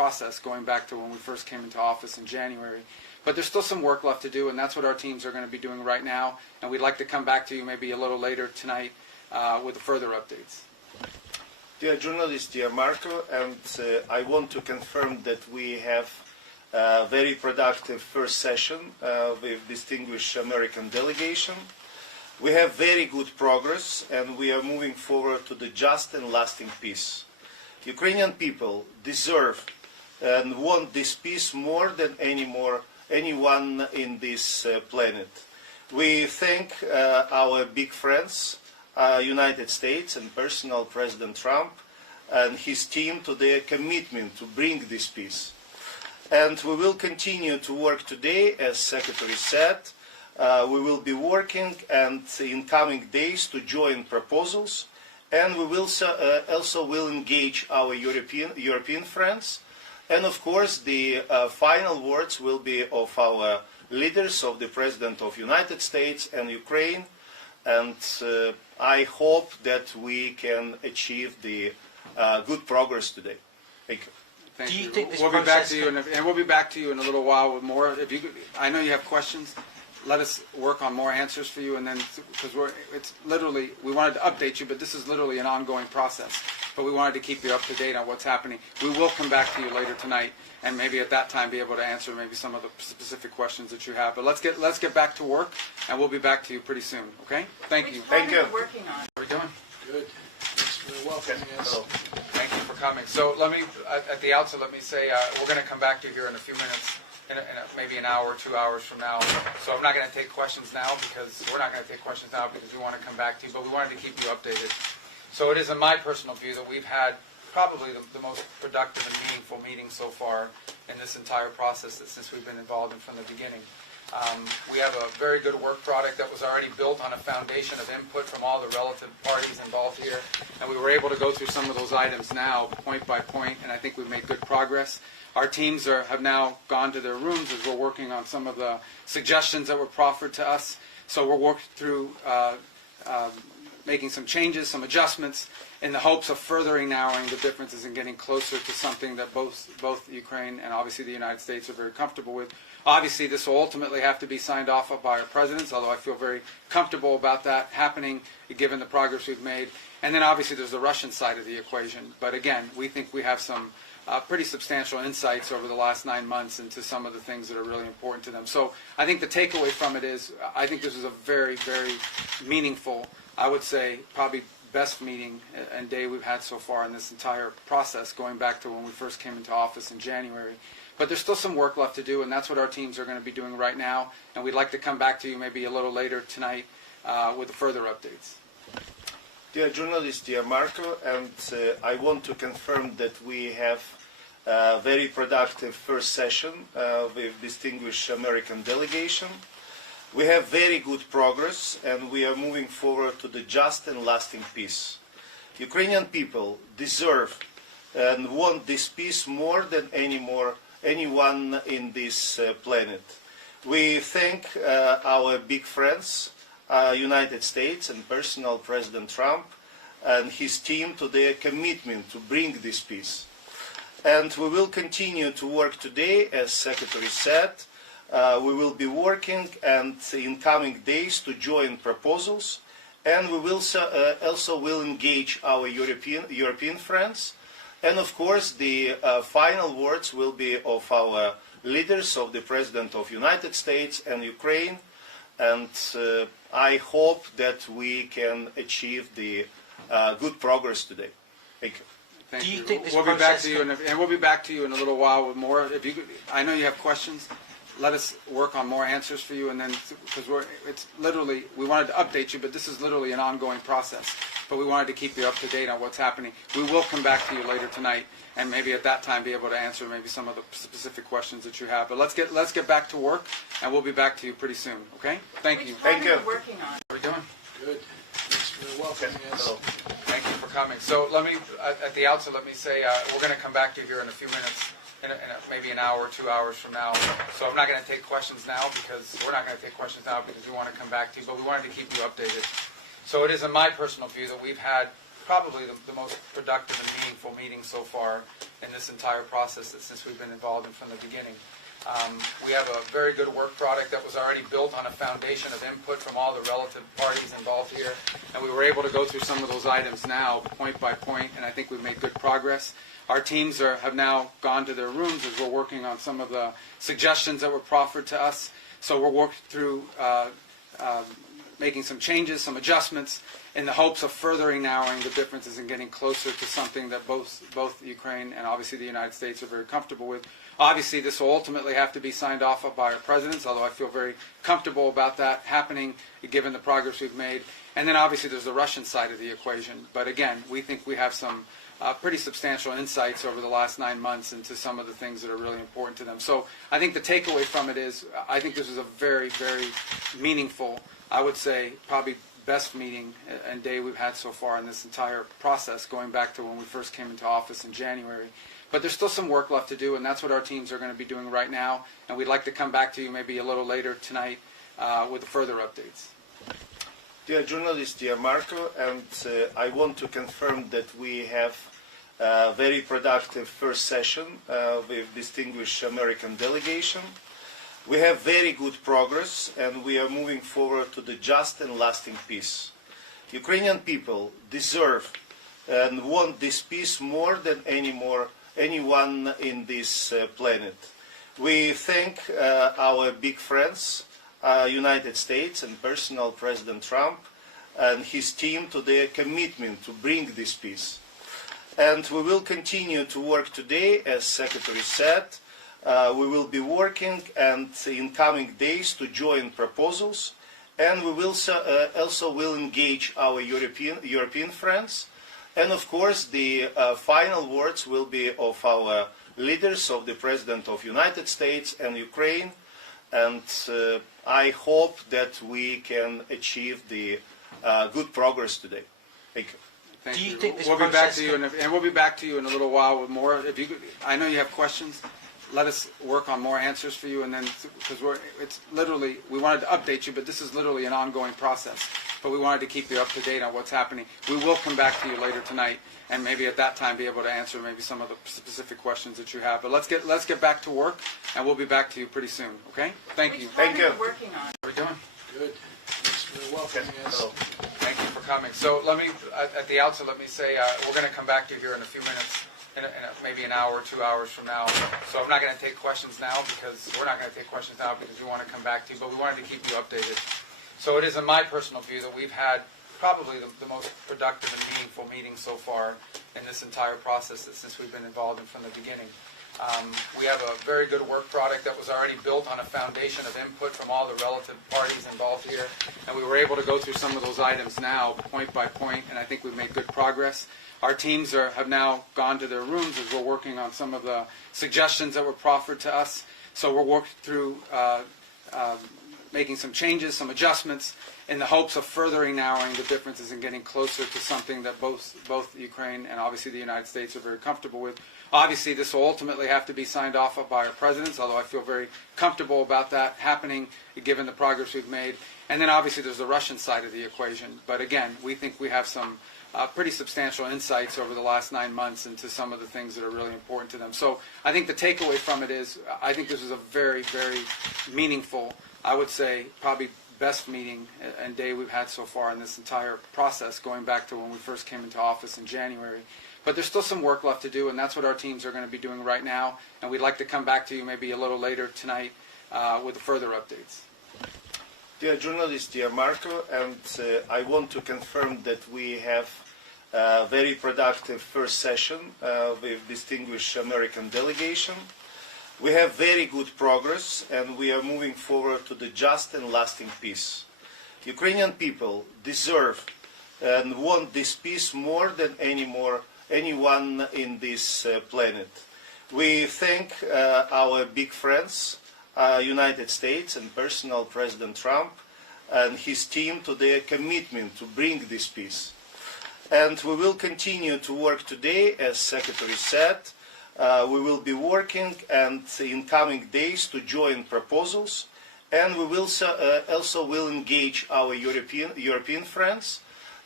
process going back to when we first came into office in January. But there's still some work left to do, and that's what our teams are going to be doing right now. And we'd like to come back to you maybe a little later tonight with further updates. Dear journalist, dear Marco, and I want to confirm that we have a very productive first session with distinguished American delegation. We have very good progress, and we are moving forward to the just and lasting peace. Ukrainian people deserve and want this peace more than anyone in this planet. We thank our big friends, United States and personal President Trump and his team to their commitment to bring this peace. And we will continue to work today, as Secretary said. We will be working and in coming days to join proposals, and we will also will engage our European friends. And of course, the final words will be of our leaders, of the President of the United States and Ukraine. And I hope that we can achieve the good progress today. Thank you. Thank you. We'll be back to you, and we'll be back to you in a little while with more. If you, I know you have questions. Let us work on more answers for you, and then because it's literally we wanted to update you, but this is literally an ongoing process. But we wanted to keep you up to date on what's happening. We will come back to you later tonight, and maybe at that time be able to answer maybe some of the specific questions that you have. But let's get back to work, and we'll be back to you pretty soon. Okay? Thank you. Thank you. Working on. How are we doing? Good. Thanks for welcoming us. Hello. Thank you for coming. So let me, at the outset, let me say we're going to come back to you here in a few minutes, maybe an hour or 2 hours from now. So I'm not going to take questions now because we're not going to take questions now because we want to come back to you, but we wanted to keep you updated. So it is in my personal view that we've had probably the most productive and meaningful meeting so far in this entire process since we've been involved in from the beginning. We have a very good work product that was already built on a foundation of input from all the relative parties involved here, and we were able to go through some of those items now, point by point, and I think we've made good progress. Our teams have now gone to their rooms as we're working on some of the suggestions that were proffered to us. So we're working through making some changes, some adjustments, in the hopes of furthering narrowing the differences and getting closer to something that both Ukraine and obviously the United States are very comfortable with. Obviously, this will ultimately have to be signed off by our presidents, although I feel very comfortable about that happening, given the progress we've made. And then obviously there's the Russian side of the equation. But again, we think we have some pretty substantial insights over the last 9 months into some of the things that are really important to them. So I think the takeaway from it is I think this is a very, very meaningful, I would say probably best meeting and day we've had so far in this entire process going back to when we first came into office in January. But there's still some work left to do, and that's what our teams are going to be doing right now. And we'd like to come back to you maybe a little later tonight with further updates. Dear journalist, dear Marco, and I want to confirm that we have a very productive first session with distinguished American delegation. We have very good progress, and we are moving forward to the just and lasting peace. Ukrainian people deserve and want this peace more than anyone in this planet. We thank our big friends, United States and personal President Trump and his team to their commitment to bring this peace. And we will continue to work today, as Secretary said. We will be working and in coming days to join proposals, and we will also will engage our European friends. And of course, the final words will be of our leaders, of the President of the United States and Ukraine. And I hope that we can achieve the good progress today. Thank you. Thank Do you you. think this we'll be back to you, process and we'll be back to you in a little while with more. If you, I know you have questions. Let us work on more answers for you, and then because it's literally we wanted to update you, but this is literally an ongoing process. But we wanted to keep you up to date on what's happening. We will come back to you later tonight, and maybe at that time be able to answer maybe some of the specific questions that you have. But let's get back to work, and we'll be back to you pretty soon. Okay? Thank you. Thank you. Working on. How are we doing? Good. Thanks for welcoming us. Hello. Thank you for coming. So let me, at the outset, let me say we're going to come back to you here in a few minutes, maybe an hour or 2 hours from now. So I'm not going to take questions now because we're not going to take questions now because we want to come back to you, but we wanted to keep you updated. So it is in my personal view that we've had probably the most productive and meaningful meeting so far in this entire process since we've been involved in from the beginning. We have a very good work product that was already built on a foundation of input from all the relative parties involved here, and we were able to go through some of those items now, point by point, and I think we've made good progress. Our teams have now gone to their rooms as we're working on some of the suggestions that were proffered to us. So we're working through making some changes, some adjustments, in the hopes of furthering narrowing the differences and getting closer to something that both Ukraine and obviously the United States are very comfortable with. Obviously, this will ultimately have to be signed off by our presidents, although I feel very comfortable about that happening, given the progress we've made. And then obviously there's the Russian side of the equation. But again, we think we have some pretty substantial insights over the last 9 months into some of the things that are really important to them. So I think the takeaway from it is, I think this is a very, very meaningful, I would say probably best meeting and day we've had so far in this entire process, going back to when we first came into office in January. But there's still some work left to do, and that's what our teams are going to be doing right now. And we'd like to come back to you maybe a little later tonight with further updates. Dear journalist, dear Marco, and I want to confirm that we have a very productive first session with distinguished American delegation. We have very good progress, and we are moving forward to the just and lasting peace. Ukrainian people deserve and want this peace more than anyone in this planet. We thank our big friends, United States and personal President Trump and his team to their commitment to bring this peace. And we will continue to work today, as Secretary said. We will be working and in coming days to join proposals, and we will also will engage our European friends. And of course, the final words will be of our leaders, of the President of the United States and Ukraine. And I hope that we can achieve the good progress today. Thank you. Thank Do you you. think this we'll be back process to you, and we'll be back to you in a little while with more. If you, I know you have questions. Let us work on more answers for you, and then because it's literally, we wanted to update you, but this is literally an ongoing process. But we wanted to keep you up to date on what's happening. We will come back to you later tonight, and maybe at that time be able to answer maybe some of the specific questions that you have. But let's get back to work, and we'll be back to you pretty soon. Okay? Thank you. Thank you. Working on. How are we doing? Good. Thanks for welcoming us. Hello. Thank you for coming. So let me, at the outset, let me say we're going to come back to you here in a few minutes, maybe an hour, 2 hours from now. So I'm not going to take questions now because we're not going to take questions now because we want to come back to you, but we wanted to keep you updated. So it is in my personal view that we've had probably the most productive and meaningful meeting so far in this entire process since we've been involved in from the beginning. We have a very good work product that was already built on a foundation of input from all the relative parties involved here, and we were able to go through some of those items now, point by point, and I think we've made good progress. Our teams have now gone to their rooms as we're working on some of the suggestions that were proffered to us. So we're working through making some changes, some adjustments, in the hopes of furthering narrowing the differences and getting closer to something that both Ukraine and obviously the United States are very comfortable with. Obviously, this will ultimately have to be signed off by our presidents, although I feel very comfortable about that happening, given the progress we've made. And then obviously there's the Russian side of the equation. But again, we think we have some pretty substantial insights over the last 9 months into some of the things that are really important to them. So I think the takeaway from it is, I think this is a very, very meaningful, I would say probably best meeting and day we've had so far in this entire process, going back to when we first came into office in January. But there's still some work left to do, and that's what our teams are going to be doing right now. And we'd like to come back to you maybe a little later tonight with further updates. Dear journalist, dear Marco, and I want to confirm that we have a very productive first session with distinguished American delegation. We have very good progress, and we are moving forward to the just and lasting peace. Ukrainian people deserve and want this peace more than anyone in this planet. We thank our big friends, United States and personal President Trump and his team to their commitment to bring this peace. And we will continue to work today, as Secretary said. We will be working and in coming days to join proposals, and we will also will engage our European friends.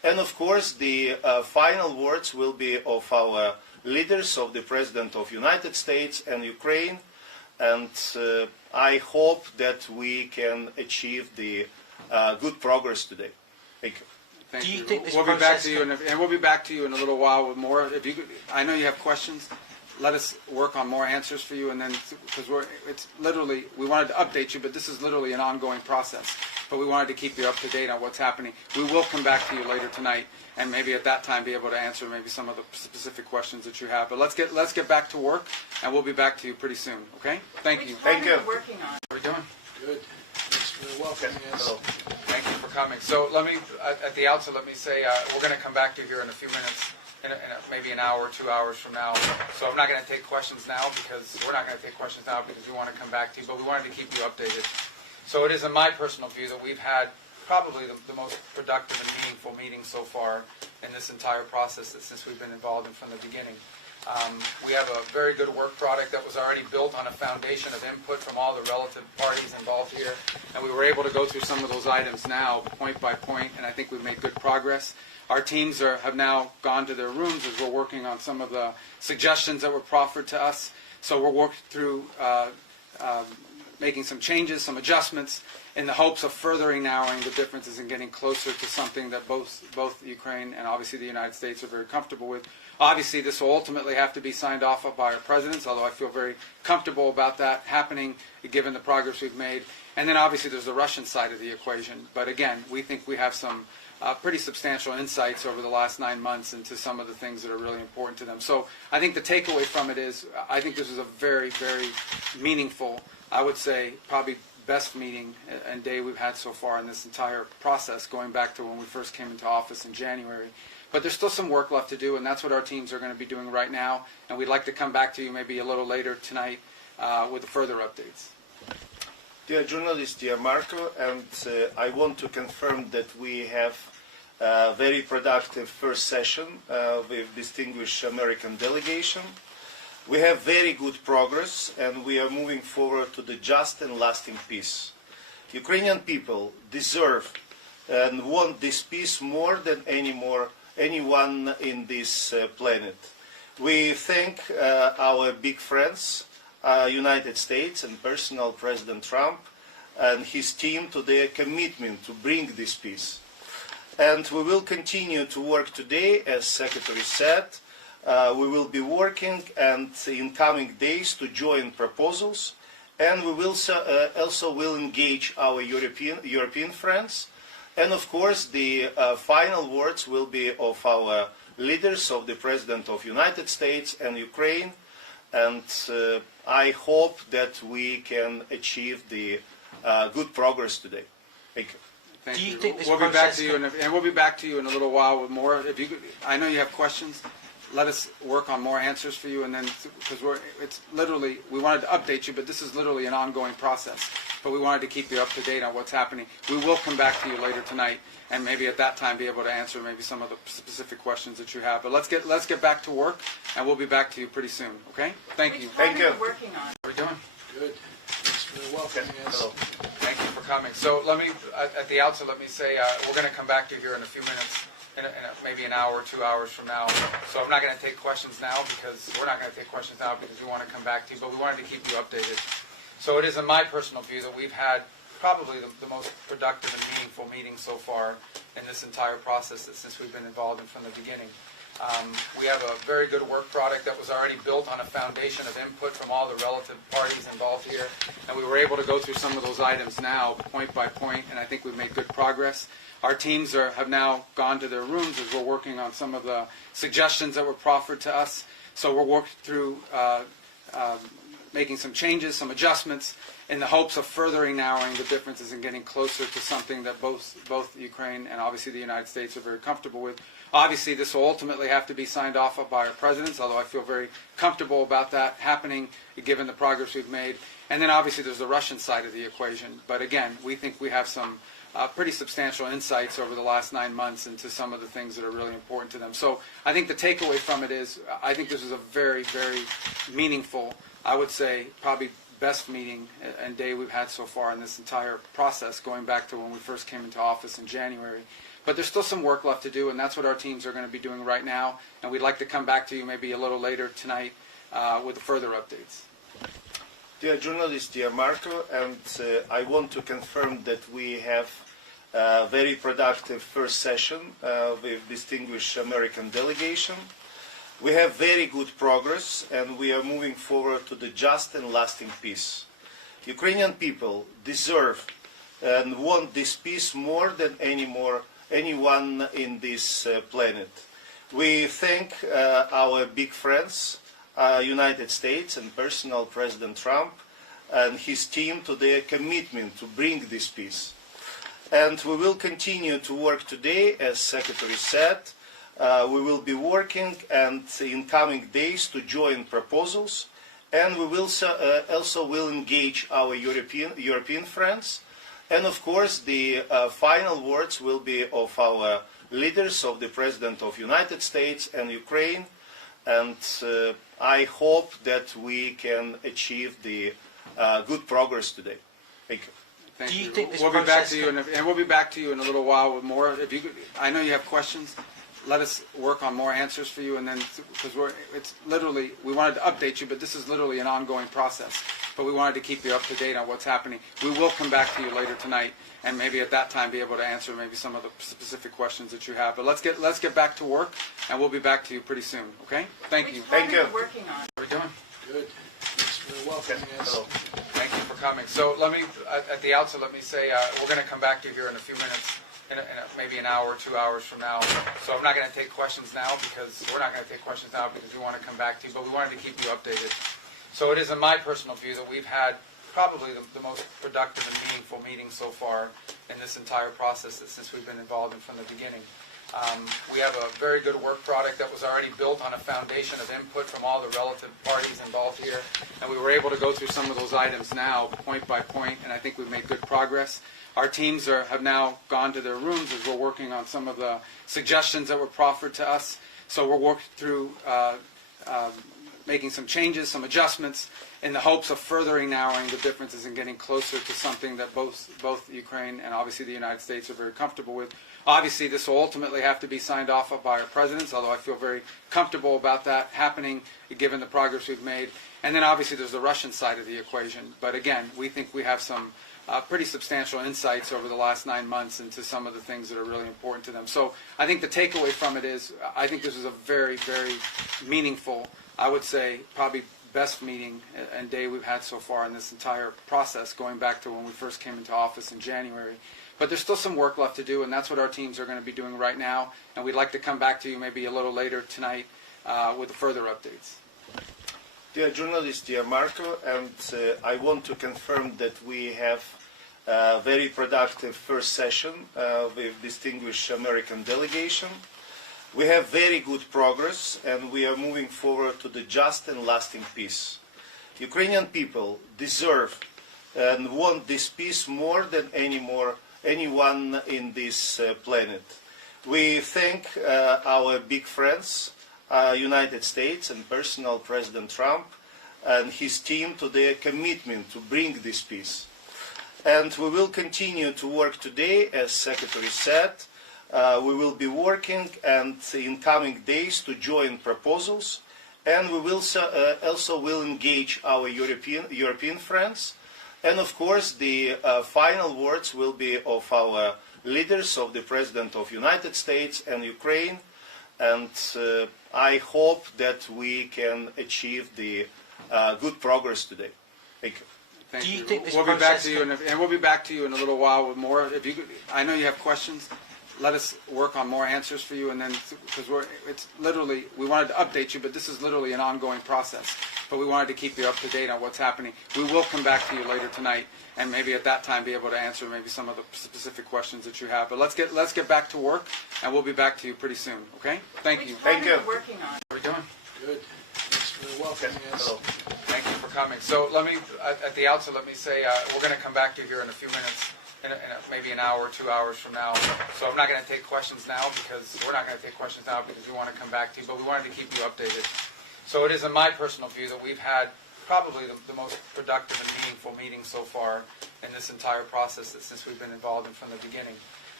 And of course, the final words will be of our leaders, of the President of United States and Ukraine. And I hope that we can achieve the good progress today. Thank you. Thank Do you you. think this We'll be back process to you, and we'll be back to you in a little while with more. If you, I know you have questions. Let us work on more answers for you, and then because it's literally we wanted to update you, but this is literally an ongoing process. But we wanted to keep you up to date on what's happening. We will come back to you later tonight, and maybe at that time be able to answer maybe some of the specific questions that you have. But let's get back to work, and we'll be back to you pretty soon. Okay? Thank you. Thank you. Working on. How are we doing? Good. Thanks for welcoming us. Hello. Thank you for coming. So let me, at the outset, let me say we're going to come back to you here in a few minutes, maybe an hour, 2 hours from now. So I'm not going to take questions now because we're not going to take questions now because we want to come back to you, but we wanted to keep you updated. So it is in my personal view that we've had probably the most productive and meaningful meeting so far in this entire process since we've been involved in from the beginning. We have a very good work product that was already built on a foundation of input from all the relative parties involved here, and we were able to go through some of those items now, point by point, and I think we've made good progress. Our teams have now gone to their rooms as we're working on some of the suggestions that were proffered to us. So we're working through making some changes, some adjustments, in the hopes of furthering narrowing the differences and getting closer to something that both Ukraine and obviously the United States are very comfortable with. Obviously, this will ultimately have to be signed off by our presidents, although I feel very comfortable about that happening given the progress we've made. And then obviously there's the Russian side of the equation. But again, we think we have some pretty substantial insights over the last 9 months into some of the things that are really important to them. So I think the takeaway from it is I think this is a very, very meaningful, I would say probably best meeting and day we've had so far in this entire process, going back to when we first came into office in January. But there's still some work left to do, and that's what our teams are going to be doing right now. And we'd like to come back to you maybe a little later tonight with further updates. Dear journalist, dear Marco, and I want to confirm that we have a very productive first session with distinguished American delegation. We have very good progress, and we are moving forward to the just and lasting peace. Ukrainian people deserve and want this peace more than anyone in this planet. We thank our big friends, United States and personal President Trump and his team to their commitment to bring this peace. And we will continue to work today, as Secretary said. We will be working and in coming days to join proposals, and we will also will engage our European friends. And of course, the final words will be of our leaders, of the President of United States and Ukraine. And I hope that we can achieve the good progress today. Thank you. Thank Do you you. think this we'll be back process to you, and we'll be back to you in a little while with more. If you, I know you have questions. Let us work on more answers for you, and then because it's literally we wanted to update you, but this is literally an ongoing process. But we wanted to keep you up to date on what's happening. We will come back to you later tonight, and maybe at that time be able to answer maybe some of the specific questions that you have. But let's get back to work, and we'll be back to you pretty soon. Okay? Thank you. Thank you. Working on. How are we doing? Good. Thanks for welcoming us. Hello. Thank you for coming. So let me, at the outset, let me say we're going to come back to you here in a few minutes, maybe an hour, 2 hours from now. So I'm not going to take questions now because we're not going to take questions now because we want to come back to you, but we wanted to keep you updated. So it is in my personal view that we've had probably the most productive and meaningful meeting so far in this entire process since we've been involved in from the beginning. We have a very good work product that was already built on a foundation of input from all the relative parties involved here, and we were able to go through some of those items now, point by point, and I think we've made good progress. Our teams have now gone to their rooms as we're working on some of the suggestions that were proffered to us. So we're working through making some changes, some adjustments, in the hopes of furthering narrowing the differences and getting closer to something that both Ukraine and obviously the United States are very comfortable with. Obviously, this will ultimately have to be signed off by our presidents, although I feel very comfortable about that happening given the progress we've made. And then obviously there's the Russian side of the equation. But again, we think we have some pretty substantial insights over the last 9 months into some of the things that are really important to them. So I think the takeaway from it is I think this is a very, very meaningful, I would say probably best meeting and day we've had so far in this entire process, going back to when we first came into office in January. But there's still some work left to do, and that's what our teams are going to be doing right now. And we'd like to come back to you maybe a little later tonight with further updates. Dear journalists, dear Marco, and I want to confirm that we have a very productive first session with distinguished American delegation. We have very good progress, and we are moving forward to the just and lasting peace. Ukrainian people deserve and want this peace more than anyone in this planet. We thank our big friends, United States and personal President Trump and his team to their commitment to bring this peace. And we will continue to work today, as Secretary said. We will be working and in coming days to join proposals, and we will also will engage our European friends. And of course, the final words will be of our leaders, of the President of the United States and Ukraine. And I hope that we can achieve the good progress today. Thank you. Thank Do you you. think this we'll be back process to you, and we'll be back to you in a little while with more. If you, I know you have questions. Let us work on more answers for you, and then because it's literally we wanted to update you, but this is literally an ongoing process. But we wanted to keep you up to date on what's happening. We will come back to you later tonight, and maybe at that time be able to answer maybe some of the specific questions that you have. But let's get back to work, and we'll be back to you pretty soon. Okay? Thank you. Thank you. Working on. How are we doing? Good. Thanks for welcoming us. Hello. Thank you for coming. So let me, at the outset, let me say we're going to come back to you here in a few minutes, maybe an hour, 2 hours from now. So I'm not going to take questions now because we're not going to take questions now because we want to come back to you, but we wanted to keep you updated. So it is in my personal view that we've had probably the most productive and meaningful meeting so far in this entire process since we've been involved in from the beginning. We have a very good work product that was already built on a foundation of input from all the relative parties involved here, and we were able to go through some of those items now, point by point, and I think we've made good progress. Our teams have now gone to their rooms as we're working on some of the suggestions that were proffered to us. So we're working through making some changes, some adjustments, in the hopes of furthering narrowing the differences and getting closer to something that both Ukraine and obviously the United States are very comfortable with. Obviously, this will ultimately have to be signed off by our presidents, although I feel very comfortable about that happening, given the progress we've made. And then obviously there's the Russian side of the equation. But again, we think we have some pretty substantial insights over the last 9 months into some of the things that are really important to them. So I think the takeaway from it is I think this is a very, very meaningful, I would say probably best meeting and day we've had so far in this entire process, going back to when we first came into office in January. But there's still some work left to do, and that's what our teams are going to be doing right now. And we'd like to come back to you maybe a little later tonight with further updates. Dear journalists, dear Marco, and I want to confirm that we have a very productive first session with distinguished American delegation. We have very good progress, and we are moving forward to the just and lasting peace. Ukrainian people deserve and want this peace more than anyone in this planet. We thank our big friends, United States and personal President Trump and his team to their commitment to bring this peace. And we will continue to work today, as Secretary said. We will be working and in coming days to join proposals, and we will also will engage our European friends. And of course, the final words will be of our leaders, of the President of the United States and Ukraine. And I hope that we can achieve the good progress today. Thank you. Thank Do you you. think this we'll be back process to you, and we'll be back to you in a little while with more. If you, I know you have questions. Let us work on more answers for you, and then because it's literally we wanted to update you, but this is literally an ongoing process. But we wanted to keep you up to date on what's happening. We will come back to you later tonight, and maybe at that time be able to answer maybe some of the specific questions that you have. But let's get back to work, and we'll be back to you pretty soon. Okay? Thank you. Thank you. Working on. How are we doing? Good. Thanks for welcoming us. Hello. Thank you for coming. So let me, at the outset, let me say we're going to come back to you here in a few minutes, maybe an hour, 2 hours from now. So I'm not going to take questions now because we're not going to take questions now because we want to come back to you, but we wanted to keep you updated. So it is in my personal view that we've had probably the most productive and meaningful meeting so far in this entire process since we've been involved in from the beginning.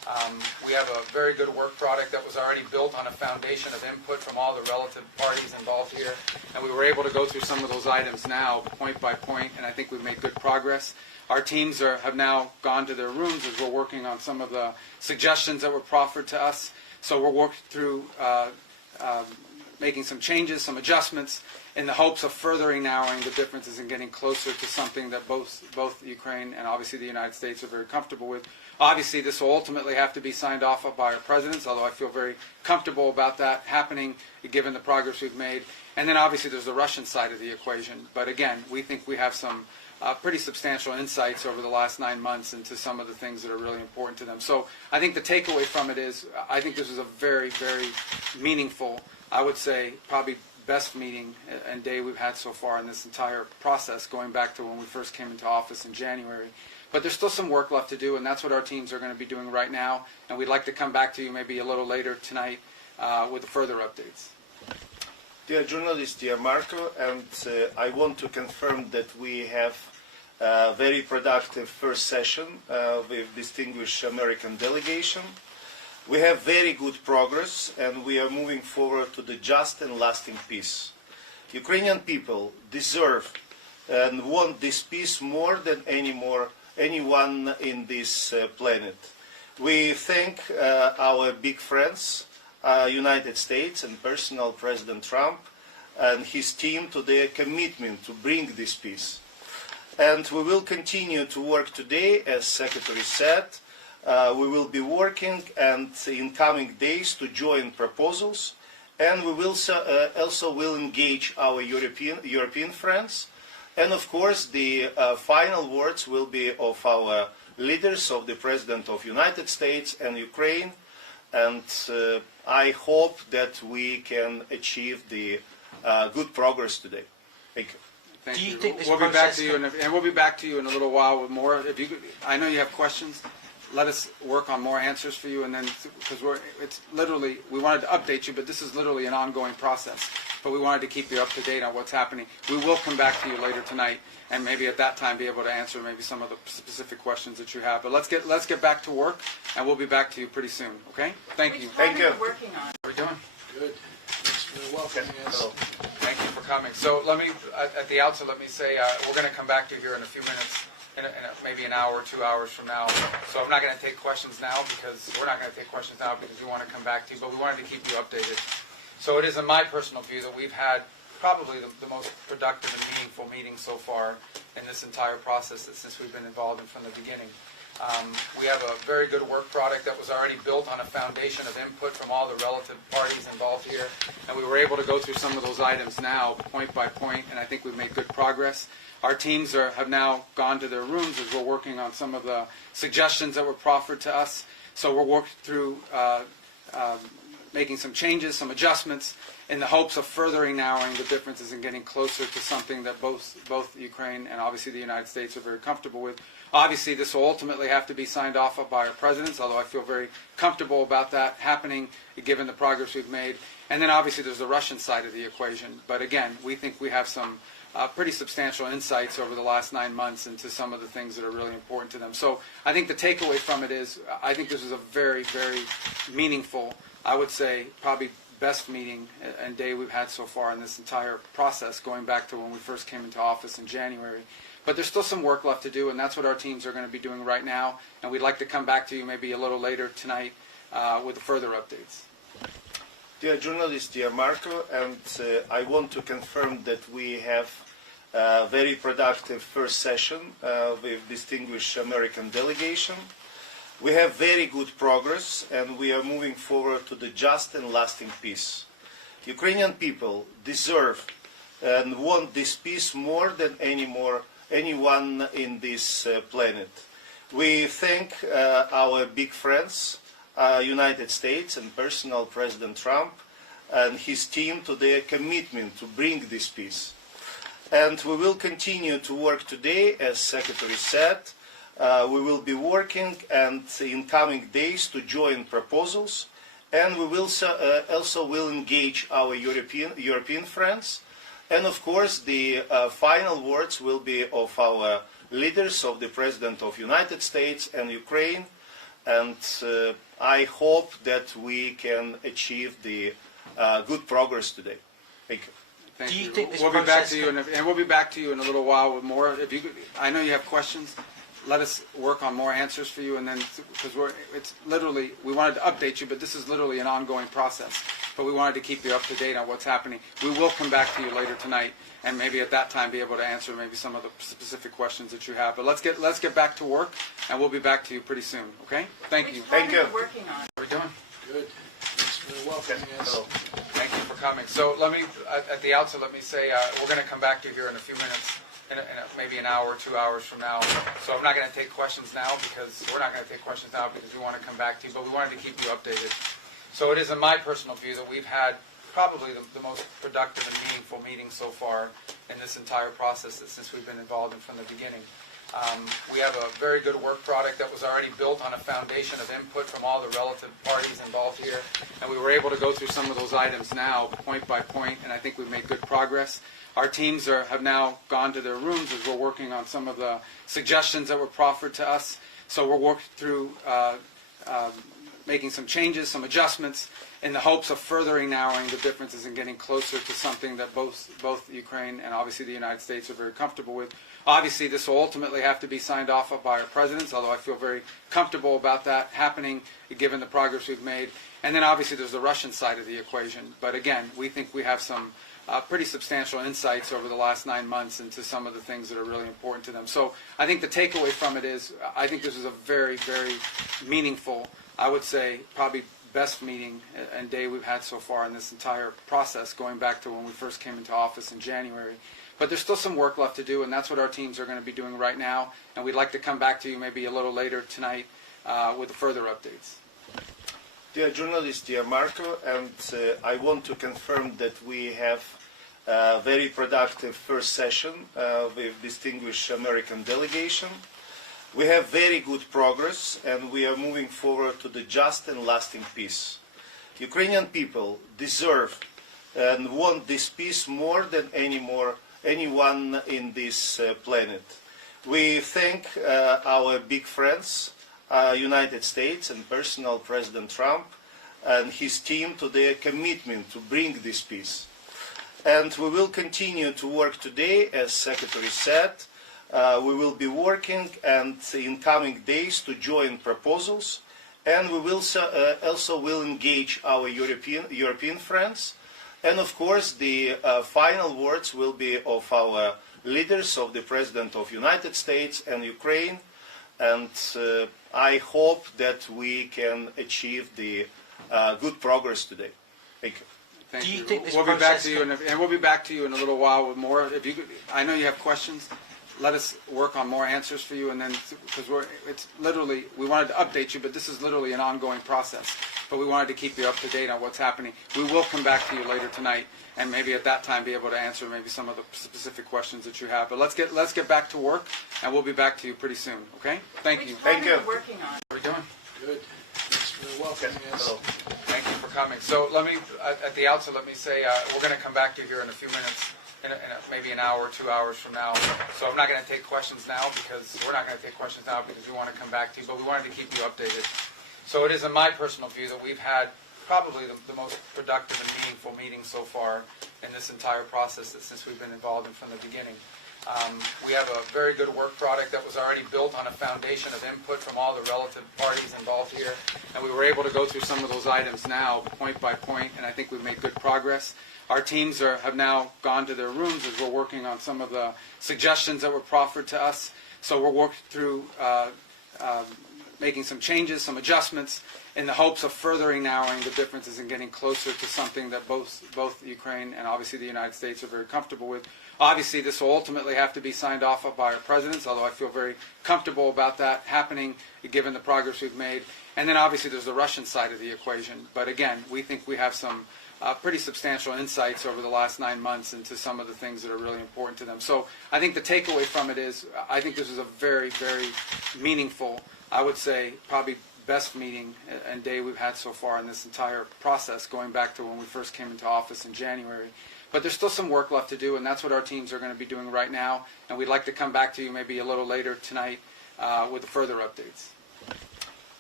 We have a very good work product that was already built on a foundation of input from all the relative parties involved here, and we were able to go through some of those items now, point by point, and I think we've made good progress. Our teams have now gone to their rooms as we're working on some of the suggestions that were proffered to us. So we're working through making some changes, some adjustments, in the hopes of furthering narrowing the differences and getting closer to something that both Ukraine and obviously the United States are very comfortable with. Obviously, this will ultimately have to be signed off by our presidents, although I feel very comfortable about that happening, given the progress we've made. And then obviously there's the Russian side of the equation. But again, we think we have some pretty substantial insights over the last 9 months into some of the things that are really important to them. So I think the takeaway from it is, I think this is a very, very meaningful, I would say probably best meeting and day we've had so far in this entire process, going back to when we first came into office in January. But there's still some work left to do, and that's what our teams are going to be doing right now. And we'd like to come back to you maybe a little later tonight with further updates. Dear journalist, dear Marco, and I want to confirm that we have a very productive first session with distinguished American delegation. We have very good progress, and we are moving forward to the just and lasting peace. Ukrainian people deserve and want this peace more than anyone in this planet. We thank our big friends, United States and personal President Trump and his team to their commitment to bring this peace. And we will continue to work today, as Secretary said. We will be working and in coming days to join proposals, and we will also will engage our European friends. And of course, the final words will be of our leaders, of the President of the United States and Ukraine. And I hope that we can achieve the good progress today. Thank you. Thank Do you you. think this we'll be back process to you, and we'll be back to you in a little while with more. If you, I know you have questions. Let us work on more answers for you, and then because it's literally, we wanted to update you, but this is literally an ongoing process. But we wanted to keep you up to date on what's happening. We will come back to you later tonight, and maybe at that time be able to answer maybe some of the specific questions that you have. But let's get back to work, and we'll be back to you pretty soon. Okay? Thank you. Thank you. Working on. How are we doing? Good. Thanks for welcoming us. Thank you for coming. So let me, at the outset, let me say we're going to come back to you here in a few minutes, maybe an hour, 2 hours from now. So I'm not going to take questions now because we're not going to take questions now because we want to come back to you, but we wanted to keep you updated. So it is in my personal view that we've had probably the most productive and meaningful meeting so far in this entire process since we've been involved in from the beginning. We have a very good work product that was already built on a foundation of input from all the relative parties involved here, and we were able to go through some of those items now, point by point, and I think we've made good progress. Our teams have now gone to their rooms as we're working on some of the suggestions that were proffered to us. So we're working through making some changes, some adjustments, in the hopes of furthering narrowing the differences and getting closer to something that both Ukraine and obviously the United States are very comfortable with. Obviously, this will ultimately have to be signed off by our presidents, although I feel very comfortable about that happening, given the progress we've made. And then obviously there's the Russian side of the equation. But again, we think we have some pretty substantial insights over the last 9 months into some of the things that are really important to them. So I think the takeaway from it is, I think this is a very, very meaningful, I would say probably best meeting and day we've had so far in this entire process, going back to when we first came into office in January. But there's still some work left to do, and that's what our teams are going to be doing right now. And we'd like to come back to you maybe a little later tonight with further updates. Dear journalist, dear Marco, and I want to confirm that we have a very productive first session with distinguished American delegation. We have very good progress, and we are moving forward to the just and lasting peace. Ukrainian people deserve and want this peace more than anyone in this planet. We thank our big friends, United States and personal President Trump and his team to their commitment to bring this peace. And we will continue to work today, as Secretary said. We will be working and in coming days to join proposals, and we will also will engage our European friends. And of course, the final words will be of our leaders, of the President of the United States and Ukraine. and I hope that we can achieve the good progress today. Thank you. Thank Do you you. think this We'll be back process to you, and we'll be back to you in a little while with more. If you, I know you have questions. Let us work on more answers for you, and then because it's literally we wanted to update you, but this is literally an ongoing process. But we wanted to keep you up to date on what's happening. We will come back to you later tonight, and maybe at that time be able to answer maybe some of the specific questions that you have. But let's get back to work, and we'll be back to you pretty soon. Okay? Thank you. Thank you. Working on. How are we doing? Good. Thanks for welcoming us. Thank you for coming. So let me, at the outset, let me say we're going to come back to you here in a few minutes, maybe an hour, 2 hours from now. So I'm not going to take questions now because we're not going to take questions now because we want to come back to you, but we wanted to keep you updated. So it is in my personal view that we've had probably the most productive and meaningful meeting so far in this entire process since we've been involved in from the beginning. We have a very good work product that was already built on a foundation of input from all the relative parties involved here, and we were able to go through some of those items now, point by point, and I think we've made good progress. Our teams have now gone to their rooms as we're working on some of the suggestions that were proffered to us. So we're working through making some changes, some adjustments, in the hopes of furthering narrowing the differences and getting closer to something that both Ukraine and obviously the United States are very comfortable with. Obviously, this will ultimately have to be signed off by our presidents, although I feel very comfortable about that happening given the progress we've made. And then obviously there's the Russian side of the equation. But again, we think we have some pretty substantial insights over the last 9 months into some of the things that are really important to them. So I think the takeaway from it is I think this is a very, very meaningful, I would say probably best meeting and day we've had so far in this entire process, going back to when we first came into office in January. But there's still some work left to do, and that's what our teams are going to be doing right now. And we'd like to come back to you maybe a little later tonight with further updates. Dear journalist, dear Marco, and I want to confirm that we have a very productive first session with distinguished American delegation. We have very good progress, and we are moving forward to the just and lasting peace. Ukrainian people deserve and want this peace more than anyone in this planet. We thank our big friends, United States and personal President Trump and his team to their commitment to bring this peace. And we will continue to work today, as Secretary said. We will be working and in coming days to join proposals, and we will also will engage our European friends. And of course, the final words will be of our leaders, of the President of the United States and Ukraine. And I hope that we can achieve the good progress today. Thank you. Thank Do you you. think this We'll be back process to you, and we'll be back to you in a little while with more. If you, I know you have questions. Let us work on more answers for you, and then because it's literally we wanted to update you, but this is literally an ongoing process. But we wanted to keep you up to date on what's happening. We will come back to you later tonight, and maybe at that time be able to answer maybe some of the specific questions that you have. But let's get back to work, and we'll be back to you pretty soon. Okay? Thank you. Thank you. Working on. How are we doing? Good. Thanks for welcoming us. Thank you for coming. So let me, at the outset, let me say we're going to come back to you here in a few minutes, maybe an hour, 2 hours from now. So I'm not going to take questions now because we're not going to take questions now because we want to come back to you, but we wanted to keep you updated. So it is in my personal view that we've had probably the most productive and meaningful meeting so far in this entire process since we've been involved in from the beginning. We have a very good work product that was already built on a foundation of input from all the relative parties involved here, and we were able to go through some of those items now, point by point, and I think we've made good progress. Our teams have now gone to their rooms as we're working on some of the suggestions that were proffered to us. So we're working through making some changes, some adjustments, in the hopes of furthering narrowing the differences and getting closer to something that both Ukraine and obviously the United States are very comfortable with. Obviously, this will ultimately have to be signed off by our presidents, although I feel very comfortable about that happening given the progress we've made. And then obviously there's the Russian side of the equation. But again, we think we have some pretty substantial insights over the last 9 months into some of the things that are really important to them. So I think the takeaway from it is I think this is a very, very meaningful, I would say probably best meeting and day we've had so far in this entire process, going back to when we first came into office in January. But there's still some work left to do, and that's what our teams are going to be doing right now. And we'd like to come back to you maybe a little later tonight with further updates.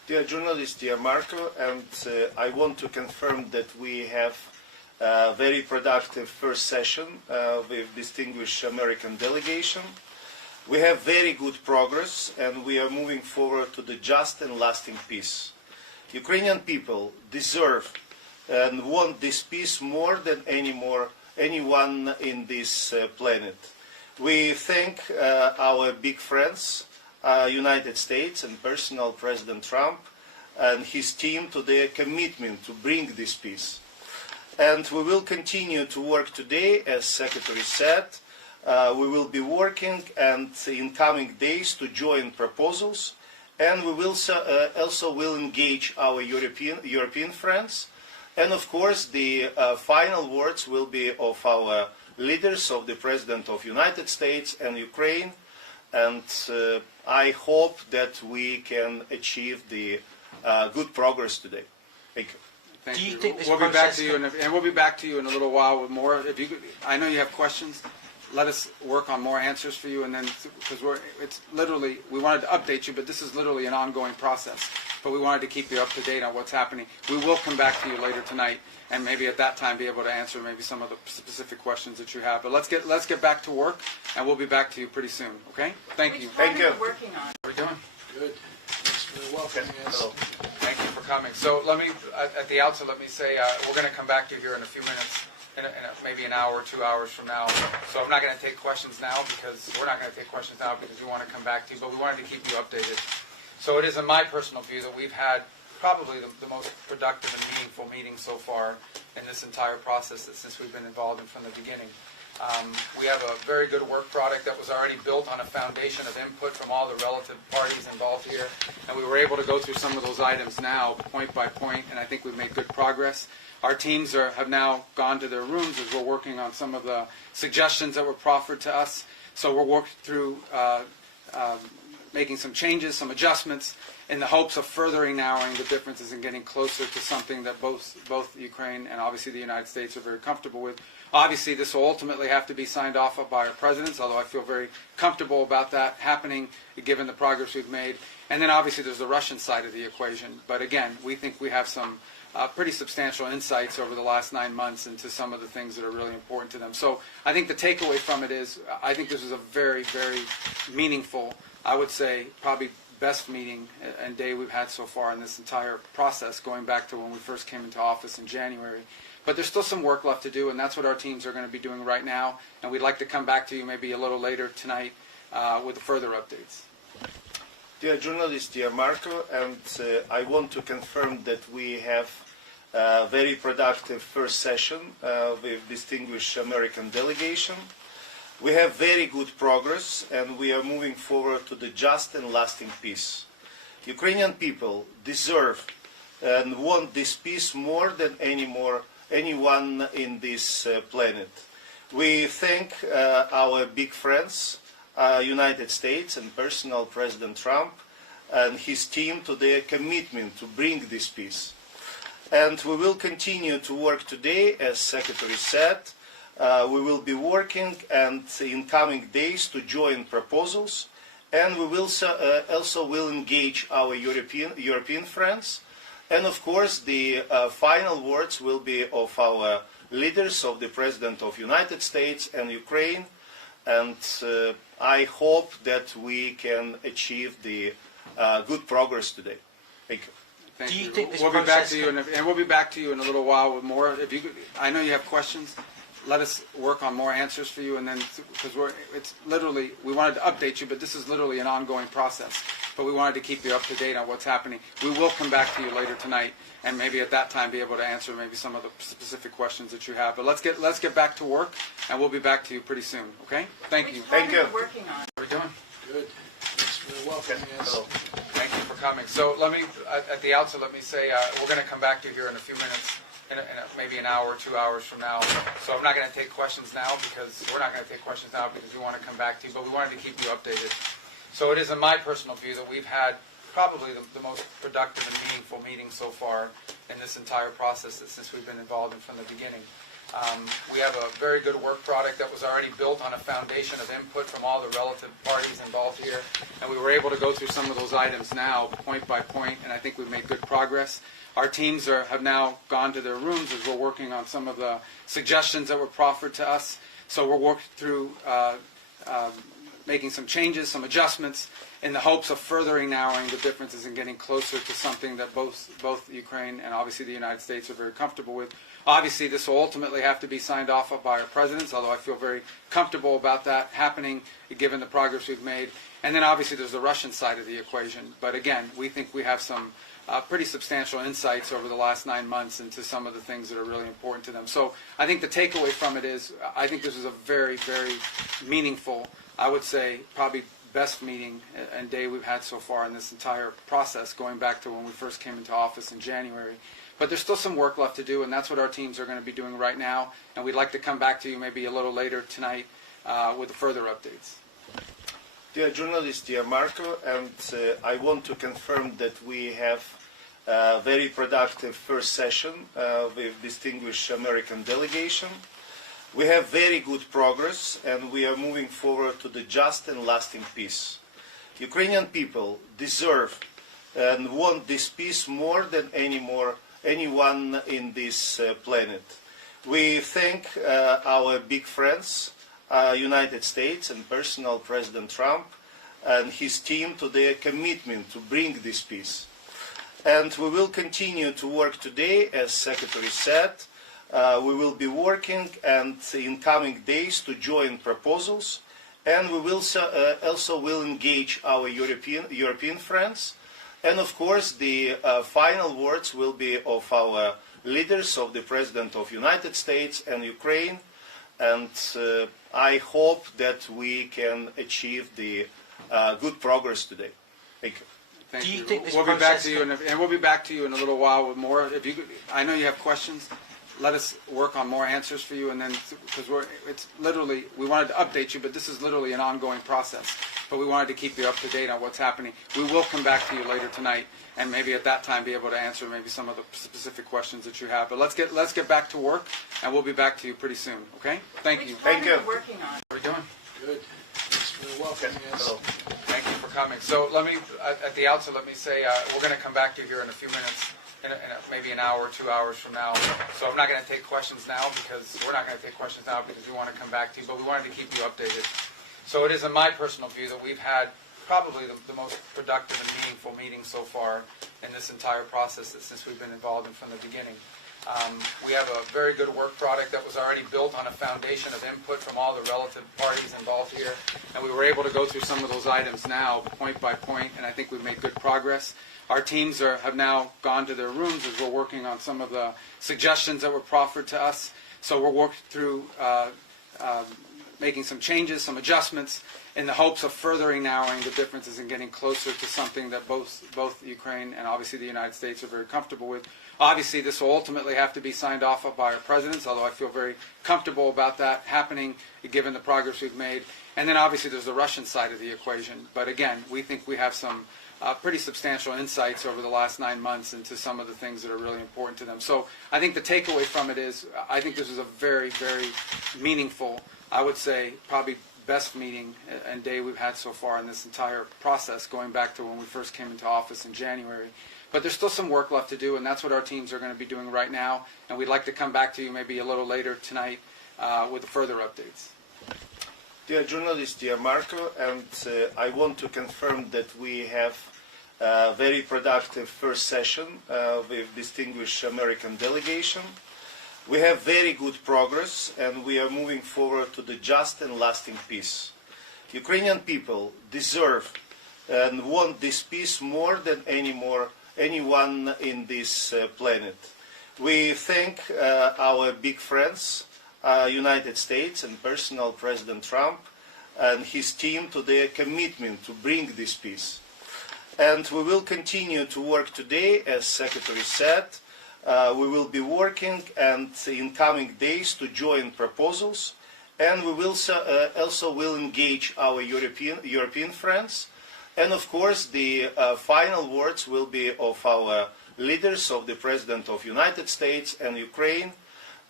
Dear journalist, dear Marco, and I want to confirm that we have a very productive first session with distinguished American delegation. We have very good progress and we are moving forward to the just and lasting peace. Ukrainian people deserve and want this peace more than anyone in this planet. We thank our big friends, United States and personal President Trump and his team to their commitment to bring this peace. And we will continue to work today, as Secretary said. We will be working and in coming days to join proposals, and we will also will engage our European friends. And of course, the final words will be of our leaders, of the President of the United States and Ukraine. And I hope that we can achieve the good progress today. Thank you. Thank Do you you. think this we'll be back process to you, and we'll be back to you in a little while with more. If you, I know you have questions. Let us work on more answers for you, and then because it's literally we wanted to update you, but this is literally an ongoing process. But we wanted to keep you up to date on what's happening. We will come back to you later tonight, and maybe at that time be able to answer maybe some of the specific questions that you have. But let's get back to work, and we'll be back to you pretty soon. Okay? Thank you. Thank you. Working on. How are we doing? Good. Thanks for welcoming us. Thank you for coming. So let me, at the outset, let me say we're going to come back to you here in a few minutes, maybe an hour or 2 hours from now. So I'm not going to take questions now because we're not going to take questions now because we want to come back to you, but we wanted to keep you updated. So it is in my personal view that we've had probably the most productive and meaningful meeting so far in this entire process since we've been involved in from the beginning. We have a very good work product that was already built on a foundation of input from all the relative parties involved here, and we were able to go through some of those items now, point by point, and I think we've made good progress. Our teams have now gone to their rooms as we're working on some of the suggestions that were proffered to us. So we're working through making some changes, some adjustments, in the hopes of furthering narrowing the differences and getting closer to something that both Ukraine and obviously the United States are very comfortable with. Obviously, this will ultimately have to be signed off by our presidents, although I feel very comfortable about that happening, given the progress we've made. And then obviously there's the Russian side of the equation. But again, we think we have some pretty substantial insights over the last 9 months into some of the things that are really important to them. So I think the takeaway from it is I think this is a very, very meaningful, I would say probably best meeting and day we've had so far in this entire process, going back to when we first came into office in January. But there's still some work left to do, and that's what our teams are going to be doing right now. And we'd like to come back to you maybe a little later tonight with further updates. Dear journalist, dear Marco, and I want to confirm that we have a very productive first session with distinguished American delegation. We have very good progress and we are moving forward to the just and lasting peace. Ukrainian people deserve and want this peace more than anyone in this planet. We thank our big friends, United States and personal President Trump and his team to their commitment to bring this peace. And we will continue to work today, as Secretary said. We will be working and in coming days to join proposals, and we will also will engage our European friends. And of course, the final words will be of our leaders, of the President of the United States and Ukraine. And I hope that we can achieve the good progress today. Thank you. Thank Do you you. think this we'll be back process to you, and we'll be back to you in a little while with more. If you, I know you have questions. Let us work on more answers for you, and then because it's literally we wanted to update you, but this is literally an ongoing process. But we wanted to keep you up to date on what's happening. We will come back to you later tonight, and maybe at that time be able to answer maybe some of the specific questions that you have. But let's get back to work, and we'll be back to you pretty soon. Okay? Thank you. Thank you. Working on. How are we doing? Good. Thanks for welcoming us. Thank you for coming. So let me, at the outset, let me say we're going to come back to you here in a few minutes, maybe an hour or 2 hours from now. So I'm not going to take questions now because we're not going to take questions now because we want to come back to you, but we wanted to keep you updated. So it is in my personal view that we've had probably the most productive and meaningful meeting so far in this entire process since we've been involved in from the beginning. We have a very good work product that was already built on a foundation of input from all the relative parties involved here, and we were able to go through some of those items now, point by point, and I think we've made good progress. Our teams have now gone to their rooms as we're working on some of the suggestions that were proffered to us. So we're working through making some changes, some adjustments, in the hopes of furthering narrowing the differences and getting closer to something that both Ukraine and obviously the United States are very comfortable with. Obviously, this will ultimately have to be signed off by our presidents, although I feel very comfortable about that happening, given the progress we've made. And then obviously there's the Russian side of the equation. But again, we think we have some pretty substantial insights over the last 9 months into some of the things that are really important to them. So I think the takeaway from it is, I think this is a very, very meaningful, I would say probably best meeting and day we've had so far in this entire process, going back to when we first came into office in January. But there's still some work left to do, and that's what our teams are going to be doing right now. And we'd like to come back to you maybe a little later tonight with further updates. Dear journalists, dear Marco, and I want to confirm that we have a very productive first session with distinguished American delegation. We have very good progress, and we are moving forward to the just and lasting peace. Ukrainian people deserve and want this peace more than anyone in this planet. We thank our big friends, United States and personal President Trump and his team to their commitment to bring this peace. And we will continue to work today, as Secretary said. We will be working and in coming days to join proposals, and we will also will engage our European friends. And of course, the final words will be of our leaders, of the President of the United States and Ukraine. And I hope that we can achieve the good progress today. Thank you. Thank Do you you. think this We'll be back process to you, and we'll be back to you in a little while with more. If you, I know you have questions. Let us work on more answers for you, and then because it's literally, we wanted to update you, but this is literally an ongoing process. But we wanted to keep you up to date on what's happening. We will come back to you later tonight, and maybe at that time be able to answer maybe some of the specific questions that you have. But let's get back to work, and we'll be back to you pretty soon. Okay? Thank you. Thank you. Working on. How are we doing? Good. Thanks for welcoming us. Hello. Thank you for coming. So let me, at the outset, let me say we're going to come back to you here in a few minutes, maybe an hour, 2 hours from now. So I'm not going to take questions now because we're not going to take questions now because we want to come back to you, but we wanted to keep you updated. So it is in my personal view that we've had probably the most productive and meaningful meeting so far in this entire process since we've been involved in from the beginning. We have a very good work product that was already built on a foundation of input from all the relative parties involved here, and we were able to go through some of those items now, point by point, and I think we've made good progress. Our teams have now gone to their rooms as we're working on some of the suggestions that were proffered to us. So we're working through making some changes, some adjustments, in the hopes of furthering narrowing the differences and getting closer to something that both Ukraine and obviously the United States are very comfortable with. Obviously, this will ultimately have to be signed off by our presidents, although I feel very comfortable about that happening, given the progress we've made. And then obviously there's the Russian side of the equation. But again, we think we have some pretty substantial insights over the last 9 months into some of the things that are really important to them. So I think the takeaway from it is, I think this is a very, very meaningful, I would say probably best meeting and day we've had so far in this entire process, going back to when we first came into office in January. But there's still some work left to do, and that's what our teams are going to be doing right now. And we'd like to come back to you maybe a little later tonight with further updates. Dear journalists, dear Marco, and I want to confirm that we have a very productive first session with distinguished American delegation. We have very good progress, and we are moving forward to the just and lasting peace. Ukrainian people deserve and want this peace more than anyone in this planet. We thank our big friends, United States and personal President Trump and his team to their commitment to bring this peace. And we will continue to work today, as Secretary said. We will be working and in coming days to join proposals, and we will also will engage our European friends. And of course, the final words will be of our leaders, of the President of the United States and Ukraine.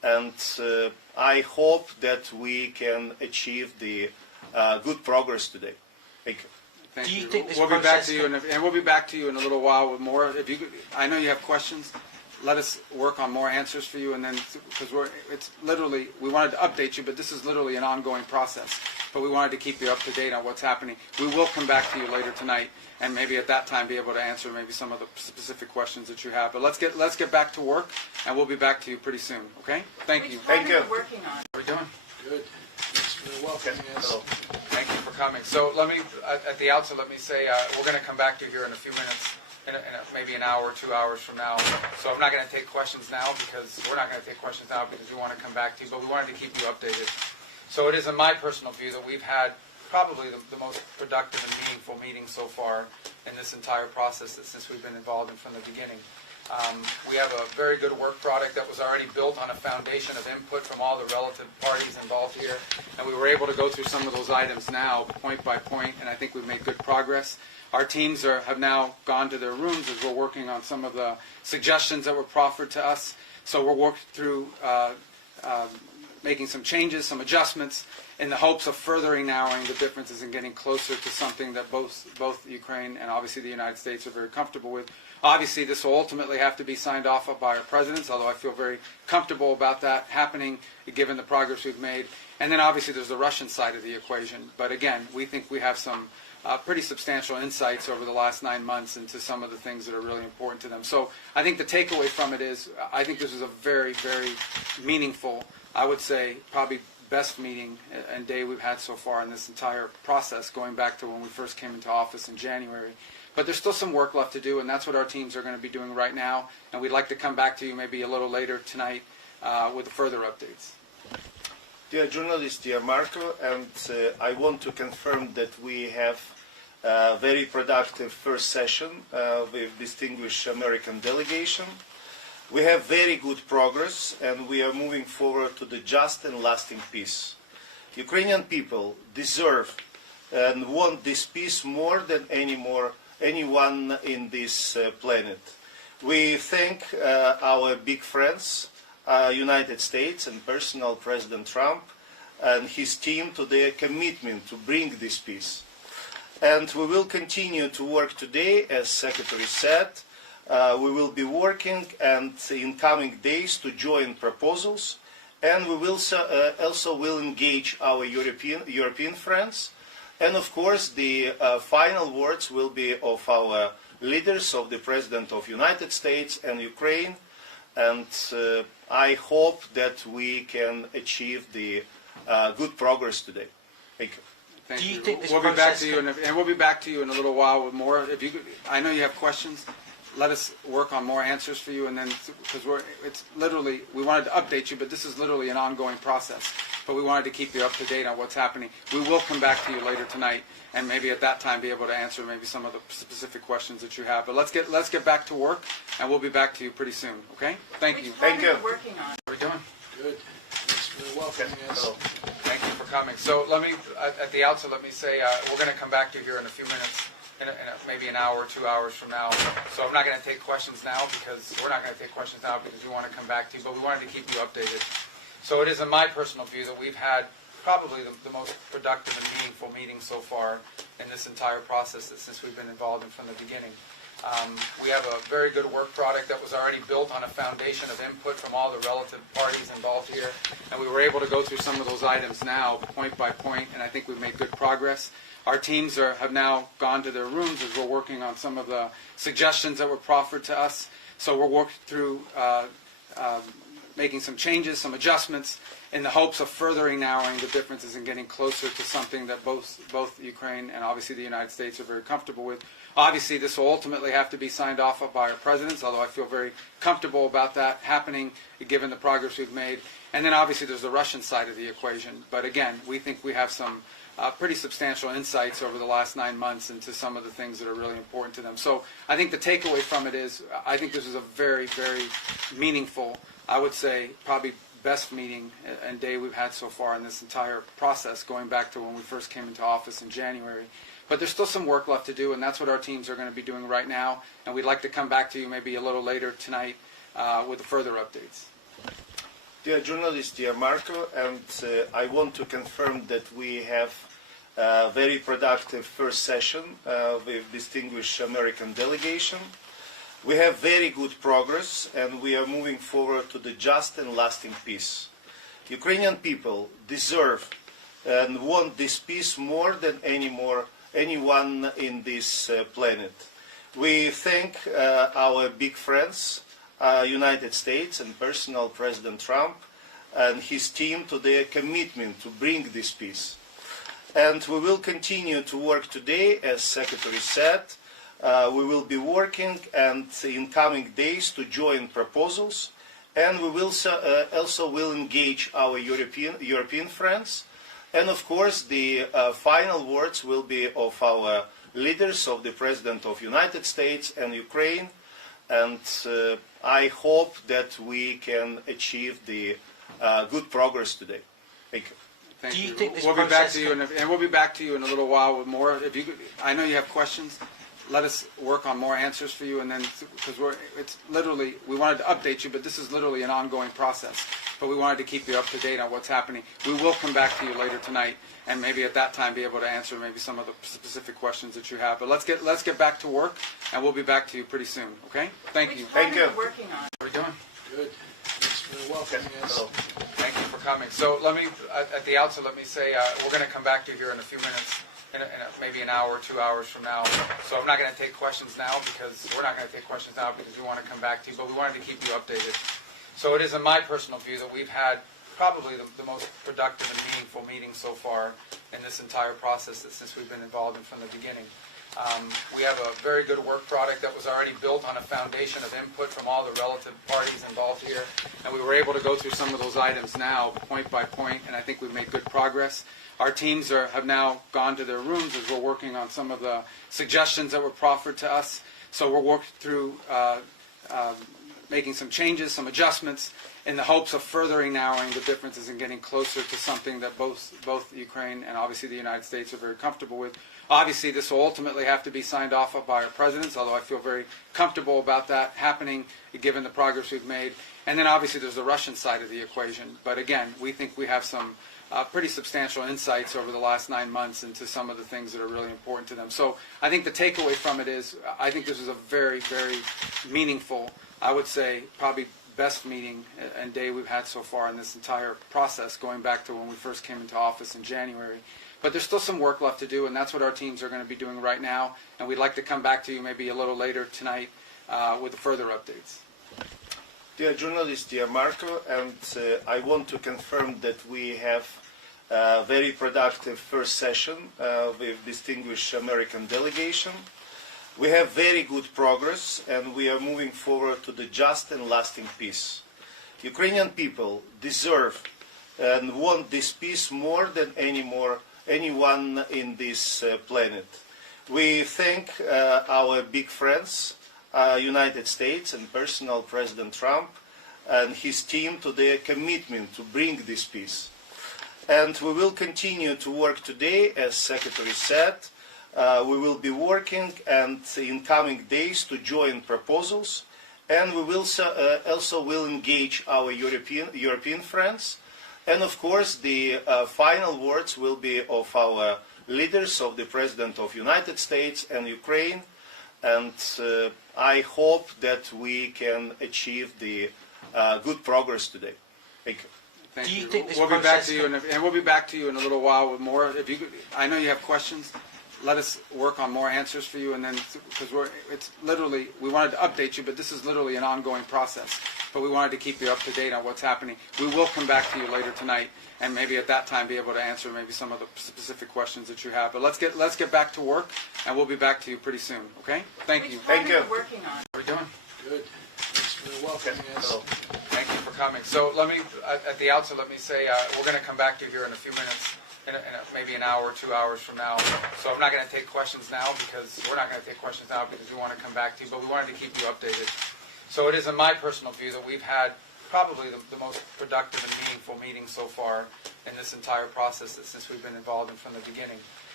and I hope that we can achieve the good progress today. Thank you. Thank Do you you. think this We'll be back process to you, and we'll be back to you in a little while with more. If you, I know you have questions. Let us work on more answers for you, and then because it's literally we wanted to update you, but this is literally an ongoing process. But we wanted to keep you up to date on what's happening. We will come back to you later tonight, and maybe at that time be able to answer maybe some of the specific questions that you have. But let's get back to work, and we'll be back to you pretty soon. Okay? Thank you. Thank you. Working on. How are we doing? Good. Thanks for welcoming us. Thank you for coming. So let me, at the outset, let me say we're going to come back to you here in a few minutes, maybe an hour, 2 hours from now. So I'm not going to take questions now because we're not going to take questions now because we want to come back to you, but we wanted to keep you updated. So it is in my personal view that we've had probably the most productive and meaningful meeting so far in this entire process since we've been involved in from the beginning. We have a very good work product that was already built on a foundation of input from all the relative parties involved here, and we were able to go through some of those items now, point by point, and I think we've made good progress. Our teams have now gone to their rooms as we're working on some of the suggestions that were proffered to us. So we're working through making some changes, some adjustments, in the hopes of furthering narrowing the differences and getting closer to something that both Ukraine and obviously the United States are very comfortable with. Obviously, this will ultimately have to be signed off by our presidents, although I feel very comfortable about that happening, given the progress we've made. And then obviously there's the Russian side of the equation. But again, we think we have some pretty substantial insights over the last 9 months into some of the things that are really important to them. So I think the takeaway from it is I think this is a very, very meaningful, I would say probably best meeting and day we've had so far in this entire process, going back to when we first came into office in January. But there's still some work left to do, and that's what our teams are going to be doing right now. And we'd like to come back to you maybe a little later tonight with further updates. Dear journalist, dear Marco, and I want to confirm that we have a very productive first session with distinguished American delegation. We have very good progress, and we are moving forward to the just and lasting peace. Ukrainian people deserve and want this peace more than anyone in this planet. We thank our big friends, United States and personal President Trump and his team to their commitment to bring this peace. And we will continue to work today, as Secretary said. We will be working and in coming days to join proposals, and we will also will engage our European friends. And of course, the final words will be of our leaders, of the President of the United States and Ukraine. And I hope that we can achieve the good progress today. Thank you. Thank Do you you. think this We'll be back process to you, and we'll be back to you in a little while with more. If you, I know you have questions. Let us work on more answers for you, and then because it's literally we wanted to update you, but this is literally an ongoing process. But we wanted to keep you up to date on what's happening. We will come back to you later tonight, and maybe at that time be able to answer maybe some of the specific questions that you have. But let's get back to work, and we'll be back to you pretty soon. Okay? Thank you. Thank you. Working on. How are we doing? Good. Thanks for welcoming us. Thank you for coming. So let me, at the outset, let me say we're going to come back to you here in a few minutes, maybe an hour, 2 hours from now. So I'm not going to take questions now because we're not going to take questions now because we want to come back to you, but we wanted to keep you updated. So it is in my personal view that we've had probably the most productive and meaningful meeting so far in this entire process since we've been involved in from the beginning. We have a very good work product that was already built on a foundation of input from all the relative parties involved here, and we were able to go through some of those items now, point by point, and I think we've made good progress. Our teams have now gone to their rooms as we're working on some of the suggestions that were proffered to us. So we're working through making some changes, some adjustments, in the hopes of furthering narrowing the differences and getting closer to something that both Ukraine and obviously the United States are very comfortable with. Obviously, this will ultimately have to be signed off by our presidents, although I feel very comfortable about that happening, given the progress we've made. And then obviously there's the Russian side of the equation. But again, we think we have some pretty substantial insights over the last 9 months into some of the things that are really important to them. So I think the takeaway from it is I think this is a very, very meaningful, I would say probably best meeting and day we've had so far in this entire process, going back to when we first came into office in January. But there's still some work left to do, and that's what our teams are going to be doing right now. And we'd like to come back to you maybe a little later tonight with further updates. Dear journalist, dear Marco, and I want to confirm that we have a very productive first session with distinguished American delegation. We have very good progress and we are moving forward to the just and lasting peace. Ukrainian people deserve and want this peace more than anyone in this planet. We thank our big friends, United States and personal President Trump and his team to their commitment to bring this peace. And we will continue to work today, as Secretary said. We will be working and in coming days to join proposals, and we will also will engage our European friends. And of course, the final words will be of our leaders, of the President of the United States and Ukraine. And I hope that we can achieve the good progress today. Thank you. Thank Do you you. think this We'll be back process to you, and we'll be back to you in a little while with more. If you, I know you have questions. Let us work on more answers for you, and then because it's literally we wanted to update you, but this is literally an ongoing process. But we wanted to keep you up to date on what's happening. We will come back to you later tonight, and maybe at that time be able to answer maybe some of the specific questions that you have. But let's get back to work, and we'll be back to you pretty soon. Okay? Thank you. Thank you. Working on. How are we doing? Good. Thanks for welcoming us. Thank you for coming. So let me, at the outset, let me say we're going to come back to you here in a few minutes, maybe an hour, 2 hours from now. So I'm not going to take questions now because we're not going to take questions now because we want to come back to you, but we wanted to keep you updated. So it is in my personal view that we've had probably the most productive and meaningful meeting so far in this entire process since we've been involved in from the beginning. We have a very good work product that was already built on a foundation of input from all the relative parties involved here, and we were able to go through some of those items now, point by point, and I think we've made good progress. Our teams have now gone to their rooms as we're working on some of the suggestions that were proffered to us. So we're working through making some changes, some adjustments, in the hopes of furthering narrowing the differences and getting closer to something that both Ukraine and obviously the United States are very comfortable with. Obviously, this will ultimately have to be signed off by our presidents, although I feel very comfortable about that happening, given the progress we've made. And then obviously there's the Russian side of the equation. But again, we think we have some pretty substantial insights over the last 9 months into some of the things that are really important to them. So I think the takeaway from it is I think this is a very, very meaningful, I would say probably best meeting and day we've had so far in this entire process, going back to when we first came into office in January. But there's still some work left to do, and that's what our teams are going to be doing right now. And we'd like to come back to you maybe a little later tonight with further updates. Dear journalist, dear Marco, and I want to confirm that we have a very productive first session with distinguished American delegation. We have very good progress and we are moving forward to the just and lasting peace. Ukrainian people deserve and want this peace more than anyone in this planet. We thank our big friends, United States and personal President Trump and his team to their commitment to bring this peace. And we will continue to work today, as Secretary said. We will be working and in coming days to join proposals, and we will also will engage our European friends. And of course, the final words will be of our leaders, of the President of the United States and Ukraine. And I hope that we can achieve the good progress today. Thank you. Thank Do you you. think this we'll be back process to you, and we'll be back to you in a little while with more. If you, I know you have questions. Let us work on more answers for you, and then because it's literally we wanted to update you, but this is literally an ongoing process. But we wanted to keep you up to date on what's happening. We will come back to you later tonight, and maybe at that time be able to answer maybe some of the specific questions that you have. But let's get back to work, and we'll be back to you pretty soon. Okay? Thank you. Thank you. Working on. How are we doing? Good. Thanks for welcoming us. Thank you for coming. So let me, at the outset, let me say we're going to come back to you here in a few minutes, maybe an hour, 2 hours from now. So I'm not going to take questions now because we're not going to take questions now because we want to come back to you, but we wanted to keep you updated. So it is in my personal view that we've had probably the most productive and meaningful meeting so far in this entire process since we've been involved in from the beginning.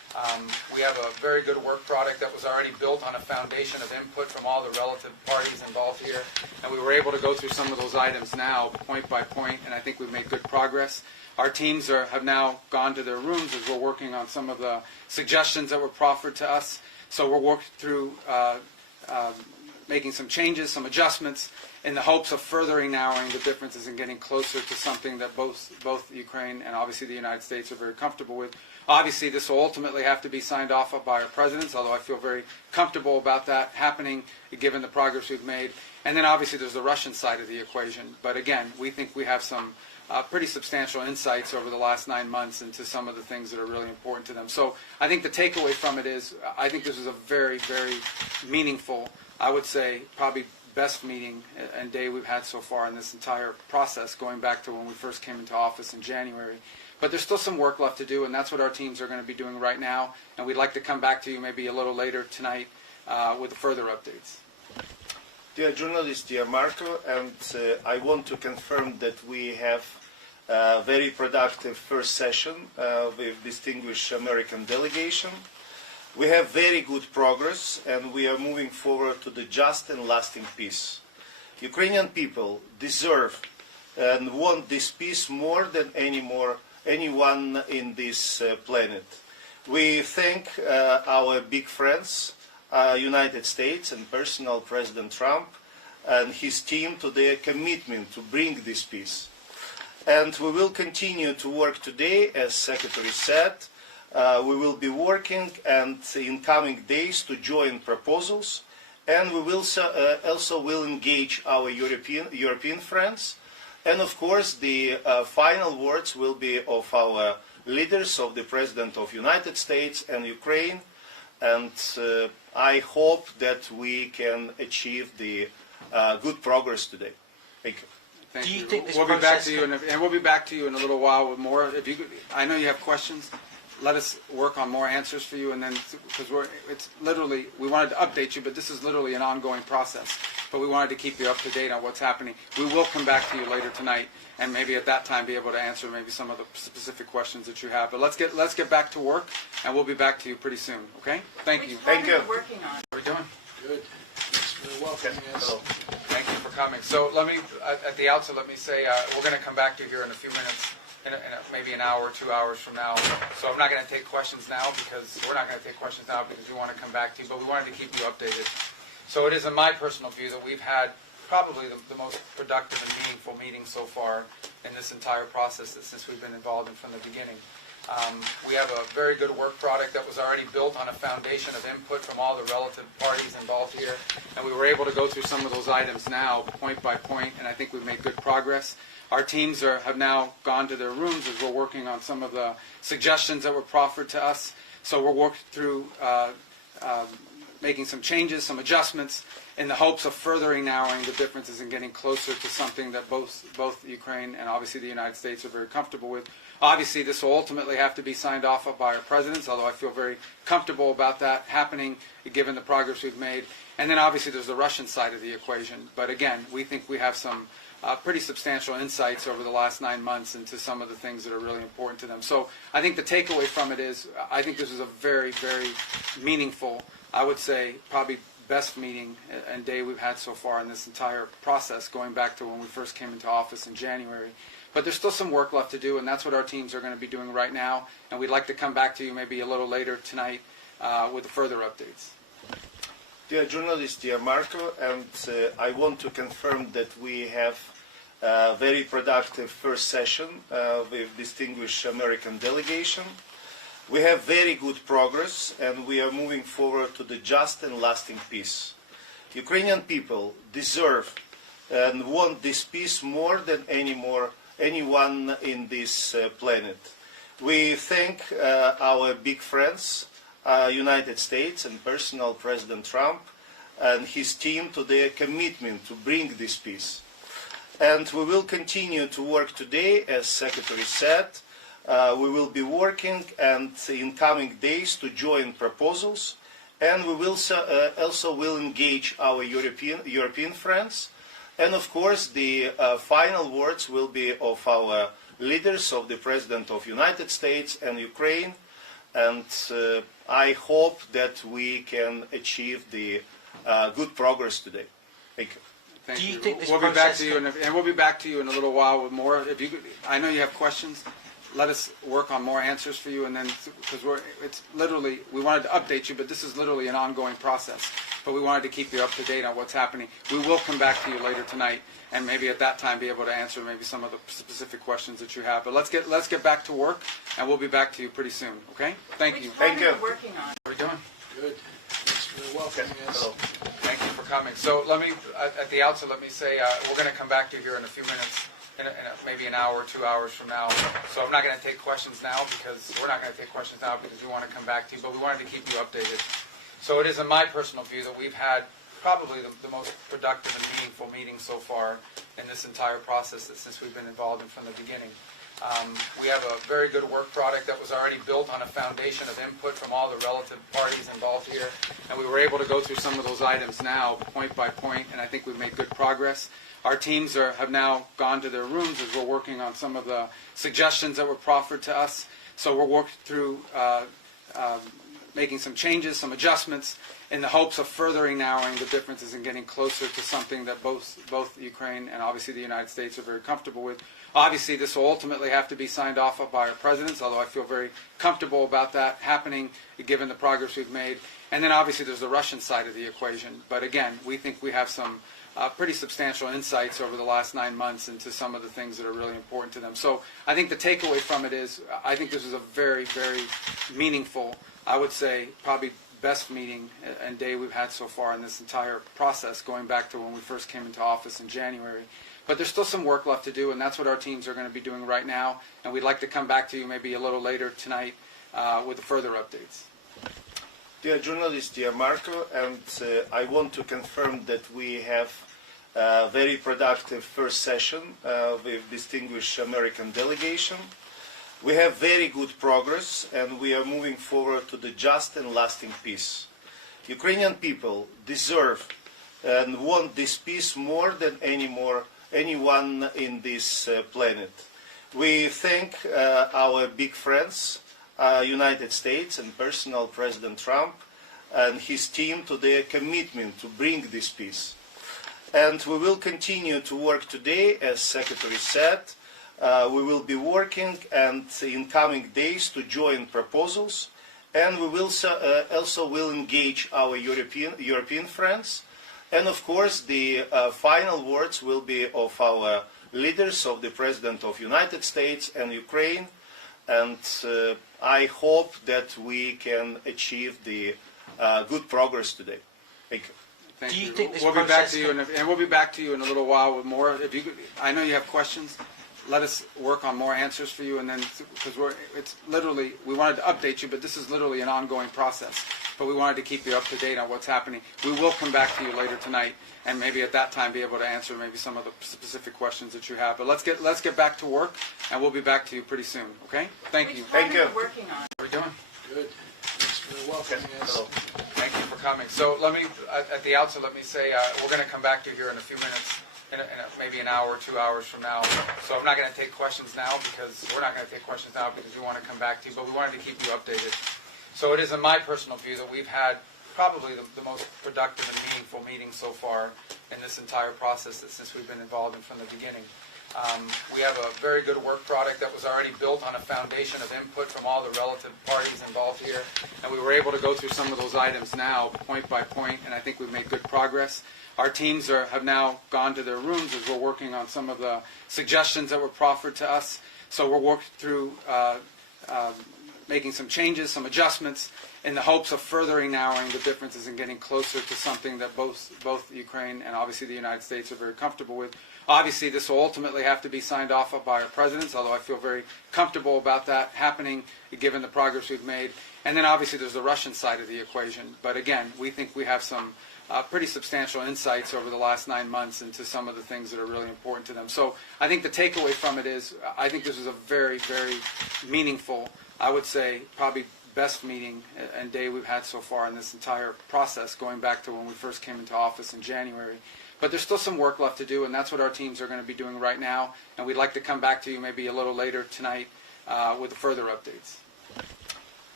We have a very good work product that was already built on a foundation of input from all the relative parties involved here, and we were able to go through some of those items now, point by point, and I think we've made good progress. Our teams have now gone to their rooms as we're working on some of the suggestions that were proffered to us. So we're working through making some changes, some adjustments, in the hopes of furthering narrowing the differences and getting closer to something that both Ukraine and obviously the United States are very comfortable with. Obviously, this will ultimately have to be signed off by our presidents, although I feel very comfortable about that happening, given the progress we've made. And then obviously there's the Russian side of the equation. But again, we think we have some pretty substantial insights over the last 9 months into some of the things that are really important to them. So I think the takeaway from it is, I think this is a very, very meaningful, I would say probably best meeting and day we've had so far in this entire process, going back to when we first came into office in January. But there's still some work left to do, and that's what our teams are going to be doing right now. And we'd like to come back to you maybe a little later tonight with further updates. Dear journalist, dear Marco, and I want to confirm that we have a very productive first session with distinguished American delegation. We have very good progress, and we are moving forward to the just and lasting peace. Ukrainian people deserve and want this peace more than anyone in this planet. We thank our big friends, United States and personal President Trump and his team to their commitment to bring this peace. And we will continue to work today, as Secretary said. We will be working and in coming days to join proposals, and we will also will engage our European friends. And of course, the final words will be of our leaders, of the President of the United States and Ukraine. And I hope that we can achieve the good progress today. Thank you. Thank Do you you. think this we'll be back process to you, and we'll be back to you in a little while with more. If you, I know you have questions. Let us work on more answers for you, and then because it's literally, we wanted to update you, but this is literally an ongoing process. But we wanted to keep you up to date on what's happening. We will come back to you later tonight, and maybe at that time be able to answer maybe some of the specific questions that you have. But let's get back to work, and we'll be back to you pretty soon. Okay? Thank you. Thank you. Working on. How are we doing? Good. Thanks for welcoming us. Hello. Thank you for coming. So let me, at the outset, let me say we're going to come back to you here in a few minutes, maybe an hour, 2 hours from now. So I'm not going to take questions now because we're not going to take questions now because we want to come back to you, but we wanted to keep you updated. So it is in my personal view that we've had probably the most productive and meaningful meeting so far in this entire process since we've been involved in from the beginning. We have a very good work product that was already built on a foundation of input from all the relative parties involved here, and we were able to go through some of those items now, point by point, and I think we've made good progress. Our teams have now gone to their rooms as we're working on some of the suggestions that were proffered to us. So we're working through making some changes, some adjustments, in the hopes of furthering narrowing the differences and getting closer to something that both Ukraine and obviously the United States are very comfortable with. Obviously, this will ultimately have to be signed off by our presidents, although I feel very comfortable about that happening, given the progress we've made. And then obviously there's the Russian side of the equation. But again, we think we have some pretty substantial insights over the last 9 months into some of the things that are really important to them. So I think the takeaway from it is, I think this is a very, very meaningful, I would say probably best meeting and day we've had so far in this entire process, going back to when we first came into office in January. But there's still some work left to do, and that's what our teams are going to be doing right now. And we'd like to come back to you maybe a little later tonight with further updates. Dear journalist, dear Marco, and I want to confirm that we have a very productive first session with distinguished American delegation. We have very good progress, and we are moving forward to the just and lasting peace. Ukrainian people deserve and want this peace more than anyone in this planet. We thank our big friends, United States and personal President Trump and his team to their commitment to bring this peace. And we will continue to work today, as Secretary said. We will be working and in coming days to join proposals, and we will also will engage our European friends. And of course, the final words will be of our leaders, of the President of the United States and Ukraine. and I hope that we can achieve the good progress today. Thank you. Thank Do you you. think this We'll be back process to you, and we'll be back to you in a little while with more. If you, I know you have questions. Let us work on more answers for you, and then because it's literally we wanted to update you, but this is literally an ongoing process. But we wanted to keep you up to date on what's happening. We will come back to you later tonight, and maybe at that time be able to answer maybe some of the specific questions that you have. But let's get back to work, and we'll be back to you pretty soon. Okay? Thank you. Thank you. What are you working on? How are we doing? Good. Thanks for welcoming us. Hello. Thank you for coming. So let me, at the outset, let me say we're going to come back to you here in a few minutes, maybe an hour, 2 hours from now. So I'm not going to take questions now because we're not going to take questions now because we want to come back to you, but we wanted to keep you updated. So it is in my personal view that we've had probably the most productive and meaningful meeting so far in this entire process since we've been involved in from the beginning. We have a very good work product that was already built on a foundation of input from all the relative parties involved here, and we were able to go through some of those items now, point by point, and I think we've made good progress. Our teams have now gone to their rooms as we're working on some of the suggestions that were proffered to us. So we're working through making some changes, some adjustments, in the hopes of furthering narrowing the differences and getting closer to something that both Ukraine and obviously the United States are very comfortable with. Obviously, this will ultimately have to be signed off by our presidents, although I feel very comfortable about that happening, given the progress we've made. And then obviously there's the Russian side of the equation. But again, we think we have some pretty substantial insights over the last 9 months into some of the things that are really important to them. So I think the takeaway from it is I think this is a very, very meaningful, I would say probably best meeting and day we've had so far in this entire process, going back to when we first came into office in January. But there's still some work left to do, and that's what our teams are going to be doing right now. And we'd like to come back to you maybe a little later tonight with further updates. Dear journalist, dear Marco, and I want to confirm that we have a very productive first session with distinguished American delegation. We have very good progress, and we are moving forward to the just and lasting peace. Ukrainian people deserve and want this peace more than anyone in this planet. We thank our big friends, United States and personal President Trump and his team to their commitment to bring this peace. And we will continue to work today, as Secretary said. We will be working and in coming days to join proposals, and we will also will engage our European friends. And of course, the final words will be of our leaders, of the President of the United States and Ukraine. And I hope that we can achieve the good progress today. Thank you. Thank Do you you. think this we'll be back process to you, and we'll be back to you in a little while with more. If you, I know you have questions. Let us work on more answers for you, and then because it's literally we wanted to update you, but this is literally an ongoing process. But we wanted to keep you up to date on what's happening. We will come back to you later tonight, and maybe at that time be able to answer maybe some of the specific questions that you have. But let's get back to work, and we'll be back to you pretty soon. Okay? Thank you. Thank you. What are you working on? How are we doing? Good. Thanks for welcoming us. Hello. Thank you for coming. So let me, at the outset, let me say we're going to come back to you here in a few minutes, maybe an hour, 2 hours from now. So I'm not going to take questions now because we're not going to take questions now because we want to come back to you, but we wanted to keep you updated. So it is in my personal view that we've had probably the most productive and meaningful meeting so far in this entire process since we've been involved in from the beginning. We have a very good work product that was already built on a foundation of input from all the relative parties involved here, and we were able to go through some of those items now, point by point, and I think we've made good progress. Our teams have now gone to their rooms as we're working on some of the suggestions that were proffered to us. So we're working through making some changes, some adjustments, in the hopes of furthering narrowing the differences and getting closer to something that both Ukraine and obviously the United States are very comfortable with. Obviously, this will ultimately have to be signed off by our presidents, although I feel very comfortable about that happening, given the progress we've made. And then obviously there's the Russian side of the equation. But again, we think we have some pretty substantial insights over the last 9 months into some of the things that are really important to them. So I think the takeaway from it is I think this is a very, very meaningful, I would say probably best meeting and day we've had so far in this entire process, going back to when we first came into office in January. But there's still some work left to do, and that's what our teams are going to be doing right now. And we'd like to come back to you maybe a little later tonight with further updates.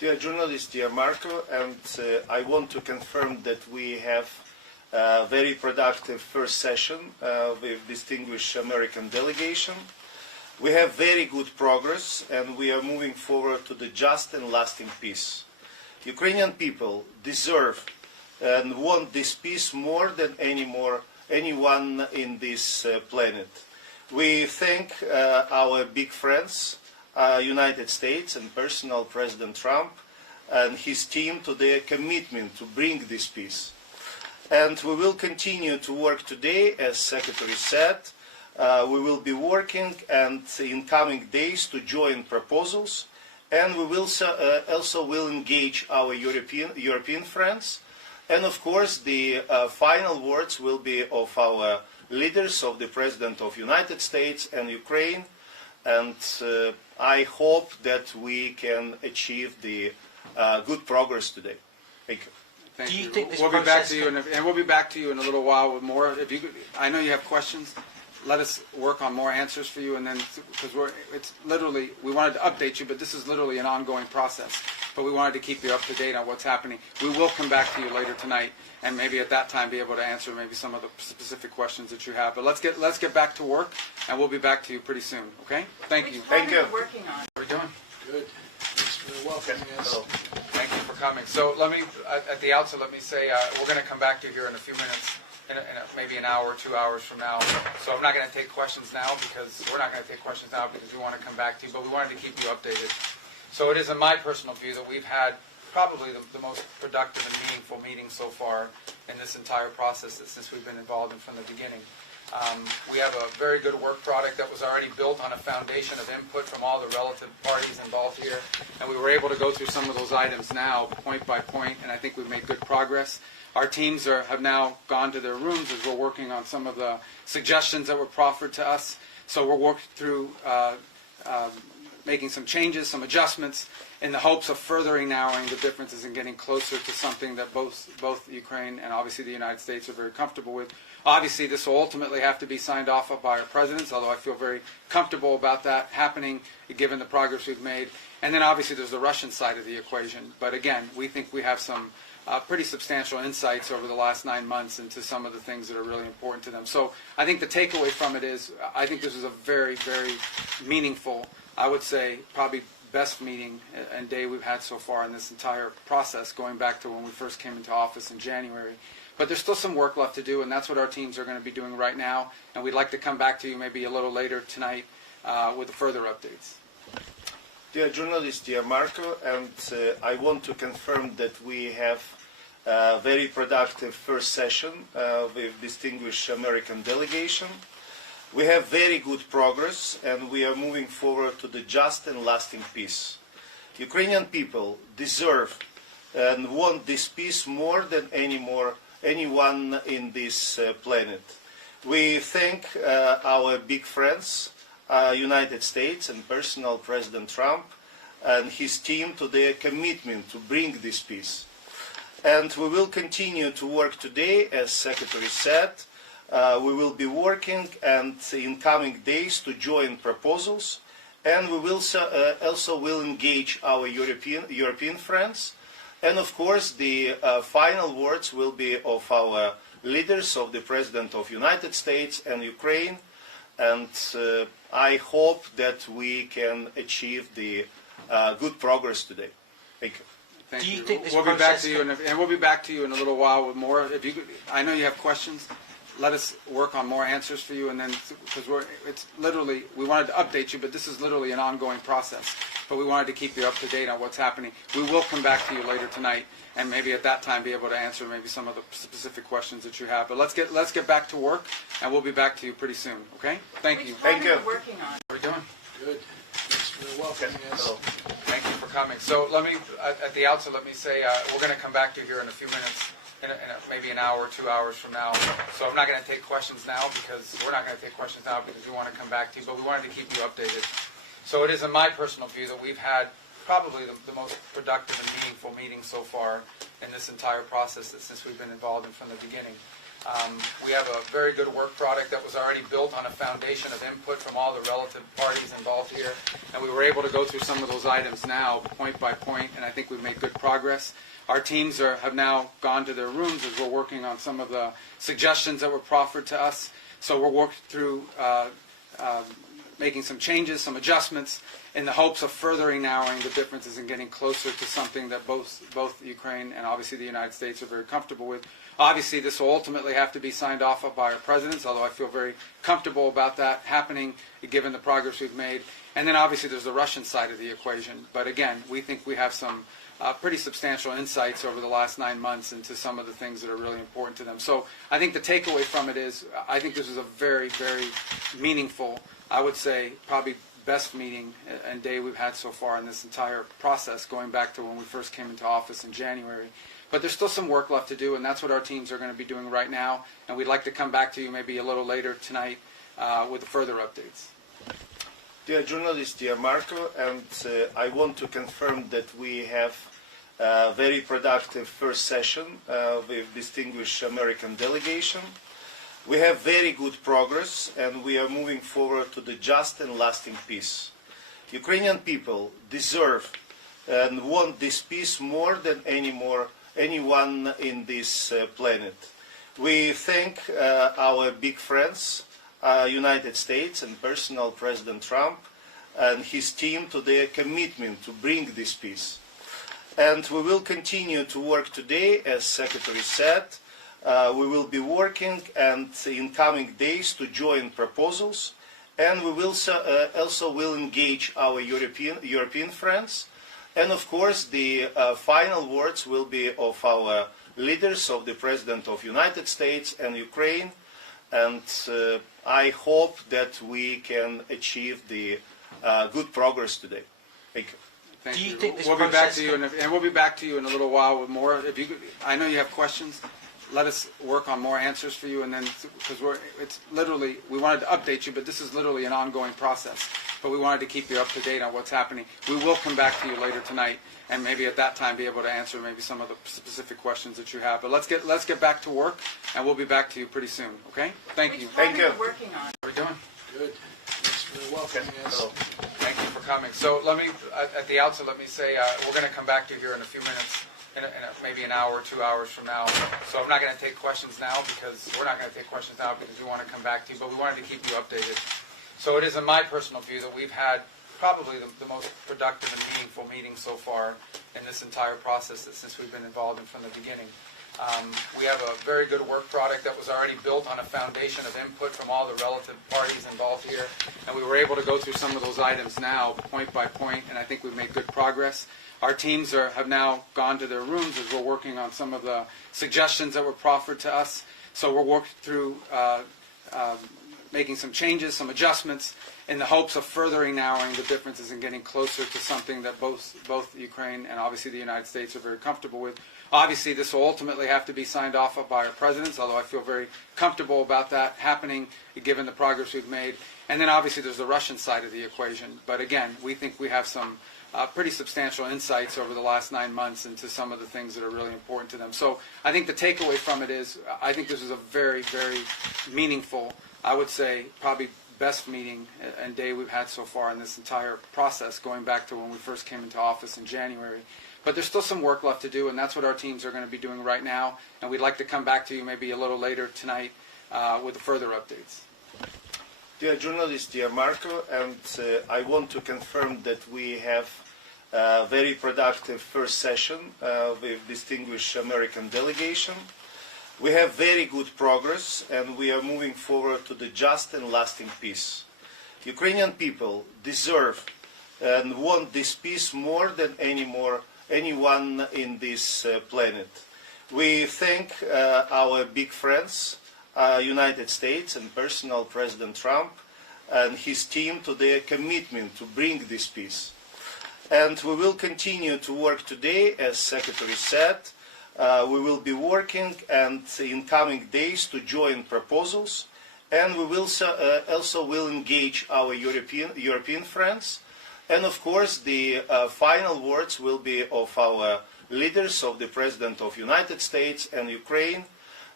Dear journalist, dear Marco, and I want to confirm that we have a very productive first session with distinguished American delegation. We have very good progress and we are moving forward to the just and lasting peace. Ukrainian people deserve and want this peace more than anyone in this planet. We thank our big friends, United States and personal President Trump and his team to their commitment to bring this peace. And we will continue to work today, as Secretary said. We will be working and in coming days to join proposals, and we will also will engage our European friends. And of course, the final words will be of our leaders, of the President of the United States and Ukraine. And I hope that we can achieve the good progress today. Thank you. Thank Do you you. think this We'll be back process to you, and we'll be back to you in a little while with more. If you, I know you have questions. Let us work on more answers for you, and then because it's literally we wanted to update you, but this is literally an ongoing process. But we wanted to keep you up to date on what's happening. We will come back to you later tonight, and maybe at that time be able to answer maybe some of the specific questions that you have. But let's get back to work, and we'll be back to you pretty soon. Okay? Thank you. Thank you. Working on. How are we doing? Good. Thanks for welcoming us. Thank you for coming. So let me, at the outset, let me say we're going to come back to you here in a few minutes, maybe an hour, 2 hours from now. So I'm not going to take questions now because we're not going to take questions now because we want to come back to you, but we wanted to keep you updated. So it is in my personal view that we've had probably the most productive and meaningful meeting so far in this entire process since we've been involved in from the beginning. We have a very good work product that was already built on a foundation of input from all the relative parties involved here, and we were able to go through some of those items now, point by point, and I think we've made good progress. Our teams have now gone to their rooms as we're working on some of the suggestions that were proffered to us. So we're working through making some changes, some adjustments, in the hopes of furthering narrowing the differences and getting closer to something that both Ukraine and obviously the United States are very comfortable with. Obviously, this will ultimately have to be signed off by our presidents, although I feel very comfortable about that happening, given the progress we've made. And then obviously there's the Russian side of the equation. But again, we think we have some pretty substantial insights over the last 9 months into some of the things that are really important to them. So I think the takeaway from it is I think this is a very, very meaningful, I would say probably best meeting and day we've had so far in this entire process, going back to when we first came into office in January. But there's still some work left to do, and that's what our teams are going to be doing right now. And we'd like to come back to you maybe a little later tonight with further updates. Dear journalist, dear Marco, and I want to confirm that we have a very productive first session with distinguished American delegation. We have very good progress and we are moving forward to the just and lasting peace. Ukrainian people deserve and want this peace more than anyone in this planet. We thank our big friends, United States and personal President Trump and his team to their commitment to bring this peace. And we will continue to work today, as Secretary said. We will be working and in coming days to join proposals, and we will also will engage our European friends. And of course, the final words will be of our leaders, of the President of the United States and Ukraine. And I hope that we can achieve the good progress today. Thank you. Thank Do you you. think this We'll be back process to you, and we'll be back to you in a little while with more. If you, I know you have questions. Let us work on more answers for you, and then because it's literally we wanted to update you, but this is literally an ongoing process. But we wanted to keep you up to date on what's happening. We will come back to you later tonight, and maybe at that time be able to answer maybe some of the specific questions that you have. But let's get back to work, and we'll be back to you pretty soon. Okay? Thank you. Thank you. Working on. How are we doing? Good. Thanks for welcoming us. Thank you for coming. So let me, at the outset, let me say we're going to come back to you here in a few minutes, maybe an hour, 2 hours from now. So I'm not going to take questions now because we're not going to take questions now because we want to come back to you, but we wanted to keep you updated. So it is in my personal view that we've had probably the most productive and meaningful meeting so far in this entire process since we've been involved in from the beginning. We have a very good work product that was already built on a foundation of input from all the relative parties involved here, and we were able to go through some of those items now, point by point, and I think we've made good progress. Our teams have now gone to their rooms as we're working on some of the suggestions that were proffered to us. So we're working through making some changes, some adjustments, in the hopes of furthering narrowing the differences and getting closer to something that both Ukraine and obviously the United States are very comfortable with. Obviously, this will ultimately have to be signed off by our presidents, although I feel very comfortable about that happening, given the progress we've made. And then obviously there's the Russian side of the equation. But again, we think we have some pretty substantial insights over the last 9 months into some of the things that are really important to them. So I think the takeaway from it is, I think this is a very, very meaningful, I would say probably best meeting and day we've had so far in this entire process, going back to when we first came into office in January. But there's still some work left to do, and that's what our teams are going to be doing right now. And we'd like to come back to you maybe a little later tonight with further updates. Dear journalist, dear Marco, and I want to confirm that we have a very productive first session with distinguished American delegation. We have very good progress, and we are moving forward to the just and lasting peace. Ukrainian people deserve and want this peace more than anyone in this planet. We thank our big friends, United States and personal President Trump and his team to their commitment to bring this peace. And we will continue to work today, as Secretary said. We will be working and in coming days to join proposals, and we will also will engage our European friends. And of course, the final words will be of our leaders, of the President of the United States and Ukraine. And I hope that we can achieve the good progress today. Thank you. Thank Do you you. think this we'll be back process to you, and we'll be back to you in a little while with more. If you, I know you have questions. Let us work on more answers for you, and then because it's literally, we wanted to update you, but this is literally an ongoing process. But we wanted to keep you up to date on what's happening. We will come back to you later tonight, and maybe at that time be able to answer maybe some of the specific questions that you have. But let's get back to work, and we'll be back to you pretty soon. Okay? Thank you. Thank you. Working on. How are we doing? Good. Thanks for welcoming us. Thank you for coming. So let me, at the outset, let me say we're going to come back to you here in a few minutes, maybe an hour or 2 hours from now. So I'm not going to take questions now because we're not going to take questions now because we want to come back to you, but we wanted to keep you updated. So it is in my personal view that we've had probably the most productive and meaningful meeting so far in this entire process since we've been involved in from the beginning. We have a very good work product that was already built on a foundation of input from all the relative parties involved here, and we were able to go through some of those items now, point by point, and I think we've made good progress. Our teams have now gone to their rooms as we're working on some of the suggestions that were proffered to us. So we're working through making some changes, some adjustments, in the hopes of furthering narrowing the differences and getting closer to something that both Ukraine and obviously the United States are very comfortable with. Obviously, this will ultimately have to be signed off by our presidents, although I feel very comfortable about that happening, given the progress we've made. And then obviously there's the Russian side of the equation. But again, we think we have some pretty substantial insights over the last 9 months into some of the things that are really important to them. So I think the takeaway from it is, I think this is a very, very meaningful, I would say probably best meeting and day we've had so far in this entire process, going back to when we first came into office in January. But there's still some work left to do, and that's what our teams are going to be doing right now. And we'd like to come back to you maybe a little later tonight with further updates. Dear journalist, dear Marco, and I want to confirm that we have a very productive first session with distinguished American delegation. We have very good progress, and we are moving forward to the just and lasting peace. Ukrainian people deserve and want this peace more than anyone in this planet. We thank our big friends, United States and personal President Trump and his team to their commitment to bring this peace. And we will continue to work today, as Secretary said. We will be working and in coming days to join proposals, and we will also will engage our European friends. And of course, the final words will be of our leaders, of the President of the United States and Ukraine.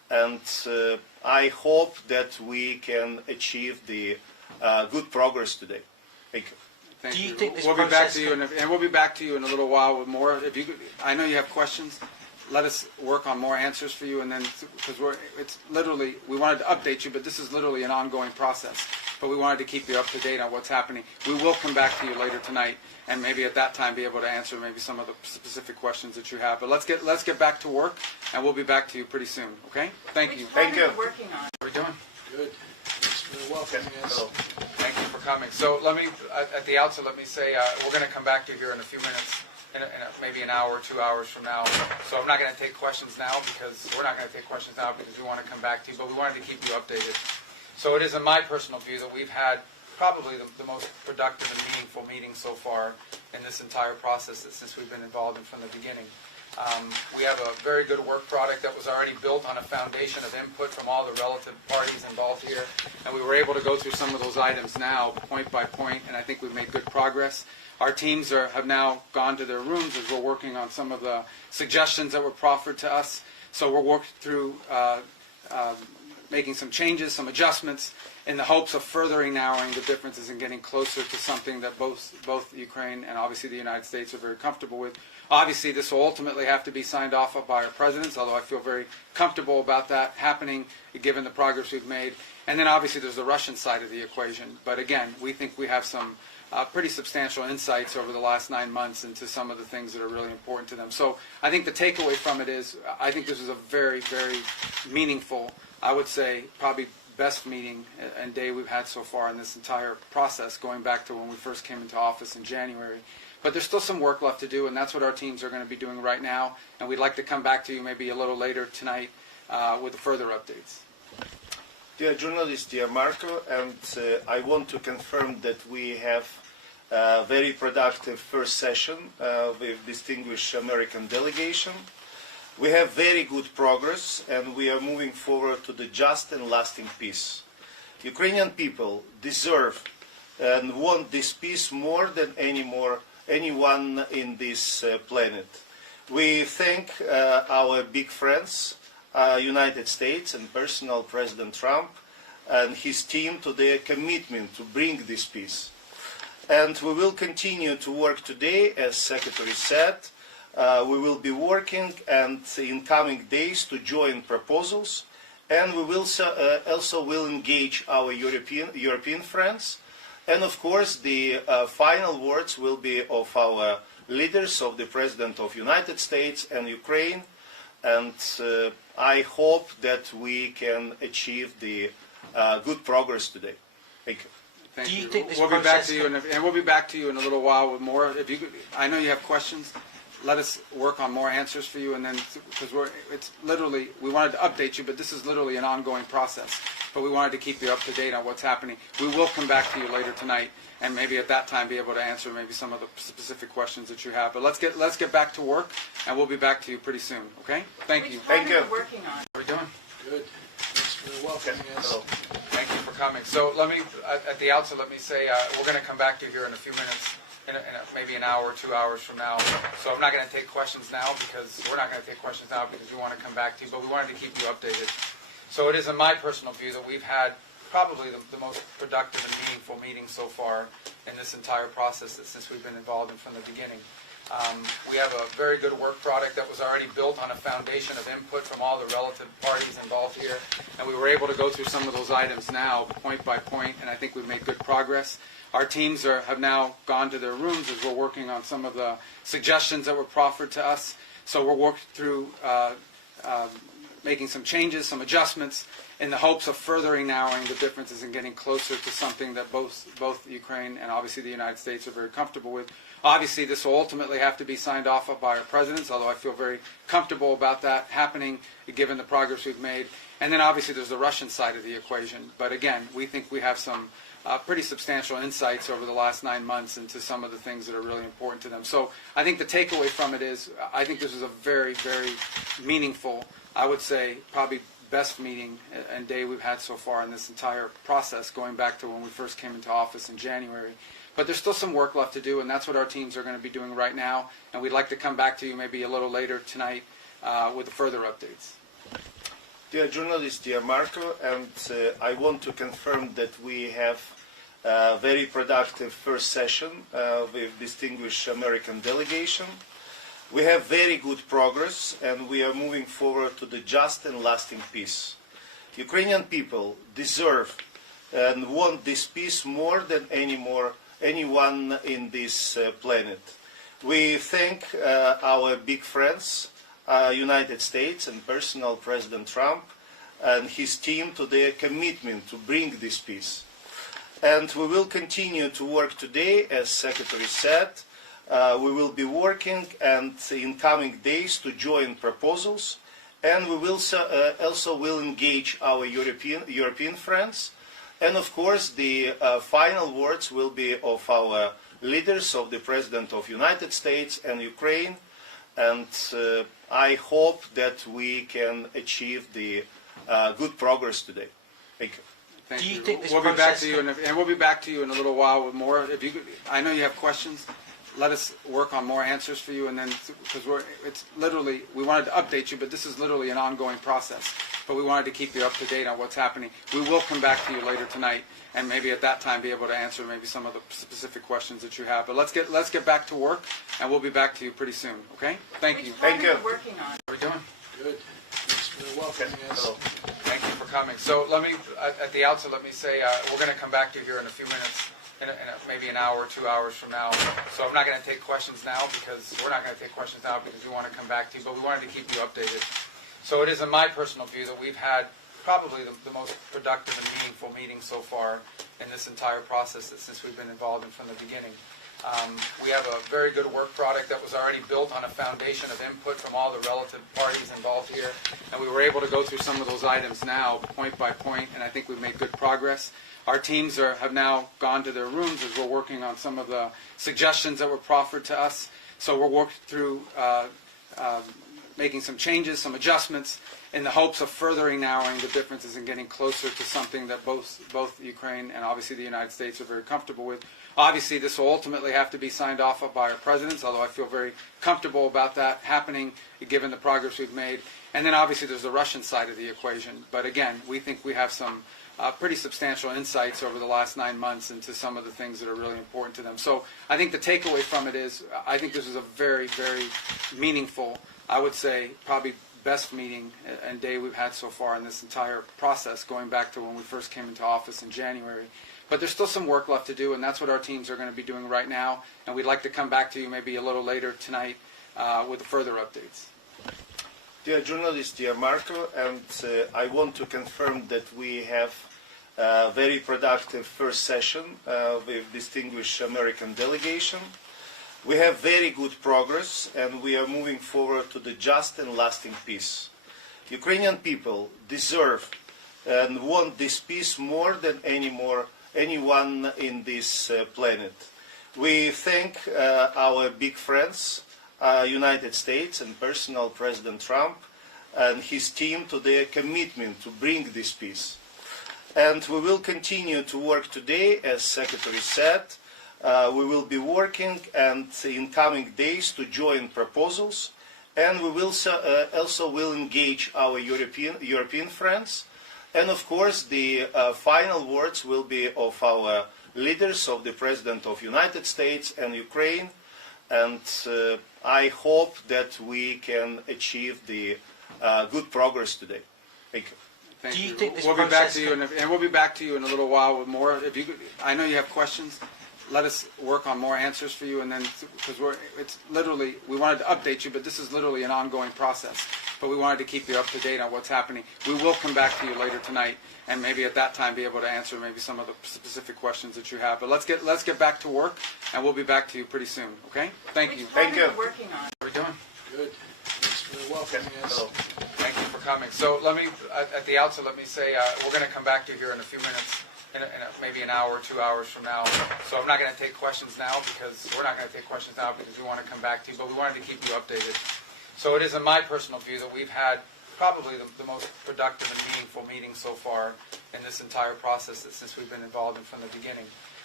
and I hope that we can achieve the good progress today. Thank you. Thank Do you you. think this We'll be back process to you, and we'll be back to you in a little while with more. If you, I know you have questions. Let us work on more answers for you, and then because it's literally we wanted to update you, but this is literally an ongoing process. But we wanted to keep you up to date on what's happening. We will come back to you later tonight, and maybe at that time be able to answer maybe some of the specific questions that you have. But let's get back to work, and we'll be back to you pretty soon. Okay? Thank you. Thank you. Working on. How are we doing? Good. Thanks for welcoming us. Hello. Thank you for coming. So let me, at the outset, let me say we're going to come back to you here in a few minutes, maybe an hour, 2 hours from now. So I'm not going to take questions now because we're not going to take questions now because we want to come back to you, but we wanted to keep you updated. So it is in my personal view that we've had probably the most productive and meaningful meeting so far in this entire process since we've been involved in from the beginning. We have a very good work product that was already built on a foundation of input from all the relative parties involved here, and we were able to go through some of those items now, point by point, and I think we've made good progress. Our teams have now gone to their rooms as we're working on some of the suggestions that were proffered to us. So we're working through making some changes, some adjustments, in the hopes of furthering narrowing the differences and getting closer to something that both Ukraine and obviously the United States are very comfortable with. Obviously, this will ultimately have to be signed off by our presidents, although I feel very comfortable about that happening given the progress we've made. And then obviously there's the Russian side of the equation. But again, we think we have some pretty substantial insights over the last 9 months into some of the things that are really important to them. So I think the takeaway from it is I think this is a very, very meaningful, I would say probably best meeting and day we've had so far in this entire process, going back to when we first came into office in January. But there's still some work left to do, and that's what our teams are going to be doing right now. And we'd like to come back to you maybe a little later tonight with further updates. Dear journalist, dear Marco, and I want to confirm that we have a very productive first session with distinguished American delegation. We have very good progress, and we are moving forward to the just and lasting peace. Ukrainian people deserve and want this peace more than anyone in this planet. We thank our big friends, United States and personal President Trump and his team to their commitment to bring this peace. And we will continue to work today, as Secretary said. We will be working and in coming days to join proposals, and we will also will engage our European friends. And of course, the final words will be of our leaders, of the President of the United States and Ukraine. And I hope that we can achieve the good progress today. Thank you. Thank Do you you. think this We'll be back process to you, and we'll be back to you in a little while with more. If you, I know you have questions. Let us work on more answers for you, and then because it's literally we wanted to update you, but this is literally an ongoing process. But we wanted to keep you up to date on what's happening. We will come back to you later tonight, and maybe at that time be able to answer maybe some of the specific questions that you have. But let's get back to work, and we'll be back to you pretty soon. Okay? Thank you. Thank you. Working on. How are we doing? Good. Thanks for welcoming us. Hello. Thank you for coming. So let me, at the outset, let me say we're going to come back to you here in a few minutes, maybe an hour, 2 hours from now. So I'm not going to take questions now because we're not going to take questions now because we want to come back to you, but we wanted to keep you updated. So it is in my personal view that we've had probably the most productive and meaningful meeting so far in this entire process since we've been involved in from the beginning. We have a very good work product that was already built on a foundation of input from all the relative parties involved here, and we were able to go through some of those items now, point by point, and I think we've made good progress. Our teams have now gone to their rooms as we're working on some of the suggestions that were proffered to us. So we're working through making some changes, some adjustments, in the hopes of furthering narrowing the differences and getting closer to something that both Ukraine and obviously the United States are very comfortable with. Obviously, this will ultimately have to be signed off by our presidents, although I feel very comfortable about that happening given the progress we've made. And then obviously there's the Russian side of the equation. But again, we think we have some pretty substantial insights over the last 9 months into some of the things that are really important to them. So I think the takeaway from it is I think this is a very, very meaningful, I would say probably best meeting and day we've had so far in this entire process, going back to when we first came into office in January. But there's still some work left to do, and that's what our teams are going to be doing right now. And we'd like to come back to you maybe a little later tonight with further updates. Dear journalist, dear Marco, and I want to confirm that we have a very productive first session with distinguished American delegation. We have very good progress and we are moving forward to the just and lasting peace. Ukrainian people deserve and want this peace more than anyone in this planet. We thank our big friends, United States and personal President Trump and his team to their commitment to bring this peace. And we will continue to work today, as Secretary said. We will be working and in coming days to join proposals, and we will also will engage our European friends. And of course, the final words will be of our leaders, of the President of the United States and Ukraine. And I hope that we can achieve the good progress today. Thank you. Thank Do you you. think this we'll be back process to you, and we'll be back to you in a little while with more. If you, I know you have questions. Let us work on more answers for you, and then because it's literally we wanted to update you, but this is literally an ongoing process. But we wanted to keep you up to date on what's happening. We will come back to you later tonight, and maybe at that time be able to answer maybe some of the specific questions that you have. But let's get back to work, and we'll be back to you pretty soon. Okay? Thank you. Thank you. Working on. How are we doing? Good. Thanks for welcoming us. Hello. Thank you for coming. So let me, at the outset, let me say we're going to come back to you here in a few minutes, maybe an hour, 2 hours from now. So I'm not going to take questions now because we're not going to take questions now because we want to come back to you, but we wanted to keep you updated. So it is in my personal view that we've had probably the most productive and meaningful meeting so far in this entire process since we've been involved in from the beginning. We have a very good work product that was already built on a foundation of input from all the relative parties involved here, and we were able to go through some of those items now, point by point, and I think we've made good progress. Our teams have now gone to their rooms as we're working on some of the suggestions that were proffered to us. So we're working through making some changes, some adjustments, in the hopes of furthering narrowing the differences and getting closer to something that both Ukraine and obviously the United States are very comfortable with. Obviously, this will ultimately have to be signed off by our presidents, although I feel very comfortable about that happening, given the progress we've made. And then obviously there's the Russian side of the equation. But again, we think we have some pretty substantial insights over the last 9 months into some of the things that are really important to them. So I think the takeaway from it is I think this is a very, very meaningful, I would say probably best meeting and day we've had so far in this entire process, going back to when we first came into office in January. But there's still some work left to do, and that's what our teams are going to be doing right now. And we'd like to come back to you maybe a little later tonight with further updates. Dear journalist, dear Marco, and I want to confirm that we have a very productive first session with distinguished American delegation. We have very good progress and we are moving forward to the just and lasting peace. Ukrainian people deserve and want this peace more than anyone in this planet. We thank our big friends, United States and personal President Trump and his team to their commitment to bring this peace. And we will continue to work today, as Secretary said. We will be working and in coming days to join proposals, and we will also will engage our European friends. And of course, the final words will be of our leaders, of the President of the United States and Ukraine. And I hope that we can achieve the good progress today. Thank you. Thank Do you you. think this we'll be back process to you, and we'll be back to you in a little while with more. If you, I know you have questions. Let us work on more answers for you, and then because it's literally we wanted to update you, but this is literally an ongoing process. But we wanted to keep you up to date on what's happening. We will come back to you later tonight, and maybe at that time be able to answer maybe some of the specific questions that you have. But let's get back to work, and we'll be back to you pretty soon. Okay? Thank you. Thank you. Working on. How are we doing? Good. Thanks for welcoming us. Hello. Thank you for coming. So let me, at the outset, let me say we're going to come back to you here in a few minutes, maybe an hour, 2 hours from now. So I'm not going to take questions now because we're not going to take questions now because we want to come back to you, but we wanted to keep you updated. So it is in my personal view that we've had probably the most productive and meaningful meeting so far in this entire process since we've been involved in from the beginning.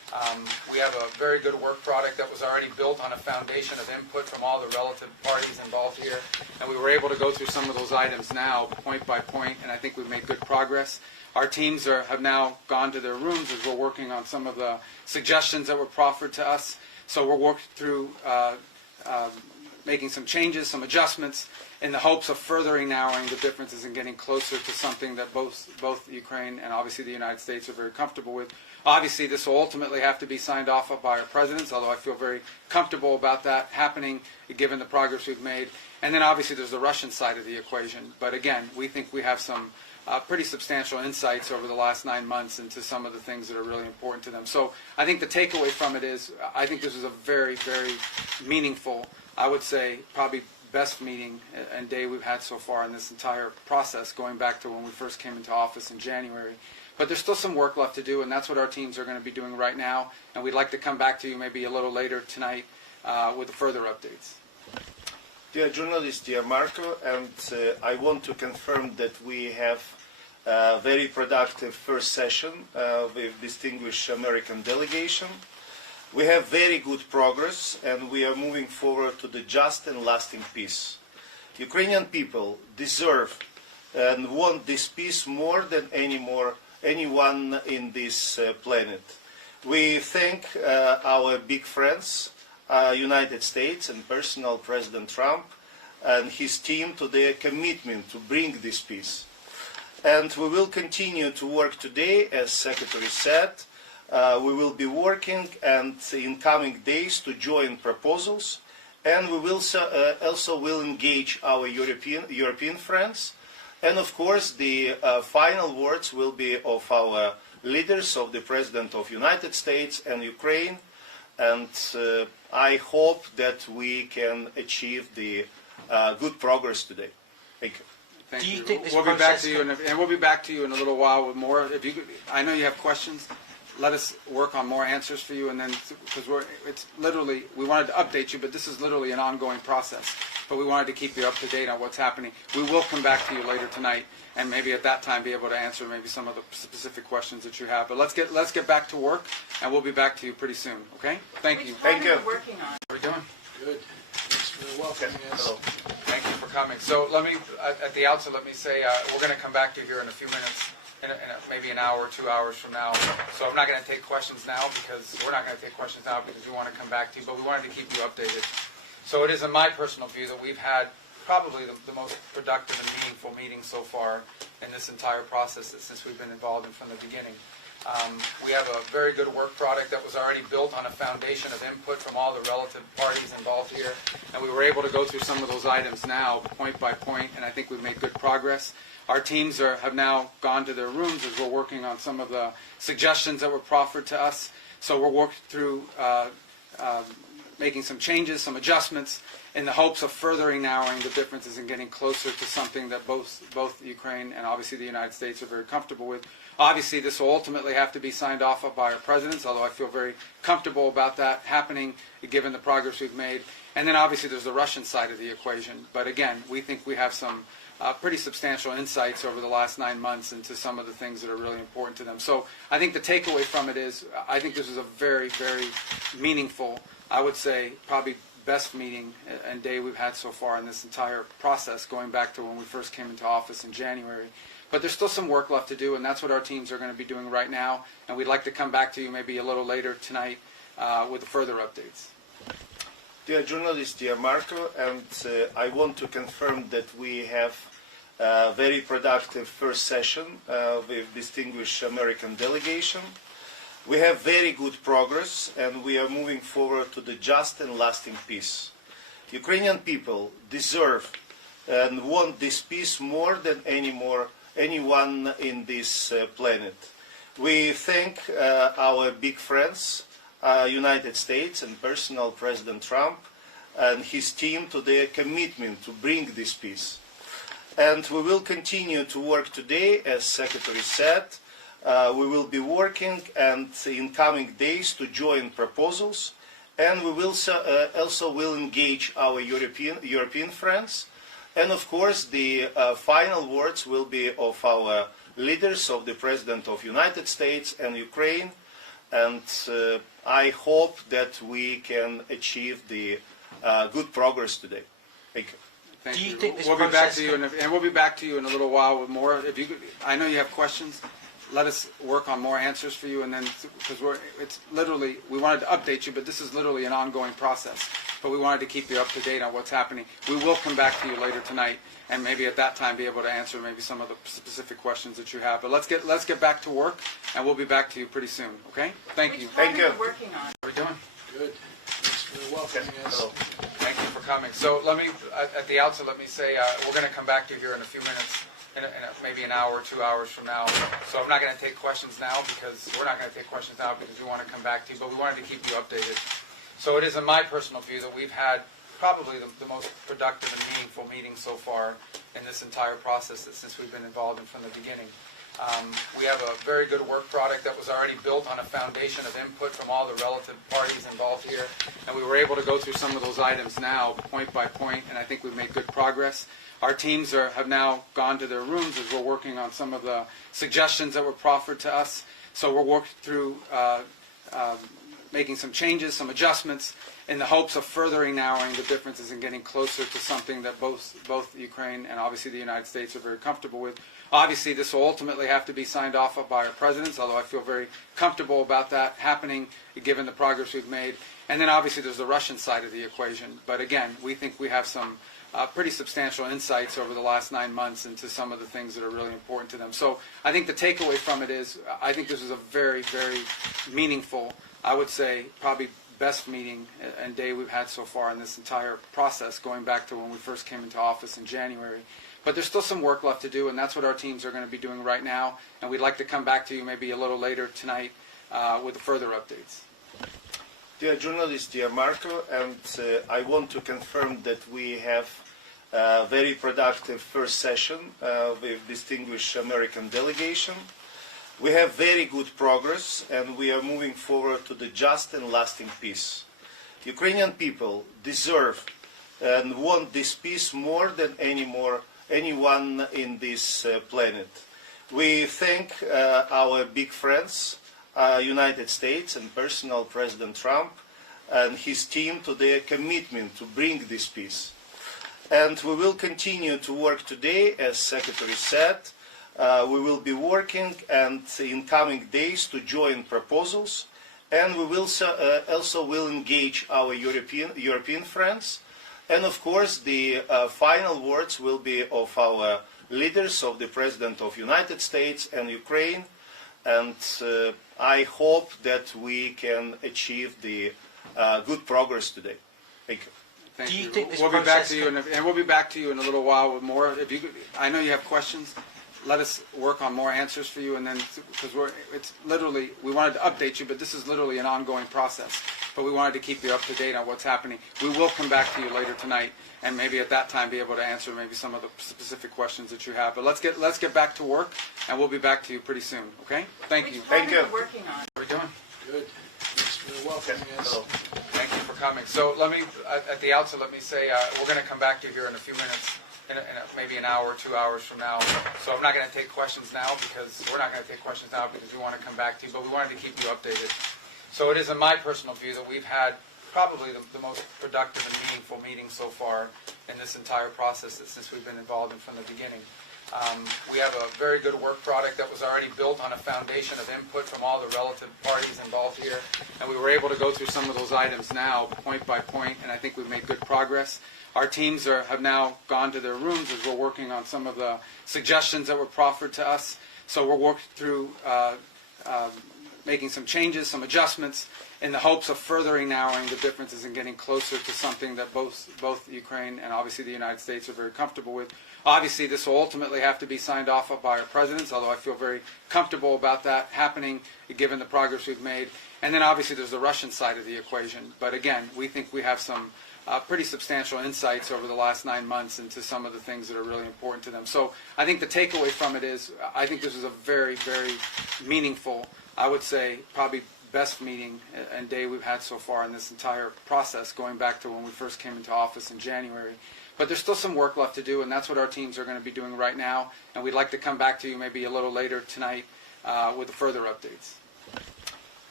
We have a very good work product that was already built on a foundation of input from all the relative parties involved here, and we were able to go through some of those items now, point by point, and I think we've made good progress. Our teams have now gone to their rooms as we're working on some of the suggestions that were proffered to us. So we're working through making some changes, some adjustments, in the hopes of furthering narrowing the differences and getting closer to something that both Ukraine and obviously the United States are very comfortable with. Obviously, this will ultimately have to be signed off by our presidents, although I feel very comfortable about that happening given the progress we've made. And then obviously there's the Russian side of the equation. But again, we think we have some pretty substantial insights over the last 9 months into some of the things that are really important to them. So I think the takeaway from it is I think this is a very, very meaningful, I would say probably best meeting and day we've had so far in this entire process, going back to when we first came into office in January. But there's still some work left to do, and that's what our teams are going to be doing right now. And we'd like to come back to you maybe a little later tonight with further updates. Dear journalist, dear Marco, and I want to confirm that we have a very productive first session with distinguished American delegation. We have very good progress, and we are moving forward to the just and lasting peace. Ukrainian people deserve and want this peace more than anyone in this planet. We thank our big friends, United States and personal President Trump and his team to their commitment to bring this peace. And we will continue to work today, as Secretary said. We will be working and in coming days to join proposals, and we will also will engage our European friends. And of course, the final words will be of our leaders, of the President of the United States and Ukraine. And I hope that we can achieve the good progress today. Thank you. Thank Do you you. think this We'll be back process to you, and we'll be back to you in a little while with more. If you, I know you have questions. Let us work on more answers for you, and then because it's literally we wanted to update you, but this is literally an ongoing process. But we wanted to keep you up to date on what's happening. We will come back to you later tonight, and maybe at that time be able to answer maybe some of the specific questions that you have. But let's get back to work, and we'll be back to you pretty soon. Okay? Thank you. Thank you. Working on. How are we doing? Good. Thanks for welcoming us. Hello. Thank you for coming. So let me, at the outset, let me say we're going to come back to you here in a few minutes, maybe an hour, 2 hours from now. So I'm not going to take questions now because we're not going to take questions now because we want to come back to you, but we wanted to keep you updated. So it is in my personal view that we've had probably the most productive and meaningful meeting so far in this entire process since we've been involved in from the beginning. We have a very good work product that was already built on a foundation of input from all the relative parties involved here, and we were able to go through some of those items now, point by point, and I think we've made good progress. Our teams have now gone to their rooms as we're working on some of the suggestions that were proffered to us. So we're working through making some changes, some adjustments, in the hopes of furthering narrowing the differences and getting closer to something that both Ukraine and obviously the United States are very comfortable with. Obviously, this will ultimately have to be signed off by our presidents, although I feel very comfortable about that happening given the progress we've made. And then obviously there's the Russian side of the equation. But again, we think we have some pretty substantial insights over the last 9 months into some of the things that are really important to them. So I think the takeaway from it is I think this is a very, very meaningful, I would say probably best meeting and day we've had so far in this entire process, going back to when we first came into office in January. But there's still some work left to do, and that's what our teams are going to be doing right now. And we'd like to come back to you maybe a little later tonight with further updates. Dear journalist, dear Marco, and I want to confirm that we have a very productive first session with distinguished American delegation. We have very good progress, and we are moving forward to the just and lasting peace. Ukrainian people deserve and want this peace more than anyone in this planet. We thank our big friends, United States and personal President Trump and his team to their commitment to bring this peace. And we will continue to work today, as Secretary said. We will be working and in coming days to join proposals, and we will also will engage our European friends. And of course, the final words will be of our leaders, of the President of the United States and Ukraine. and I hope that we can achieve the good progress today. Thank you. Thank Do you you. think this We'll be back process to you, and we'll be back to you in a little while with more. If you, I know you have questions. Let us work on more answers for you, and then because it's literally we wanted to update you, but this is literally an ongoing process. But we wanted to keep you up to date on what's happening. We will come back to you later tonight, and maybe at that time be able to answer maybe some of the specific questions that you have. But let's get back to work, and we'll be back to you pretty soon. Okay? Thank you. Thank you. Working on. How are we doing? Good. Thanks for welcoming us. Thank you for coming. So let me, at the outset, let me say we're going to come back to you here in a few minutes, maybe an hour, 2 hours from now. So I'm not going to take questions now because we're not going to take questions now because we want to come back to you, but we wanted to keep you updated. So it is in my personal view that we've had probably the most productive and meaningful meeting so far in this entire process since we've been involved in from the beginning. We have a very good work product that was already built on a foundation of input from all the relative parties involved here, and we were able to go through some of those items now, point by point, and I think we've made good progress. Our teams have now gone to their rooms as we're working on some of the suggestions that were proffered to us. So we're working through making some changes, some adjustments, in the hopes of furthering narrowing the differences and getting closer to something that both Ukraine and obviously the United States are very comfortable with. Obviously, this will ultimately have to be signed off by our presidents, although I feel very comfortable about that happening, given the progress we've made. And then obviously there's the Russian side of the equation. But again, we think we have some pretty substantial insights over the last 9 months into some of the things that are really important to them. So I think the takeaway from it is I think this is a very, very meaningful, I would say probably best meeting and day we've had so far in this entire process, going back to when we first came into office in January. But there's still some work left to do, and that's what our teams are going to be doing right now. And we'd like to come back to you maybe a little later tonight with further updates. Dear journalist, dear Marco, and I want to confirm that we have a very productive first session with distinguished American delegation. We have very good progress, and we are moving forward to the just and lasting peace. Ukrainian people deserve and want this peace more than anyone in this planet. We thank our big friends, United States and personal President Trump and his team to their commitment to bring this peace. And we will continue to work today, as Secretary said. We will be working and in coming days to join proposals, and we will also will engage our European friends. And of course, the final words will be of our leaders, of the President of the United States and Ukraine. And I hope that we can achieve the good progress today. Thank you. Thank Do you you. think this We'll be back process to you, and we'll be back to you in a little while with more. If you, I know you have questions. Let us work on more answers for you, and then because it's literally we wanted to update you, but this is literally an ongoing process. But we wanted to keep you up to date on what's happening. We will come back to you later tonight, and maybe at that time be able to answer maybe some of the specific questions that you have. But let's get back to work, and we'll be back to you pretty soon. Okay? Thank you. Thank you. Working on. How are we doing? Good. Thanks for welcoming us. Thank you for coming. So let me, at the outset, let me say we're going to come back to you here in a few minutes, maybe an hour, 2 hours from now. So I'm not going to take questions now because we're not going to take questions now because we want to come back to you, but we wanted to keep you updated. So it is in my personal view that we've had probably the most productive and meaningful meeting so far in this entire process since we've been involved in from the beginning. We have a very good work product that was already built on a foundation of input from all the relative parties involved here, and we were able to go through some of those items now, point by point, and I think we've made good progress. Our teams have now gone to their rooms as we're working on some of the suggestions that were proffered to us. So we're working through making some changes, some adjustments, in the hopes of furthering narrowing the differences and getting closer to something that both Ukraine and obviously the United States are very comfortable with. Obviously, this will ultimately have to be signed off by our presidents, although I feel very comfortable about that happening, given the progress we've made. And then obviously there's the Russian side of the equation. But again, we think we have some pretty substantial insights over the last 9 months into some of the things that are really important to them. So I think the takeaway from it is I think this is a very, very meaningful, I would say probably best meeting and day we've had so far in this entire process, going back to when we first came into office in January. But there's still some work left to do, and that's what our teams are going to be doing right now. And we'd like to come back to you maybe a little later tonight with further updates.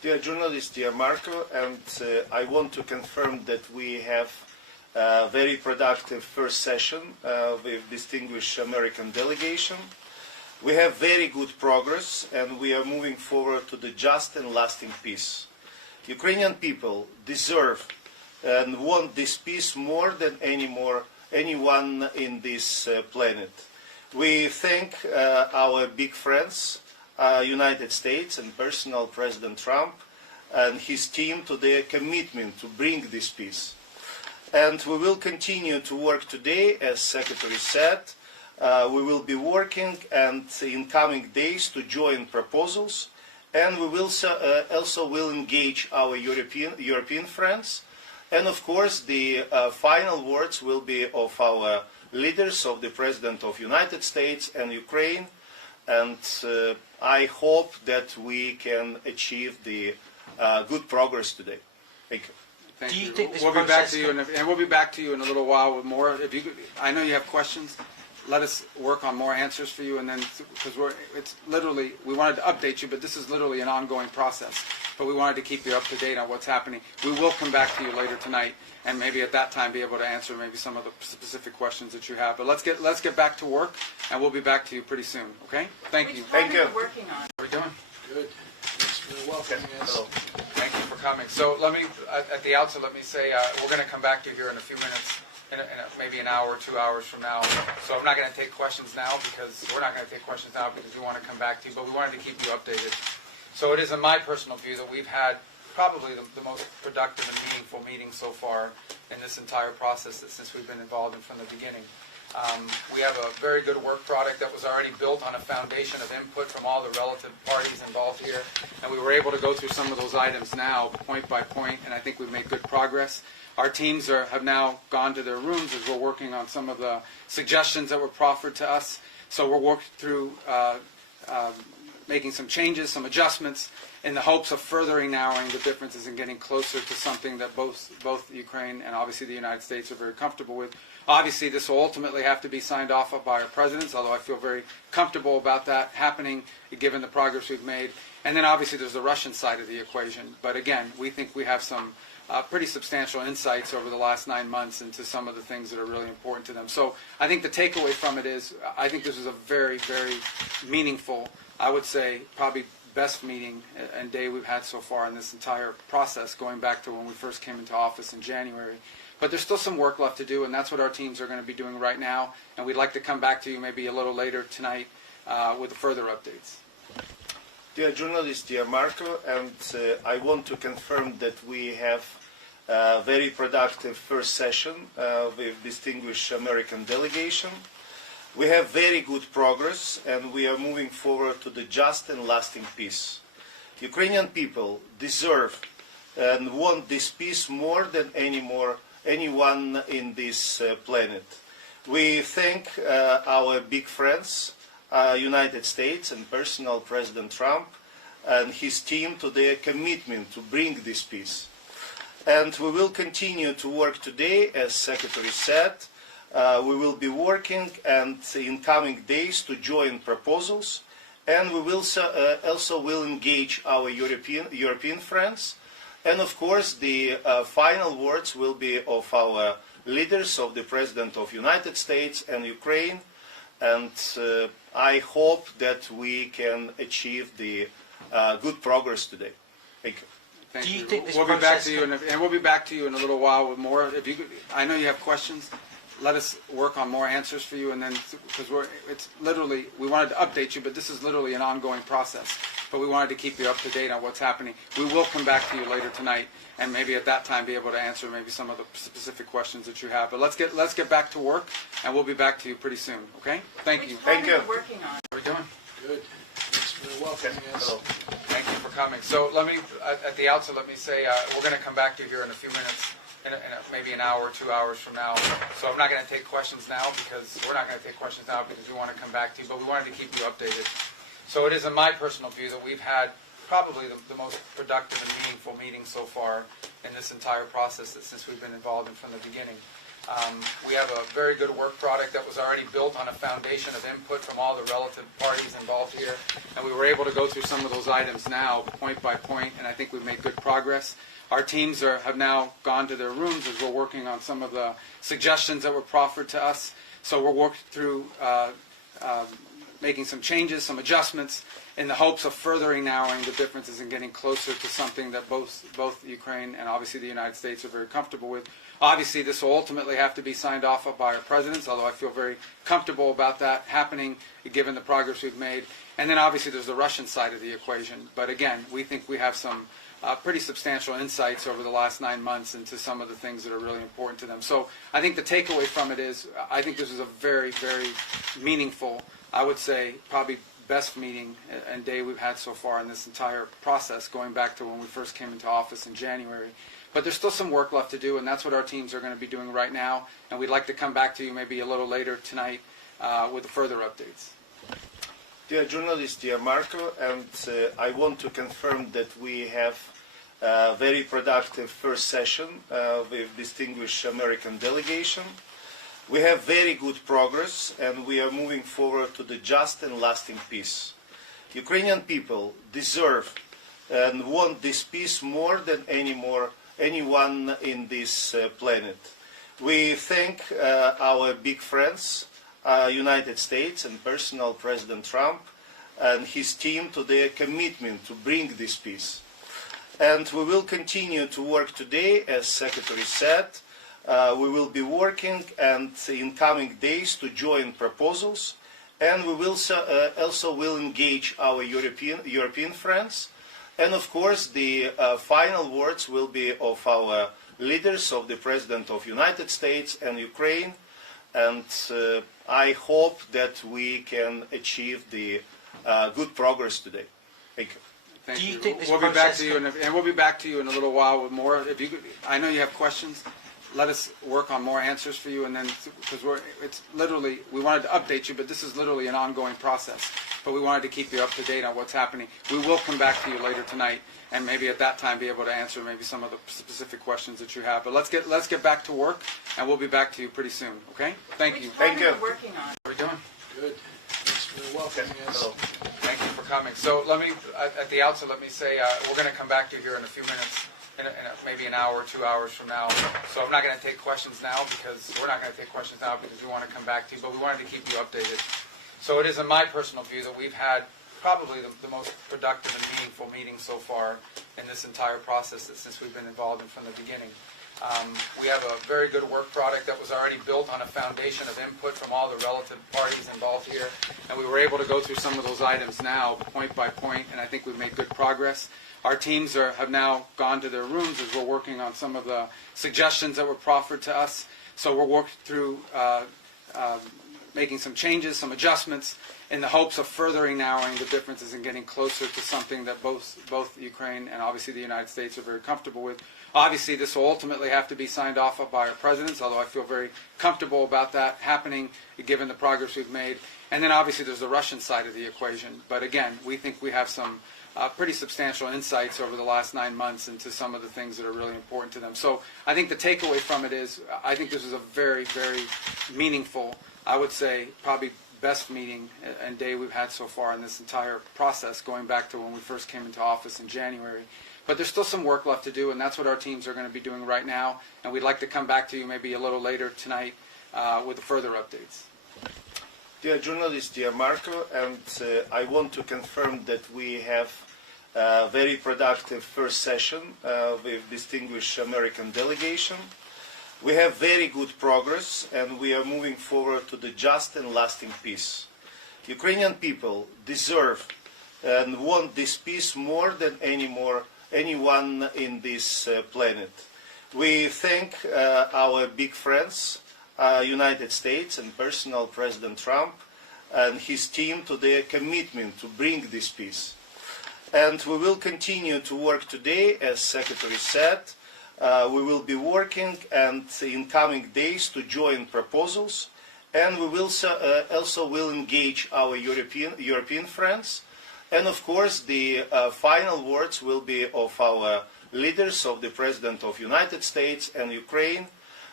Dear journalist, dear Marco, and I want to confirm that we have a very productive first session with distinguished American delegation. We have very good progress and we are moving forward to the just and lasting peace. Ukrainian people deserve and want this peace more than anyone in this planet. We thank our big friends, United States and personal President Trump and his team to their commitment to bring this peace. And we will continue to work today, as Secretary said. We will be working and in coming days to join proposals, and we will also will engage our European friends. And of course, the final words will be of our leaders, of the President of the United States and Ukraine. And I hope that we can achieve the good progress today. Thank you. Thank Do you you. think this We'll be back process to you, and we'll be back to you in a little while with more. If you, I know you have questions. Let us work on more answers for you, and then because it's literally we wanted to update you, but this is literally an ongoing process. But we wanted to keep you up to date on what's happening. We will come back to you later tonight, and maybe at that time be able to answer maybe some of the specific questions that you have. But let's get back to work, and we'll be back to you pretty soon. Okay? Thank you. Thank you. Working on. How are we doing? Good. Thanks for welcoming us. Hello. Thank you for coming. So let me, at the outset, let me say we're going to come back to you here in a few minutes, maybe an hour, 2 hours from now. So I'm not going to take questions now because we're not going to take questions now because we want to come back to you, but we wanted to keep you updated. So it is in my personal view that we've had probably the most productive and meaningful meeting so far in this entire process since we've been involved in from the beginning. We have a very good work product that was already built on a foundation of input from all the relative parties involved here, and we were able to go through some of those items now, point by point, and I think we've made good progress. Our teams have now gone to their rooms as we're working on some of the suggestions that were proffered to us. So we're working through making some changes, some adjustments, in the hopes of furthering narrowing the differences and getting closer to something that both Ukraine and obviously the United States are very comfortable with. Obviously, this will ultimately have to be signed off by our presidents, although I feel very comfortable about that happening, given the progress we've made. And then obviously there's the Russian side of the equation. But again, we think we have some pretty substantial insights over the last 9 months into some of the things that are really important to them. So I think the takeaway from it is I think this is a very, very meaningful, I would say probably best meeting and day we've had so far in this entire process, going back to when we first came into office in January. But there's still some work left to do, and that's what our teams are going to be doing right now. And we'd like to come back to you maybe a little later tonight with further updates. Dear journalist, dear Marco, and I want to confirm that we have a very productive first session with distinguished American delegation. We have very good progress and we are moving forward to the just and lasting peace. Ukrainian people deserve and want this peace more than anyone in this planet. We thank our big friends, United States and personal President Trump and his team to their commitment to bring this peace. And we will continue to work today, as Secretary said. We will be working and in coming days to join proposals, and we will also will engage our European friends. And of course, the final words will be of our leaders, of the President of the United States and Ukraine. And I hope that we can achieve the good progress today. Thank you. Thank Do you you. think this we'll be back process to you, and we'll be back to you in a little while with more. If you, I know you have questions. Let us work on more answers for you, and then because it's literally we wanted to update you, but this is literally an ongoing process. But we wanted to keep you up to date on what's happening. We will come back to you later tonight, and maybe at that time be able to answer maybe some of the specific questions that you have. But let's get back to work, and we'll be back to you pretty soon. Okay? Thank you. Thank you. Working on. How are we doing? Good. Thanks for welcoming us. Hello. Thank you for coming. So let me, at the outset, let me say we're going to come back to you here in a few minutes, maybe an hour, 2 hours from now. So I'm not going to take questions now because we're not going to take questions now because we want to come back to you, but we wanted to keep you updated. So it is in my personal view that we've had probably the most productive and meaningful meeting so far in this entire process since we've been involved in from the beginning. We have a very good work product that was already built on a foundation of input from all the relative parties involved here, and we were able to go through some of those items now, point by point, and I think we've made good progress. Our teams have now gone to their rooms as we're working on some of the suggestions that were proffered to us. So we're working through making some changes, some adjustments, in the hopes of furthering narrowing the differences and getting closer to something that both Ukraine and obviously the United States are very comfortable with. Obviously, this will ultimately have to be signed off by our presidents, although I feel very comfortable about that happening, given the progress we've made. And then obviously there's the Russian side of the equation. But again, we think we have some pretty substantial insights over the last 9 months into some of the things that are really important to them. So I think the takeaway from it is, I think this is a very, very meaningful, I would say probably best meeting and day we've had so far in this entire process, going back to when we first came into office in January. But there's still some work left to do, and that's what our teams are going to be doing right now. And we'd like to come back to you maybe a little later tonight with further updates. Dear journalist, dear Marco, and I want to confirm that we have a very productive first session with distinguished American delegation. We have very good progress, and we are moving forward to the just and lasting peace. Ukrainian people deserve and want this peace more than anyone in this planet. We thank our big friends, United States and personal President Trump and his team to their commitment to bring this peace. And we will continue to work today, as Secretary said. We will be working and in coming days to join proposals, and we will also will engage our European friends. And of course, the final words will be of our leaders, of the President of the United States and Ukraine. And I hope that we can achieve the good progress today. Thank you. Thank Do you you. think this We'll be back process to you, and we'll be back to you in a little while with more. If you, I know you have questions. Let us work on more answers for you, and then because it's literally, we wanted to update you, but this is literally an ongoing process. But we wanted to keep you up to date on what's happening. We will come back to you later tonight, and maybe at that time be able to answer maybe some of the specific questions that you have. But let's get back to work, and we'll be back to you pretty soon. Okay? Thank you. Thank you. Working on. How are we doing? Good. Thanks for welcoming us. Hello. Thank you for coming. So let me, at the outset, let me say we're going to come back to you here in a few minutes, maybe an hour, 2 hours from now. So I'm not going to take questions now because we're not going to take questions now because we want to come back to you, but we wanted to keep you updated. So it is in my personal view that we've had probably the most productive and meaningful meeting so far in this entire process since we've been involved in from the beginning. We have a very good work product that was already built on a foundation of input from all the relative parties involved here, and we were able to go through some of those items now, point by point, and I think we've made good progress. Our teams have now gone to their rooms as we're working on some of the suggestions that were proffered to us. So we're working through making some changes, some adjustments, in the hopes of furthering narrowing the differences and getting closer to something that both Ukraine and obviously the United States are very comfortable with. Obviously, this will ultimately have to be signed off by our presidents, although I feel very comfortable about that happening, given the progress we've made. And then obviously there's the Russian side of the equation. But again, we think we have some pretty substantial insights over the last 9 months into some of the things that are really important to them. So I think the takeaway from it is, I think this is a very, very meaningful, I would say probably best meeting and day we've had so far in this entire process, going back to when we first came into office in January. But there's still some work left to do, and that's what our teams are going to be doing right now. And we'd like to come back to you maybe a little later tonight with further updates. Dear journalist, dear Marco, and I want to confirm that we have a very productive first session with distinguished American delegation. We have very good progress, and we are moving forward to the just and lasting peace. Ukrainian people deserve and want this peace more than anyone in this planet. We thank our big friends, United States and personal President Trump and his team to their commitment to bring this peace. And we will continue to work today, as Secretary said. We will be working and in coming days to join proposals, and we will also will engage our European friends. And of course, the final words will be of our leaders, of the President of the United States and Ukraine.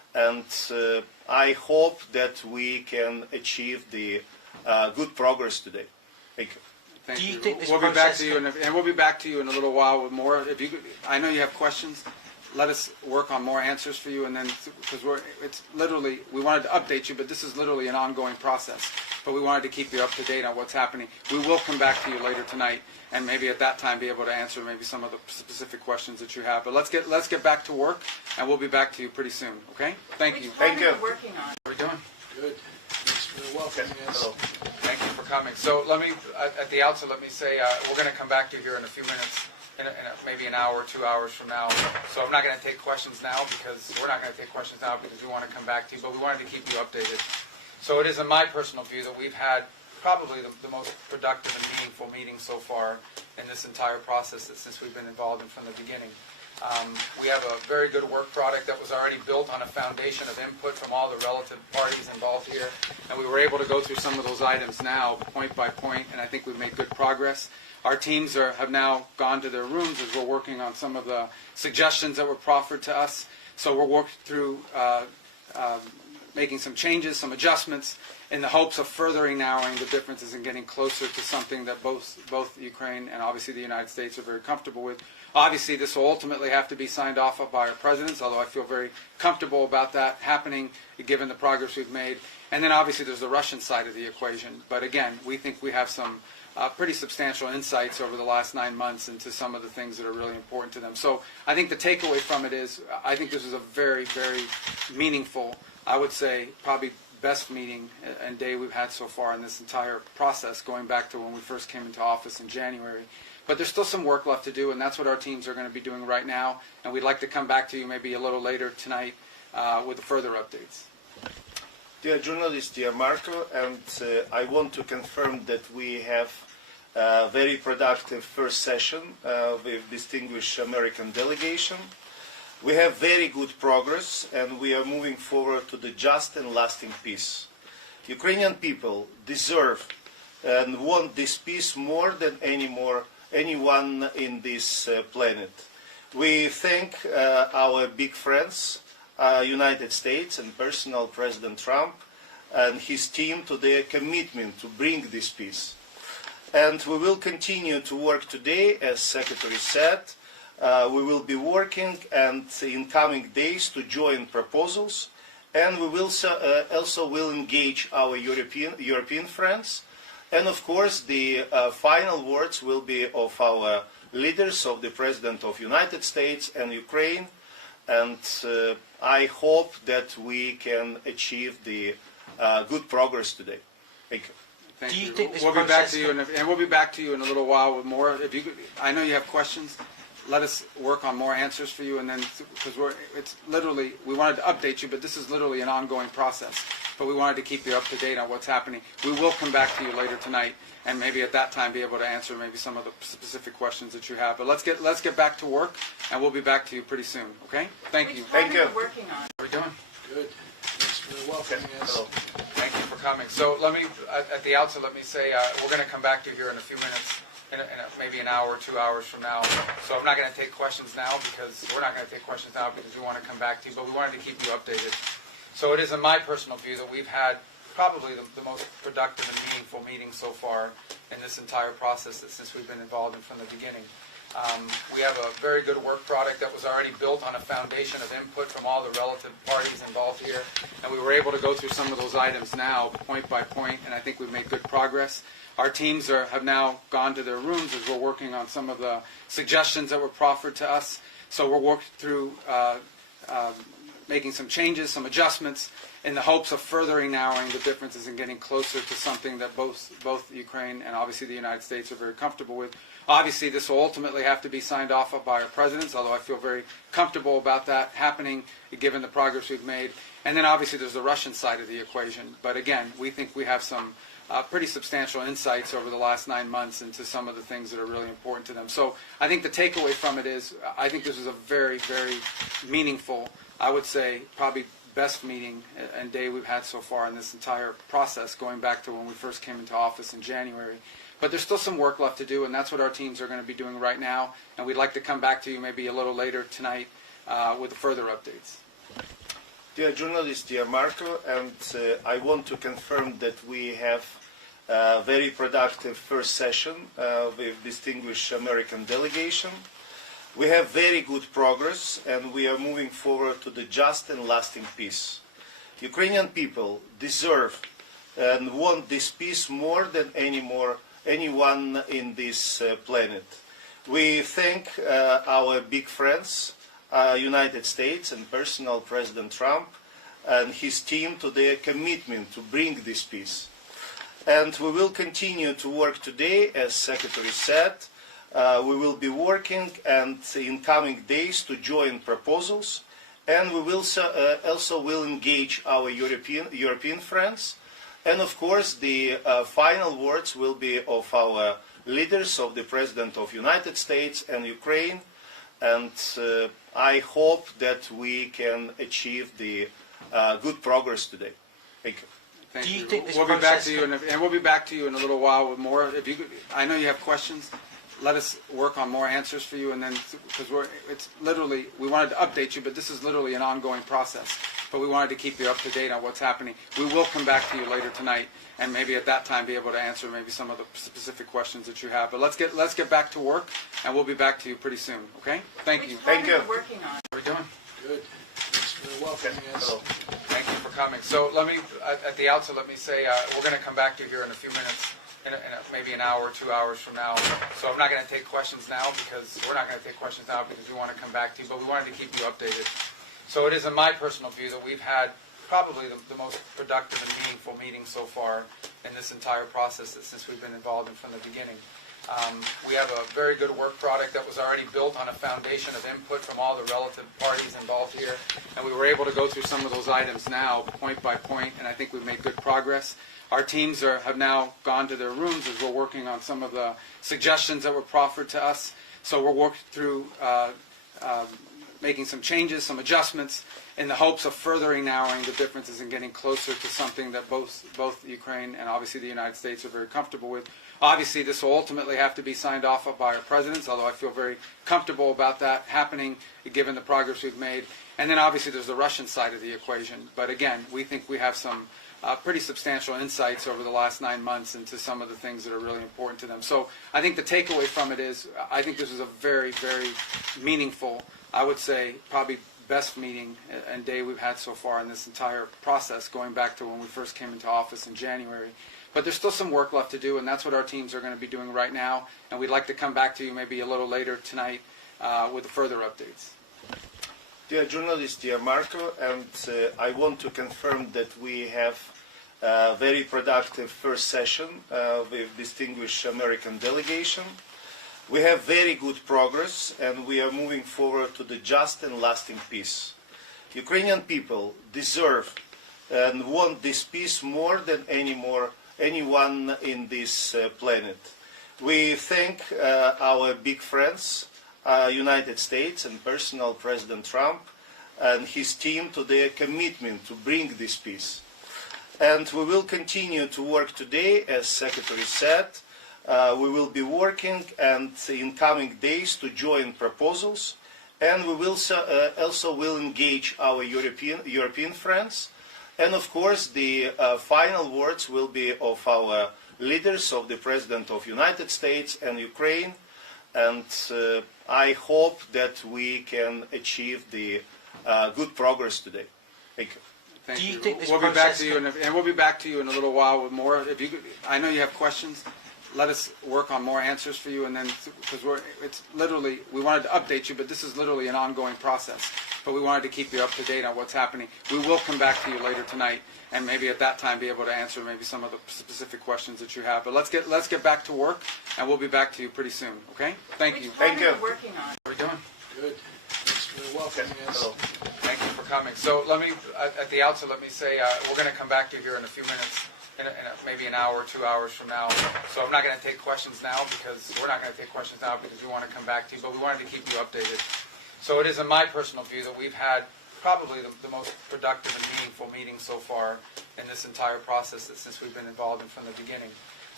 and I hope that we can achieve the good progress today. Thank you. Thank Do you you. think this We'll be back process to you, and we'll be back to you in a little while with more. If you, I know you have questions. Let us work on more answers for you, and then because it's literally we wanted to update you, but this is literally an ongoing process. But we wanted to keep you up to date on what's happening. We will come back to you later tonight, and maybe at that time be able to answer maybe some of the specific questions that you have. But let's get back to work, and we'll be back to you pretty soon. Okay? Thank you. Thank you. What are you working on? How are we doing? Good. Thanks for welcoming us. Hello. Thank you for coming. So let me, at the outset, let me say we're going to come back to you here in a few minutes, maybe an hour, 2 hours from now. So I'm not going to take questions now because we're not going to take questions now because we want to come back to you, but we wanted to keep you updated. So it is in my personal view that we've had probably the most productive and meaningful meeting so far in this entire process since we've been involved in from the beginning. We have a very good work product that was already built on a foundation of input from all the relative parties involved here, and we were able to go through some of those items now, point by point, and I think we've made good progress. Our teams have now gone to their rooms as we're working on some of the suggestions that were proffered to us. So we're working through making some changes, some adjustments, in the hopes of furthering narrowing the differences and getting closer to something that both Ukraine and obviously the United States are very comfortable with. Obviously, this will ultimately have to be signed off by our presidents, although I feel very comfortable about that happening given the progress we've made. And then obviously there's the Russian side of the equation. But again, we think we have some pretty substantial insights over the last 9 months into some of the things that are really important to them. So I think the takeaway from it is I think this is a very, very meaningful, I would say probably best meeting and day we've had so far in this entire process, going back to when we first came into office in January. But there's still some work left to do, and that's what our teams are going to be doing right now. And we'd like to come back to you maybe a little later tonight with further updates. Dear journalist, dear Marco, and I want to confirm that we have a very productive first session with distinguished American delegation. We have very good progress, and we are moving forward to the just and lasting peace. Ukrainian people deserve and want this peace more than anyone in this planet. We thank our big friends, United States and personal President Trump and his team to their commitment to bring this peace. And we will continue to work today, as Secretary said. We will be working and in coming days to join proposals, and we will also will engage our European friends. And of course, the final words will be of our leaders, of the President of the United States and Ukraine. And I hope that we can achieve the good progress today. Thank you. Thank Do you you. think this we'll be back process to you, and we'll be back to you in a little while with more. If you, I know you have questions. Let us work on more answers for you, and then because it's literally we wanted to update you, but this is literally an ongoing process. But we wanted to keep you up to date on what's happening. We will come back to you later tonight, and maybe at that time be able to answer maybe some of the specific questions that you have. But let's get back to work, and we'll be back to you pretty soon. Okay? Thank you. Thank you. What are you working on? How are we doing? Good. Thanks for welcoming us. Hello. Thank you for coming. So let me, at the outset, let me say we're going to come back to you here in a few minutes, maybe an hour, 2 hours from now. So I'm not going to take questions now because we're not going to take questions now because we want to come back to you, but we wanted to keep you updated. So it is in my personal view that we've had probably the most productive and meaningful meeting so far in this entire process since we've been involved in from the beginning. We have a very good work product that was already built on a foundation of input from all the relative parties involved here, and we were able to go through some of those items now, point by point, and I think we've made good progress. Our teams have now gone to their rooms as we're working on some of the suggestions that were proffered to us. So we're working through making some changes, some adjustments, in the hopes of furthering narrowing the differences and getting closer to something that both Ukraine and obviously the United States are very comfortable with. Obviously, this will ultimately have to be signed off by our presidents, although I feel very comfortable about that happening given the progress we've made. And then obviously there's the Russian side of the equation. But again, we think we have some pretty substantial insights over the last 9 months into some of the things that are really important to them. So I think the takeaway from it is I think this is a very, very meaningful, I would say probably best meeting and day we've had so far in this entire process, going back to when we first came into office in January. But there's still some work left to do, and that's what our teams are going to be doing right now. And we'd like to come back to you maybe a little later tonight with further updates. Dear journalist, dear Marco, and I want to confirm that we have a very productive first session with distinguished American delegation. We have very good progress and we are moving forward to the just and lasting peace. Ukrainian people deserve and want this peace more than anyone in this planet. We thank our big friends, United States and personal President Trump and his team to their commitment to bring this peace. And we will continue to work today, as Secretary said. We will be working and in coming days to join proposals, and we will also will engage our European friends. And of course, the final words will be of our leaders, of the President of the United States and Ukraine. And I hope that we can achieve the good progress today. Thank you. Thank Do you you. think this We'll be back process to you, and we'll be back to you in a little while with more. If you, I know you have questions. Let us work on more answers for you, and then because it's literally we wanted to update you, but this is literally an ongoing process. But we wanted to keep you up to date on what's happening. We will come back to you later tonight, and maybe at that time be able to answer maybe some of the specific questions that you have. But let's get back to work, and we'll be back to you pretty soon. Okay? Thank you. Thank you. Working on. How are we doing? Good. Thanks for welcoming us. Thank you for coming. So let me, at the outset, let me say we're going to come back to you here in a few minutes, maybe an hour, 2 hours from now. So I'm not going to take questions now because we're not going to take questions now because we want to come back to you, but we wanted to keep you updated. So it is in my personal view that we've had probably the most productive and meaningful meeting so far in this entire process since we've been involved in from the beginning. We have a very good work product that was already built on a foundation of input from all the relative parties involved here, and we were able to go through some of those items now, point by point, and I think we've made good progress. Our teams have now gone to their rooms as we're working on some of the suggestions that were proffered to us. So we're working through making some changes, some adjustments, in the hopes of furthering narrowing the differences and getting closer to something that both Ukraine and obviously the United States are very comfortable with. Obviously, this will ultimately have to be signed off by our presidents, although I feel very comfortable about that happening, given the progress we've made. And then obviously there's the Russian side of the equation. But again, we think we have some pretty substantial insights over the last 9 months into some of the things that are really important to them. So I think the takeaway from it is I think this is a very, very meaningful, I would say probably best meeting and day we've had so far in this entire process, going back to when we first came into office in January. But there's still some work left to do, and that's what our teams are going to be doing right now. And we'd like to come back to you maybe a little later tonight with further updates. Dear journalist, dear Marco, and I want to confirm that we have a very productive first session with distinguished American delegation. We have very good progress and we are moving forward to the just and lasting peace. Ukrainian people deserve and want this peace more than anyone in this planet. We thank our big friends, United States and personal President Trump and his team to their commitment to bring this peace. And we will continue to work today, as Secretary said. We will be working and in coming days to join proposals, and we will also will engage our European friends. And of course, the final words will be of our leaders, of the President of the United States and Ukraine. And I hope that we can achieve the good progress today. Thank you. Thank Do you you. think this We'll be back process to you, and we'll be back to you in a little while with more. If you, I know you have questions. Let us work on more answers for you, and then because it's literally we wanted to update you, but this is literally an ongoing process. But we wanted to keep you up to date on what's happening. We will come back to you later tonight, and maybe at that time be able to answer maybe some of the specific questions that you have. But let's get back to work, and we'll be back to you pretty soon. Okay? Thank you. Thank you. Working on. How are we doing? Good. Thanks for welcoming us. Thank you for coming. So let me, at the outset, let me say we're going to come back to you here in a few minutes, maybe an hour, 2 hours from now. So I'm not going to take questions now because we're not going to take questions now because we want to come back to you, but we wanted to keep you updated. So it is in my personal view that we've had probably the most productive and meaningful meeting so far in this entire process since we've been involved in from the beginning.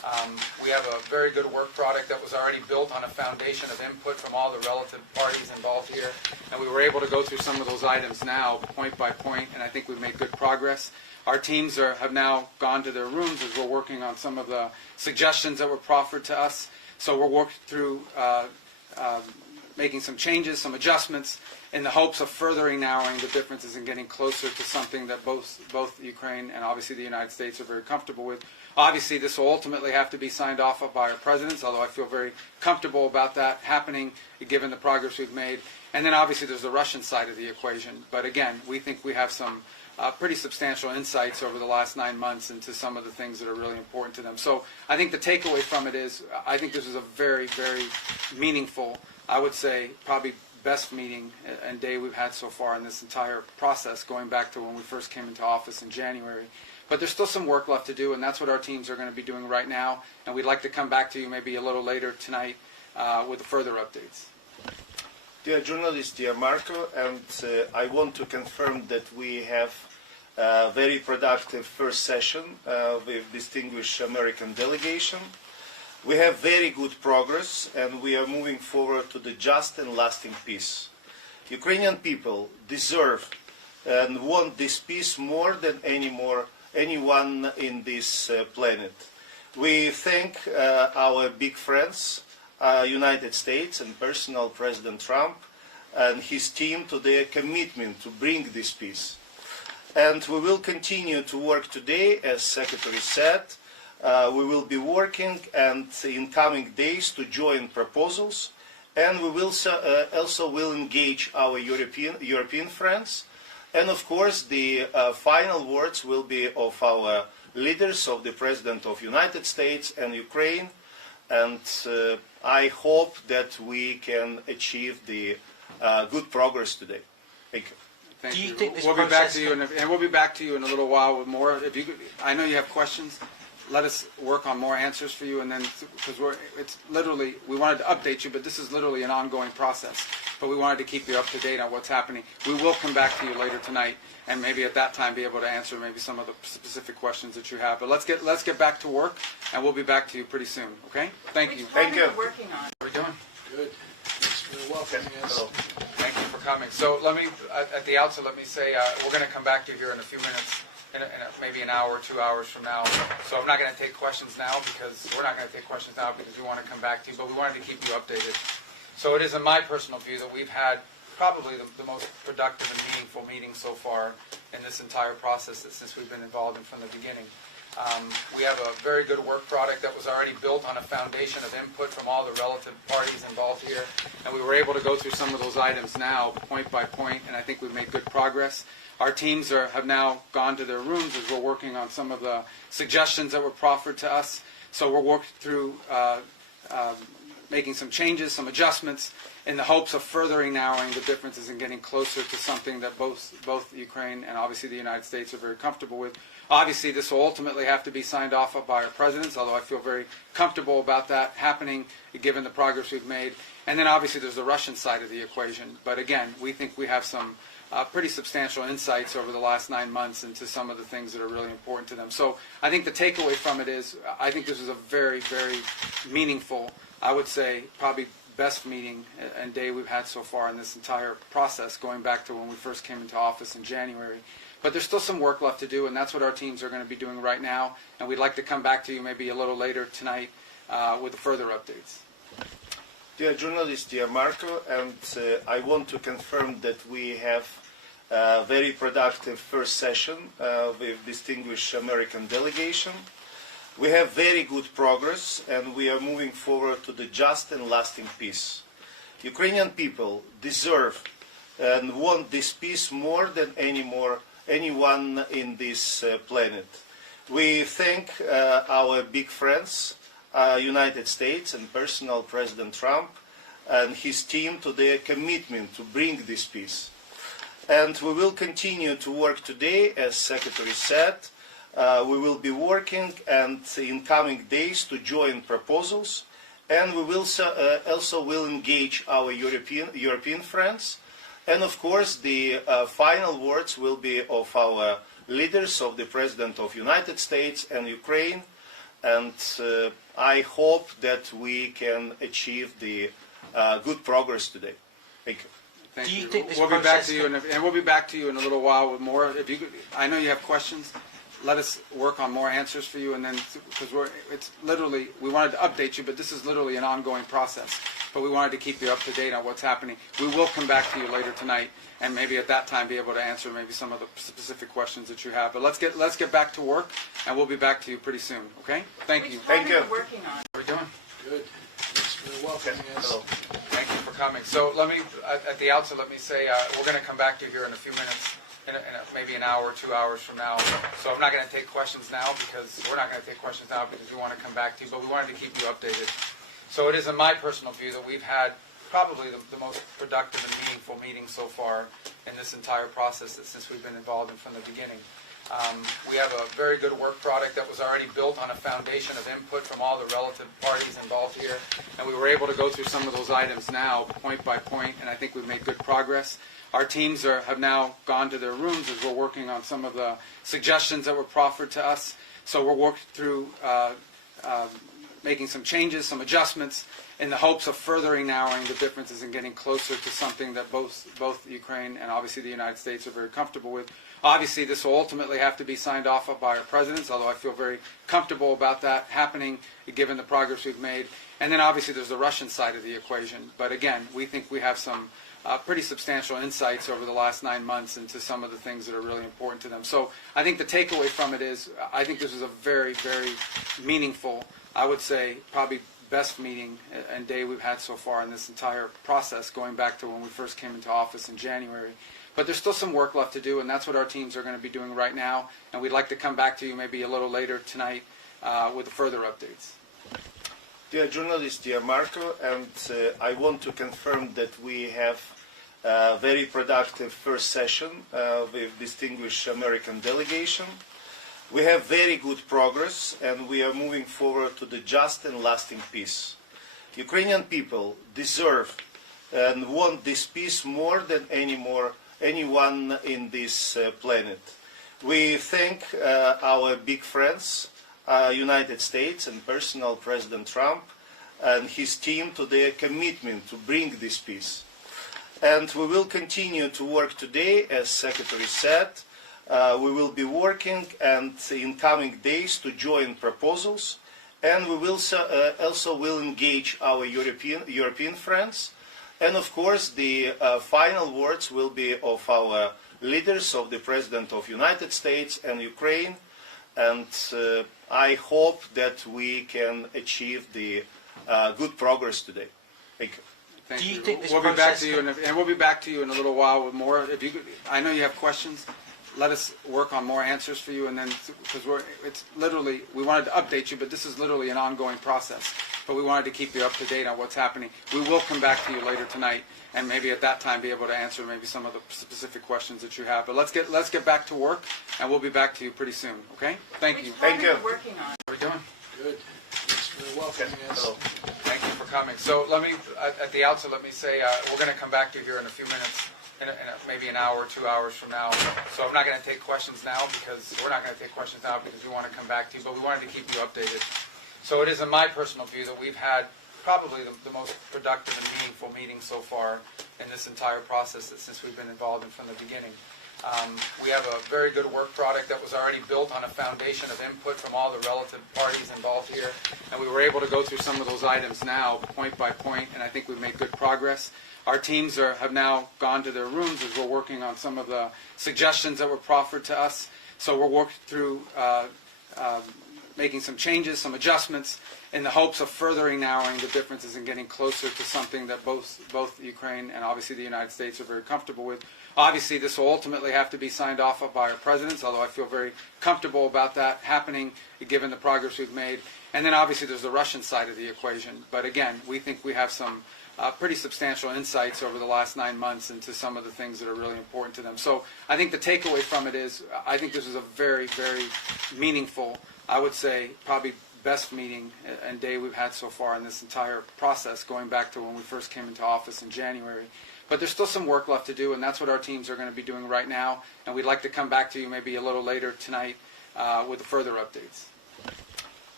We have a very good work product that was already built on a foundation of input from all the relative parties involved here, and we were able to go through some of those items now, point by point, and I think we've made good progress. Our teams have now gone to their rooms as we're working on some of the suggestions that were proffered to us. So we're working through making some changes, some adjustments, in the hopes of furthering narrowing the differences and getting closer to something that both Ukraine and obviously the United States are very comfortable with. Obviously, this will ultimately have to be signed off by our presidents, although I feel very comfortable about that happening, given the progress we've made. And then obviously there's the Russian side of the equation. But again, we think we have some pretty substantial insights over the last 9 months into some of the things that are really important to them. So I think the takeaway from it is, I think this is a very, very meaningful, I would say probably best meeting and day we've had so far in this entire process, going back to when we first came into office in January. But there's still some work left to do, and that's what our teams are going to be doing right now. And we'd like to come back to you maybe a little later tonight with further updates. Dear journalist, dear Marco, and I want to confirm that we have a very productive first session with distinguished American delegation. We have very good progress, and we are moving forward to the just and lasting peace. Ukrainian people deserve and want this peace more than anyone in this planet. We thank our big friends, United States and personal President Trump and his team to their commitment to bring this peace. And we will continue to work today, as Secretary said. We will be working and in coming days to join proposals, and we will also will engage our European friends. And of course, the final words will be of our leaders, of the President of the United States and Ukraine. And I hope that we can achieve the good progress today. Thank you. Thank Do you you. think this we'll be back process to you, and we'll be back to you in a little while with more. If you, I know you have questions. Let us work on more answers for you, and then because it's literally, we wanted to update you, but this is literally an ongoing process. But we wanted to keep you up to date on what's happening. We will come back to you later tonight, and maybe at that time be able to answer maybe some of the specific questions that you have. But let's get back to work, and we'll be back to you pretty soon. Okay? Thank you. Thank you. Working on. How are we doing? Good. Thanks for welcoming us. Hello. Thank you for coming. So let me, at the outset, let me say we're going to come back to you here in a few minutes, maybe an hour or 2 hours from now. So I'm not going to take questions now because we're not going to take questions now because we want to come back to you, but we wanted to keep you updated. So it is in my personal view that we've had probably the most productive and meaningful meeting so far in this entire process since we've been involved in from the beginning. We have a very good work product that was already built on a foundation of input from all the relative parties involved here, and we were able to go through some of those items now, point by point, and I think we've made good progress. Our teams have now gone to their rooms as we're working on some of the suggestions that were proffered to us. So we're working through making some changes, some adjustments, in the hopes of furthering narrowing the differences and getting closer to something that both Ukraine and obviously the United States are very comfortable with. Obviously, this will ultimately have to be signed off by our presidents, although I feel very comfortable about that happening, given the progress we've made. And then obviously there's the Russian side of the equation. But again, we think we have some pretty substantial insights over the last 9 months into some of the things that are really important to them. So I think the takeaway from it is, I think this is a very, very meaningful, I would say probably best meeting and day we've had so far in this entire process, going back to when we first came into office in January. But there's still some work left to do, and that's what our teams are going to be doing right now. And we'd like to come back to you maybe a little later tonight with further updates. Dear journalist, dear Marco, and I want to confirm that we have a very productive first session with distinguished American delegation. We have very good progress, and we are moving forward to the just and lasting peace. Ukrainian people deserve and want this peace more than anyone in this planet. We thank our big friends, United States and personal President Trump and his team to their commitment to bring this peace. And we will continue to work today, as Secretary said. We will be working and in coming days to join proposals, and we will also will engage our European friends. And of course, the final words will be of our leaders, of the President of the United States and Ukraine. and I hope that we can achieve the good progress today. Thank you. Thank Do you you. think this We'll be back process to you, and we'll be back to you in a little while with more. If you, I know you have questions. Let us work on more answers for you, and then because it's literally we wanted to update you, but this is literally an ongoing process. But we wanted to keep you up to date on what's happening. We will come back to you later tonight, and maybe at that time be able to answer maybe some of the specific questions that you have. But let's get back to work, and we'll be back to you pretty soon. Okay? Thank you. Thank you. Working on. How are we doing? Good. Thanks for welcoming us. Hello. Thank you for coming. So let me, at the outset, let me say we're going to come back to you here in a few minutes, maybe an hour, 2 hours from now. So I'm not going to take questions now because we're not going to take questions now because we want to come back to you, but we wanted to keep you updated. So it is in my personal view that we've had probably the most productive and meaningful meeting so far in this entire process since we've been involved in from the beginning. We have a very good work product that was already built on a foundation of input from all the relative parties involved here, and we were able to go through some of those items now, point by point, and I think we've made good progress. Our teams have now gone to their rooms as we're working on some of the suggestions that were proffered to us. So we're working through making some changes, some adjustments, in the hopes of furthering narrowing the differences and getting closer to something that both Ukraine and obviously the United States are very comfortable with. Obviously, this will ultimately have to be signed off by our presidents, although I feel very comfortable about that happening given the progress we've made. And then obviously there's the Russian side of the equation. But again, we think we have some pretty substantial insights over the last 9 months into some of the things that are really important to them. So I think the takeaway from it is I think this is a very, very meaningful, I would say probably best meeting and day we've had so far in this entire process, going back to when we first came into office in January. But there's still some work left to do, and that's what our teams are going to be doing right now. And we'd like to come back to you maybe a little later tonight with further updates. Dear journalist, dear Marco, and I want to confirm that we have a very productive first session with distinguished American delegation. We have very good progress, and we are moving forward to the just and lasting peace. Ukrainian people deserve and want this peace more than anyone in this planet. We thank our big friends, United States and personal President Trump and his team to their commitment to bring this peace. And we will continue to work today, as Secretary said. We will be working and in coming days to join proposals, and we will also will engage our European friends. And of course, the final words will be of our leaders, of the President of the United States and Ukraine. And I hope that we can achieve the good progress today. Thank you. Thank Do you you. think this We'll be back process to you, and we'll be back to you in a little while with more. If you, I know you have questions. Let us work on more answers for you, and then because it's literally we wanted to update you, but this is literally an ongoing process. But we wanted to keep you up to date on what's happening. We will come back to you later tonight, and maybe at that time be able to answer maybe some of the specific questions that you have. But let's get back to work, and we'll be back to you pretty soon. Okay? Thank you. Thank you. Working on. How are we doing? Good. Thanks for welcoming us. Hello. Thank you for coming. So let me, at the outset, let me say we're going to come back to you here in a few minutes, maybe an hour, 2 hours from now. So I'm not going to take questions now because we're not going to take questions now because we want to come back to you, but we wanted to keep you updated. So it is in my personal view that we've had probably the most productive and meaningful meeting so far in this entire process since we've been involved in from the beginning. We have a very good work product that was already built on a foundation of input from all the relative parties involved here, and we were able to go through some of those items now, point by point, and I think we've made good progress. Our teams have now gone to their rooms as we're working on some of the suggestions that were proffered to us. So we're working through making some changes, some adjustments, in the hopes of furthering narrowing the differences and getting closer to something that both Ukraine and obviously the United States are very comfortable with. Obviously, this will ultimately have to be signed off by our presidents, although I feel very comfortable about that happening given the progress we've made. And then obviously there's the Russian side of the equation. But again, we think we have some pretty substantial insights over the last 9 months into some of the things that are really important to them. So I think the takeaway from it is I think this is a very, very meaningful, I would say probably best meeting and day we've had so far in this entire process, going back to when we first came into office in January. But there's still some work left to do, and that's what our teams are going to be doing right now. And we'd like to come back to you maybe a little later tonight with further updates.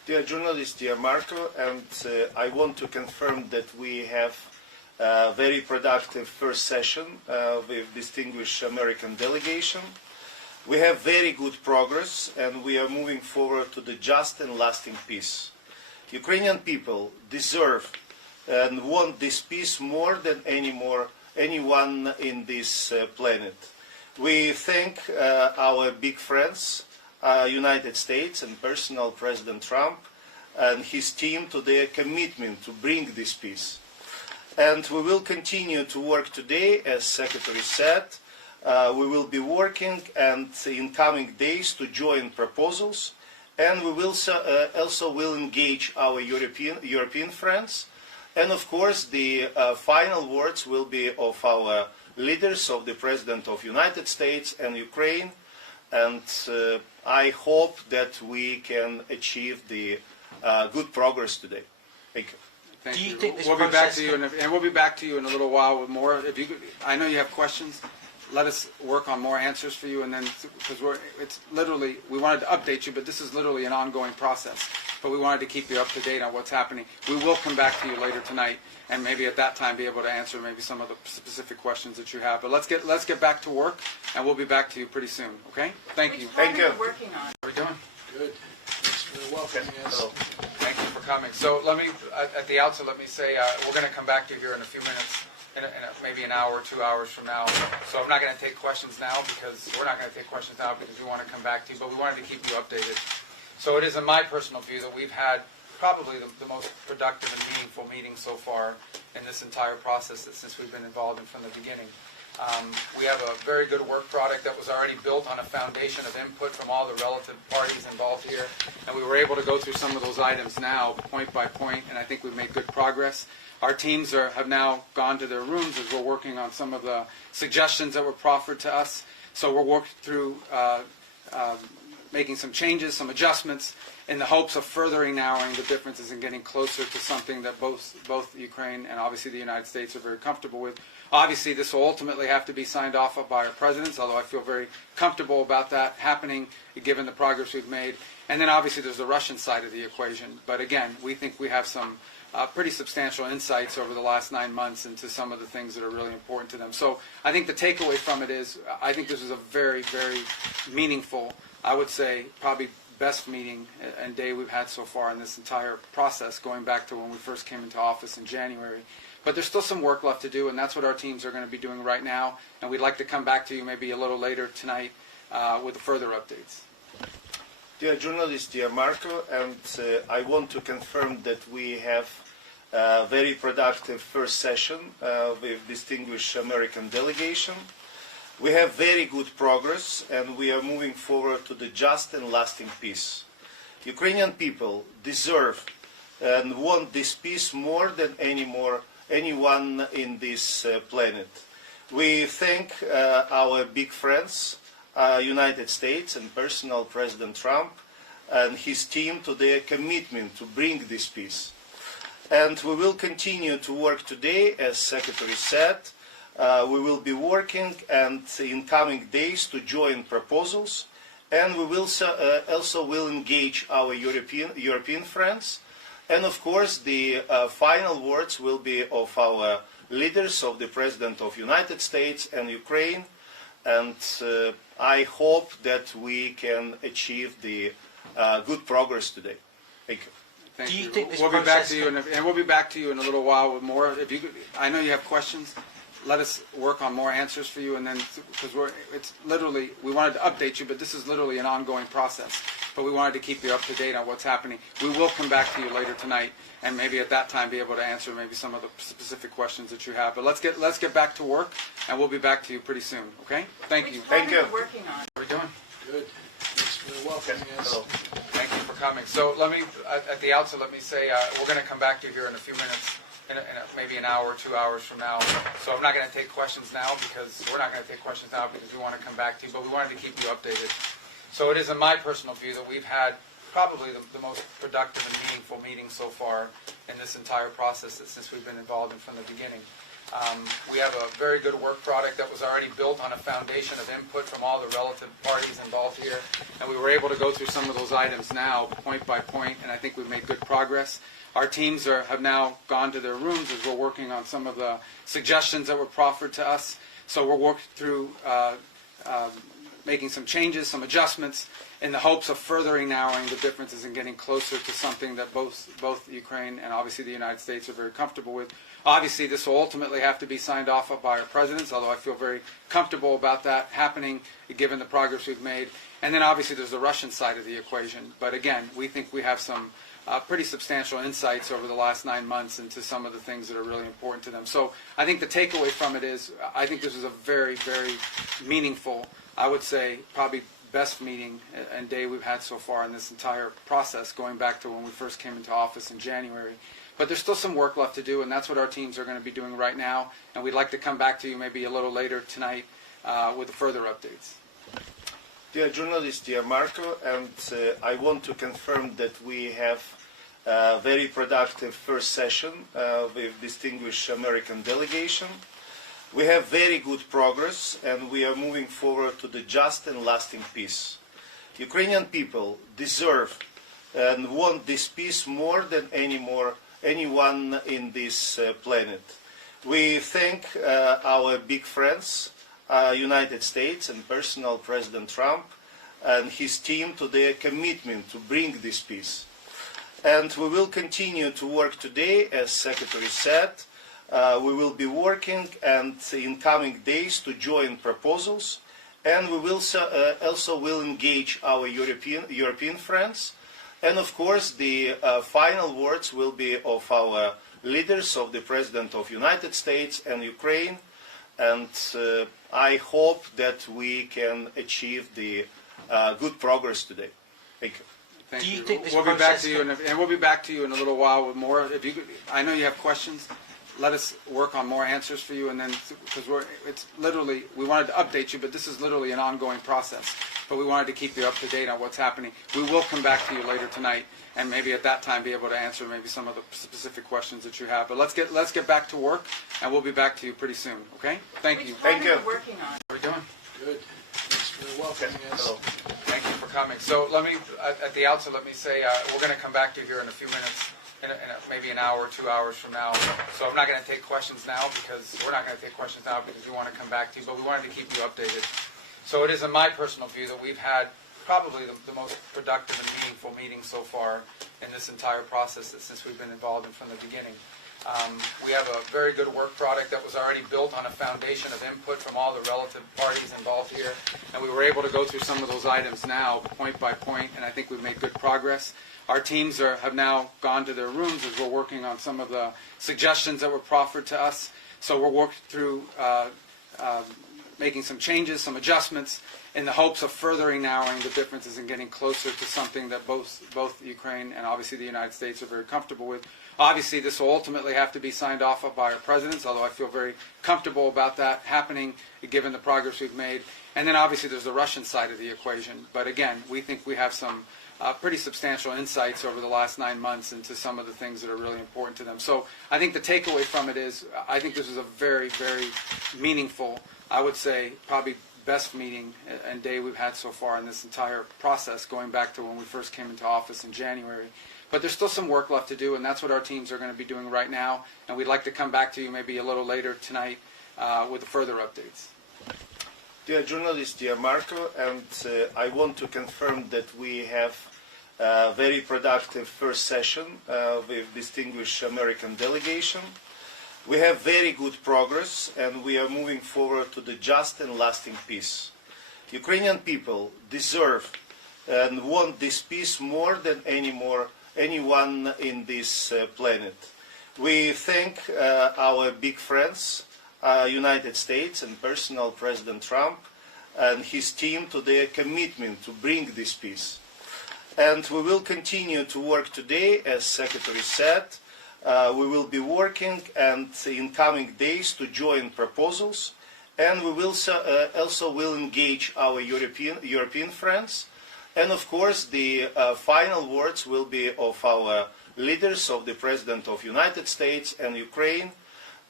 Dear journalist, dear Marco, and I want to confirm that we have a very productive first session with distinguished American delegation. We have very good progress and we are moving forward to the just and lasting peace. Ukrainian people deserve and want this peace more than anyone in this planet. We thank our big friends, United States and personal President Trump and his team to their commitment to bring this peace. And we will continue to work today, as Secretary said. We will be working and in coming days to join proposals, and we will also will engage our European friends. And of course, the final words will be of our leaders, of the President of the United States and Ukraine. And I hope that we can achieve the good progress today. Thank you. Thank Do you you. think this We'll be back process to you, and we'll be back to you in a little while with more. If you, I know you have questions. Let us work on more answers for you, and then because it's literally we wanted to update you, but this is literally an ongoing process. But we wanted to keep you up to date on what's happening. We will come back to you later tonight, and maybe at that time be able to answer maybe some of the specific questions that you have. But let's get back to work, and we'll be back to you pretty soon. Okay? Thank you. Thank you. Working on. How are we doing? Good. Thanks for welcoming us. Thank you for coming. So let me, at the outset, let me say we're going to come back to you here in a few minutes, maybe an hour, 2 hours from now. So I'm not going to take questions now because we're not going to take questions now because we want to come back to you, but we wanted to keep you updated. So it is in my personal view that we've had probably the most productive and meaningful meeting so far in this entire process since we've been involved in from the beginning. We have a very good work product that was already built on a foundation of input from all the relative parties involved here, and we were able to go through some of those items now, point by point, and I think we've made good progress. Our teams have now gone to their rooms as we're working on some of the suggestions that were proffered to us. So we're working through making some changes, some adjustments, in the hopes of furthering narrowing the differences and getting closer to something that both Ukraine and obviously the United States are very comfortable with. Obviously, this will ultimately have to be signed off by our presidents, although I feel very comfortable about that happening, given the progress we've made. And then obviously there's the Russian side of the equation. But again, we think we have some pretty substantial insights over the last 9 months into some of the things that are really important to them. So I think the takeaway from it is I think this is a very, very meaningful, I would say probably best meeting and day we've had so far in this entire process, going back to when we first came into office in January. But there's still some work left to do, and that's what our teams are going to be doing right now. And we'd like to come back to you maybe a little later tonight with further updates. Dear journalist, dear Marco, and I want to confirm that we have a very productive first session with distinguished American delegation. We have very good progress and we are moving forward to the just and lasting peace. Ukrainian people deserve and want this peace more than anyone in this planet. We thank our big friends, United States and personal President Trump and his team to their commitment to bring this peace. And we will continue to work today, as Secretary said. We will be working and in coming days to join proposals, and we will also will engage our European friends. And of course, the final words will be of our leaders, of the President of the United States and Ukraine. And I hope that we can achieve the good progress today. Thank you. Thank Do you you. think this We'll be back process to you, and we'll be back to you in a little while with more. If you, I know you have questions. Let us work on more answers for you, and then because it's literally we wanted to update you, but this is literally an ongoing process. But we wanted to keep you up to date on what's happening. We will come back to you later tonight, and maybe at that time be able to answer maybe some of the specific questions that you have. But let's get back to work, and we'll be back to you pretty soon. Okay? Thank you. Thank you. Working on. How are we doing? Good. Thanks for welcoming us. Thank you for coming. So let me, at the outset, let me say we're going to come back to you here in a few minutes, maybe an hour, 2 hours from now. So I'm not going to take questions now because we're not going to take questions now because we want to come back to you, but we wanted to keep you updated. So it is in my personal view that we've had probably the most productive and meaningful meeting so far in this entire process since we've been involved in from the beginning. We have a very good work product that was already built on a foundation of input from all the relative parties involved here, and we were able to go through some of those items now, point by point, and I think we've made good progress. Our teams have now gone to their rooms as we're working on some of the suggestions that were proffered to us. So we're working through making some changes, some adjustments, in the hopes of furthering narrowing the differences and getting closer to something that both Ukraine and obviously the United States are very comfortable with. Obviously, this will ultimately have to be signed off by our presidents, although I feel very comfortable about that happening given the progress we've made. And then obviously there's the Russian side of the equation. But again, we think we have some pretty substantial insights over the last 9 months into some of the things that are really important to them. So I think the takeaway from it is I think this is a very, very meaningful, I would say probably best meeting and day we've had so far in this entire process, going back to when we first came into office in January. But there's still some work left to do, and that's what our teams are going to be doing right now. And we'd like to come back to you maybe a little later tonight with further updates. Dear journalists, dear Marco, and I want to confirm that we have a very productive first session with distinguished American delegation. We have very good progress, and we are moving forward to the just and lasting peace. Ukrainian people deserve and want this peace more than anyone in this planet. We thank our big friends, United States and personal President Trump and his team to their commitment to bring this peace. And we will continue to work today, as Secretary said. We will be working and in coming days to join proposals, and we will also will engage our European friends. And of course, the final words will be of our leaders, of the President of the United States and Ukraine. And I hope that we can achieve the good progress today. Thank you. Thank Do you you. think this We'll be back process to you, and we'll be back to you in a little while with more. If you, I know you have questions. Let us work on more answers for you, and then because it's literally we wanted to update you, but this is literally an ongoing process. But we wanted to keep you up to date on what's happening. We will come back to you later tonight, and maybe at that time be able to answer maybe some of the specific questions that you have. But let's get back to work, and we'll be back to you pretty soon. Okay? Thank you. Thank you. What are you working on? How are we doing? Good. Thanks for welcoming us. Hello. Thank you for coming. So let me, at the outset, let me say we're going to come back to you here in a few minutes, maybe an hour, 2 hours from now. So I'm not going to take questions now because we're not going to take questions now because we want to come back to you, but we wanted to keep you updated. So it is in my personal view that we've had probably the most productive and meaningful meeting so far in this entire process since we've been involved in from the beginning. We have a very good work product that was already built on a foundation of input from all the relative parties involved here, and we were able to go through some of those items now, point by point, and I think we've made good progress. Our teams have now gone to their rooms as we're working on some of the suggestions that were proffered to us. So we're working through making some changes, some adjustments, in the hopes of furthering narrowing the differences and getting closer to something that both Ukraine and obviously the United States are very comfortable with. Obviously, this will ultimately have to be signed off by our presidents, although I feel very comfortable about that happening given the progress we've made. And then obviously there's the Russian side of the equation. But again, we think we have some pretty substantial insights over the last 9 months into some of the things that are really important to them. So I think the takeaway from it is I think this is a very, very meaningful, I would say probably best meeting and day we've had so far in this entire process, going back to when we first came into office in January. But there's still some work left to do, and that's what our teams are going to be doing right now. And we'd like to come back to you maybe a little later tonight with further updates. Dear journalists, dear Marco, and I want to confirm that we have a very productive first session with distinguished American delegation. We have very good progress, and we are moving forward to the just and lasting peace. Ukrainian people deserve and want this peace more than anyone in this planet. We thank our big friends, United States and personal President Trump and his team to their commitment to bring this peace. And we will continue to work today, as Secretary said. We will be working and in coming days to join proposals, and we will also will engage our European friends. And of course, the final words will be of our leaders, of the President of the United States and Ukraine.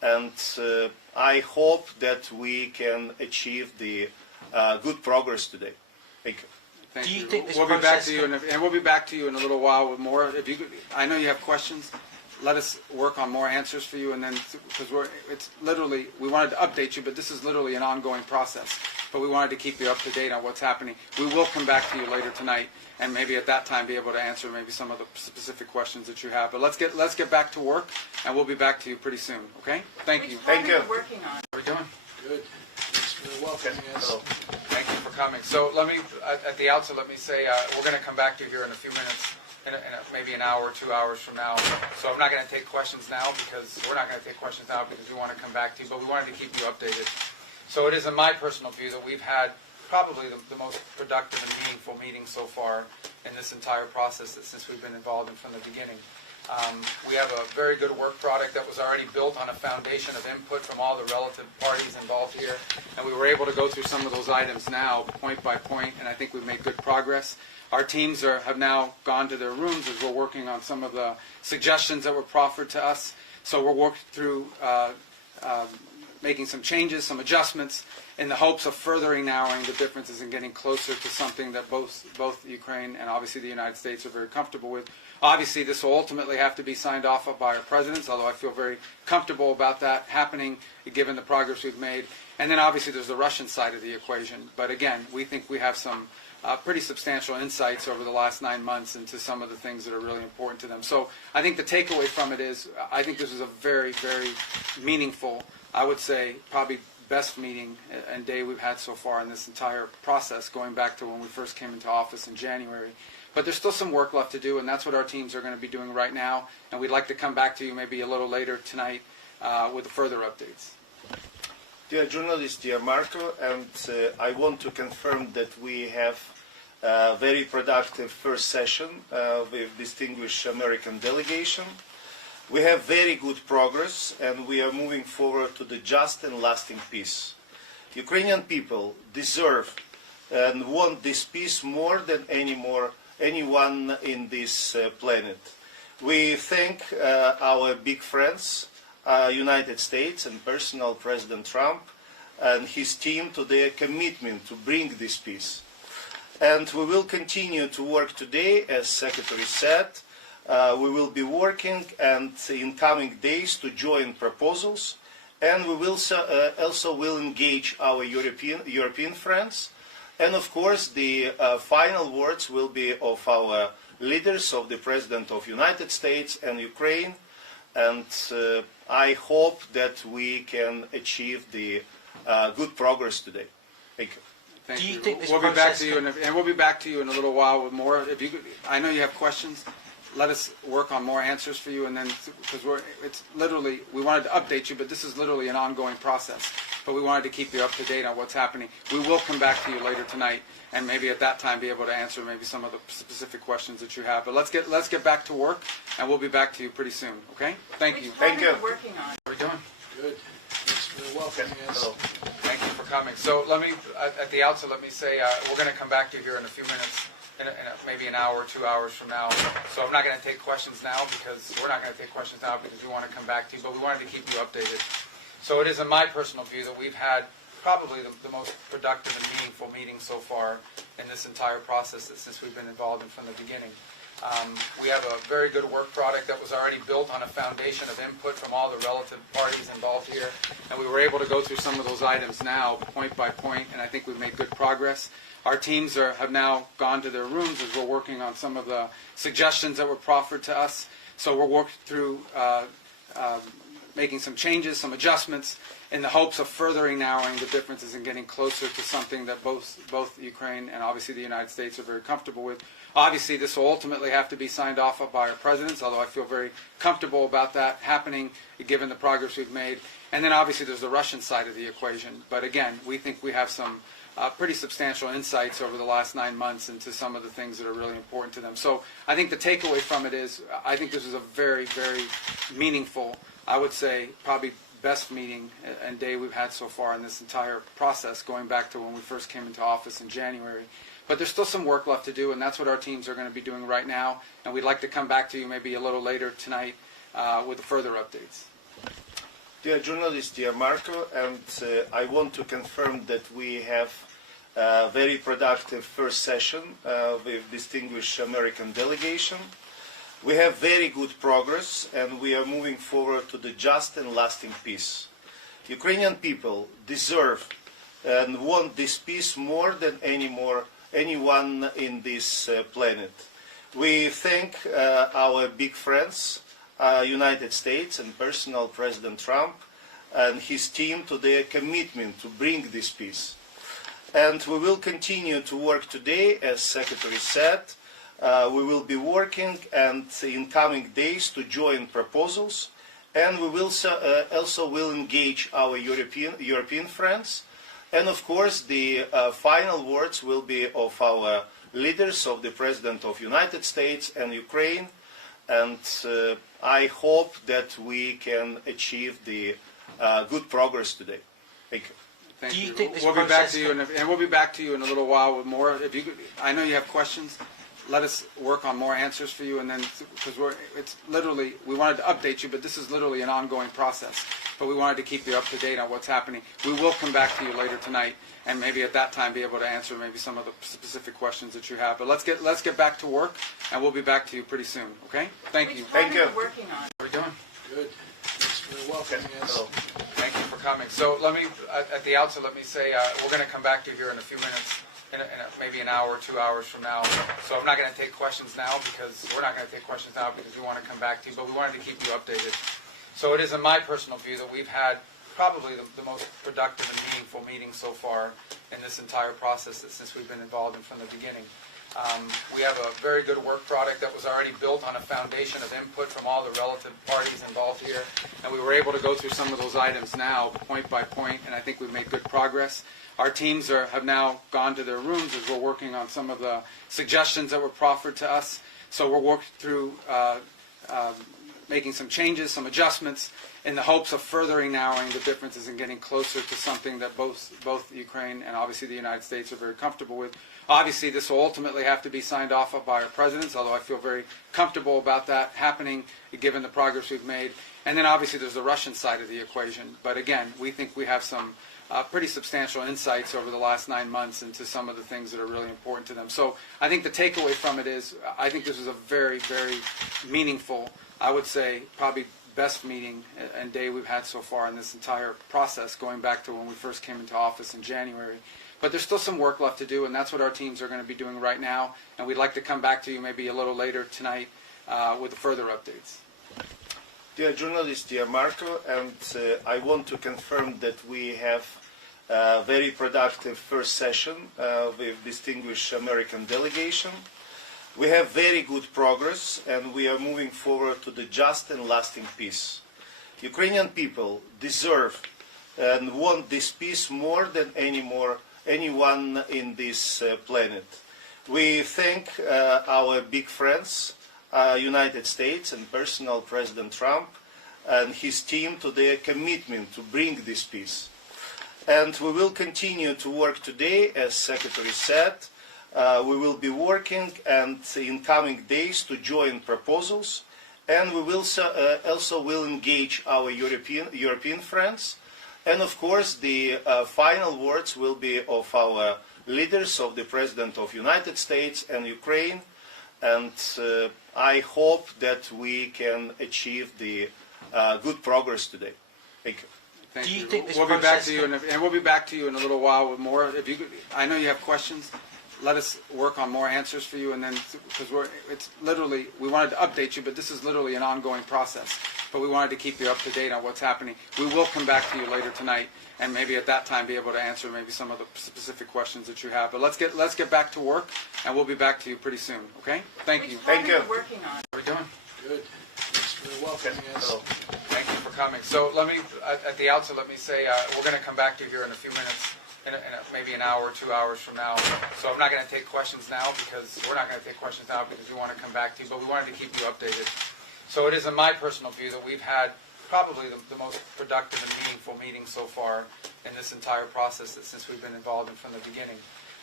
and I hope that we can achieve the good progress today. Thank you. Thank Do you you. think this We'll be back process to you, can- and we'll be back to you in a little while with more. If you, I know you have questions. Let us work on more answers for you, and then because it's literally we wanted to update you, but this is literally an ongoing process. But we wanted to keep you up to date on what's happening. We will come back to you later tonight, and maybe at that time be able to answer maybe some of the specific questions that you have. But let's get back to work, and we'll be back to you pretty soon. Okay? Thank you. Thank you. Working on. How are we doing? Good. Thanks for welcoming us. Hello. Thank you for coming. So let me, at the outset, let me say we're going to come back to you here in a few minutes, maybe an hour, 2 hours from now. So I'm not going to take questions now because we're not going to take questions now because we want to come back to you, but we wanted to keep you updated. So it is in my personal view that we've had probably the most productive and meaningful meeting so far in this entire process since we've been involved in from the beginning. We have a very good work product that was already built on a foundation of input from all the relative parties involved here, and we were able to go through some of those items now, point by point, and I think we've made good progress. Our teams have now gone to their rooms as we're working on some of the suggestions that were proffered to us. So we're working through making some changes, some adjustments, in the hopes of furthering narrowing the differences and getting closer to something that both Ukraine and obviously the United States are very comfortable with. Obviously, this will ultimately have to be signed off by our presidents, although I feel very comfortable about that happening, given the progress we've made. And then obviously there's the Russian side of the equation. But again, we think we have some pretty substantial insights over the last 9 months into some of the things that are really important to them. So I think the takeaway from it is I think this is a very, very meaningful, I would say probably best meeting and day we've had so far in this entire process, going back to when we first came into office in January. But there's still some work left to do, and that's what our teams are going to be doing right now. And we'd like to come back to you maybe a little later tonight with further updates. Dear journalist, dear Marco, and I want to confirm that we have a very productive first session with distinguished American delegation. We have very good progress, and we are moving forward to the just and lasting peace. Ukrainian people deserve and want this peace more than anyone in this planet. We thank our big friends, United States and personal President Trump and his team to their commitment to bring this peace. And we will continue to work today, as Secretary said. We will be working and in coming days to join proposals, and we will also will engage our European friends. And of course, the final words will be of our leaders, of the President of the United States and Ukraine. And I hope that we can achieve the good progress today. Thank you. Thank Do you you. think this We'll be back process to you, and we'll be back to you in a little while with more. If you, I know you have questions. Let us work on more answers for you, and then because it's literally we wanted to update you, but this is literally an ongoing process. But we wanted to keep you up to date on what's happening. We will come back to you later tonight, and maybe at that time be able to answer maybe some of the specific questions that you have. But let's get back to work, and we'll be back to you pretty soon. Okay? Thank you. Thank you. Working on. How are we doing? Good. Thanks for welcoming us. Hello. Thank you for coming. So let me, at the outset, let me say we're going to come back to you here in a few minutes, maybe an hour, 2 hours from now. So I'm not going to take questions now because we're not going to take questions now because we want to come back to you, but we wanted to keep you updated. So it is in my personal view that we've had probably the most productive and meaningful meeting so far in this entire process since we've been involved in from the beginning. We have a very good work product that was already built on a foundation of input from all the relative parties involved here, and we were able to go through some of those items now, point by point, and I think we've made good progress. Our teams have now gone to their rooms as we're working on some of the suggestions that were proffered to us. So we're working through making some changes, some adjustments, in the hopes of furthering narrowing the differences and getting closer to something that both Ukraine and obviously the United States are very comfortable with. Obviously, this will ultimately have to be signed off by our presidents, although I feel very comfortable about that happening, given the progress we've made. And then obviously there's the Russian side of the equation. But again, we think we have some pretty substantial insights over the last 9 months into some of the things that are really important to them. So I think the takeaway from it is I think this is a very, very meaningful, I would say probably best meeting and day we've had so far in this entire process, going back to when we first came into office in January. But there's still some work left to do, and that's what our teams are going to be doing right now. And we'd like to come back to you maybe a little later tonight with further updates. Dear journalist, dear Marco, and I want to confirm that we have a very productive first session with distinguished American delegation. We have very good progress and we are moving forward to the just and lasting peace. Ukrainian people deserve and want this peace more than anyone in this planet. We thank our big friends, United States and personal President Trump and his team to their commitment to bring this peace. And we will continue to work today, as Secretary said. We will be working and in coming days to join proposals, and we will also will engage our European friends. And of course, the final words will be of our leaders, of the President of the United States and Ukraine. And I hope that we can achieve the good progress today. Thank you. Thank Do you you. think this We'll be back process to you, and we'll be back to you in a little while with more. If you, I know you have questions. Let us work on more answers for you, and then because it's literally we wanted to update you, but this is literally an ongoing process. But we wanted to keep you up to date on what's happening. We will come back to you later tonight, and maybe at that time be able to answer maybe some of the specific questions that you have. But let's get back to work, and we'll be back to you pretty soon. Okay? Thank you. Thank you. Working on. How are we doing? Good. Thanks for welcoming us. Hello. Thank you for coming. So let me, at the outset, let me say we're going to come back to you here in a few minutes, maybe an hour, 2 hours from now. So I'm not going to take questions now because we're not going to take questions now because we want to come back to you, but we wanted to keep you updated. So it is in my personal view that we've had probably the most productive and meaningful meeting so far in this entire process since we've been involved in from the beginning. We have a very good work product that was already built on a foundation of input from all the relative parties involved here, and we were able to go through some of those items now, point by point, and I think we've made good progress. Our teams have now gone to their rooms as we're working on some of the suggestions that were proffered to us. So we're working through making some changes, some adjustments, in the hopes of furthering narrowing the differences and getting closer to something that both Ukraine and obviously the United States are very comfortable with. Obviously, this will ultimately have to be signed off by our presidents, although I feel very comfortable about that happening, given the progress we've made. And then obviously there's the Russian side of the equation. But again, we think we have some pretty substantial insights over the last 9 months into some of the things that are really important to them. So I think the takeaway from it is I think this is a very, very meaningful, I would say probably best meeting and day we've had so far in this entire process, going back to when we first came into office in January. But there's still some work left to do, and that's what our teams are going to be doing right now. And we'd like to come back to you maybe a little later tonight with further updates. Dear journalist, dear Marco, and I want to confirm that we have a very productive first session with distinguished American delegation. We have very good progress and we are moving forward to the just and lasting peace. Ukrainian people deserve and want this peace more than anyone in this planet. We thank our big friends, United States and personal President Trump and his team to their commitment to bring this peace. And we will continue to work today, as Secretary said. We will be working and in coming days to join proposals, and we will also will engage our European friends. And of course, the final words will be of our leaders, of the President of the United States and Ukraine. And I hope that we can achieve the good progress today. Thank you. Thank Do you you. think this we'll be back process to you, and we'll be back to you in a little while with more. If you, I know you have questions. Let us work on more answers for you, and then because it's literally we wanted to update you, but this is literally an ongoing process. But we wanted to keep you up to date on what's happening. We will come back to you later tonight, and maybe at that time be able to answer maybe some of the specific questions that you have. But let's get back to work, and we'll be back to you pretty soon. Okay? Thank you. Thank you. Working on. How are we doing? Good. Thanks for welcoming us. Hello. Thank you for coming. So let me, at the outset, let me say we're going to come back to you here in a few minutes, maybe an hour, 2 hours from now. So I'm not going to take questions now because we're not going to take questions now because we want to come back to you, but we wanted to keep you updated. So it is in my personal view that we've had probably the most productive and meaningful meeting so far in this entire process since we've been involved in from the beginning.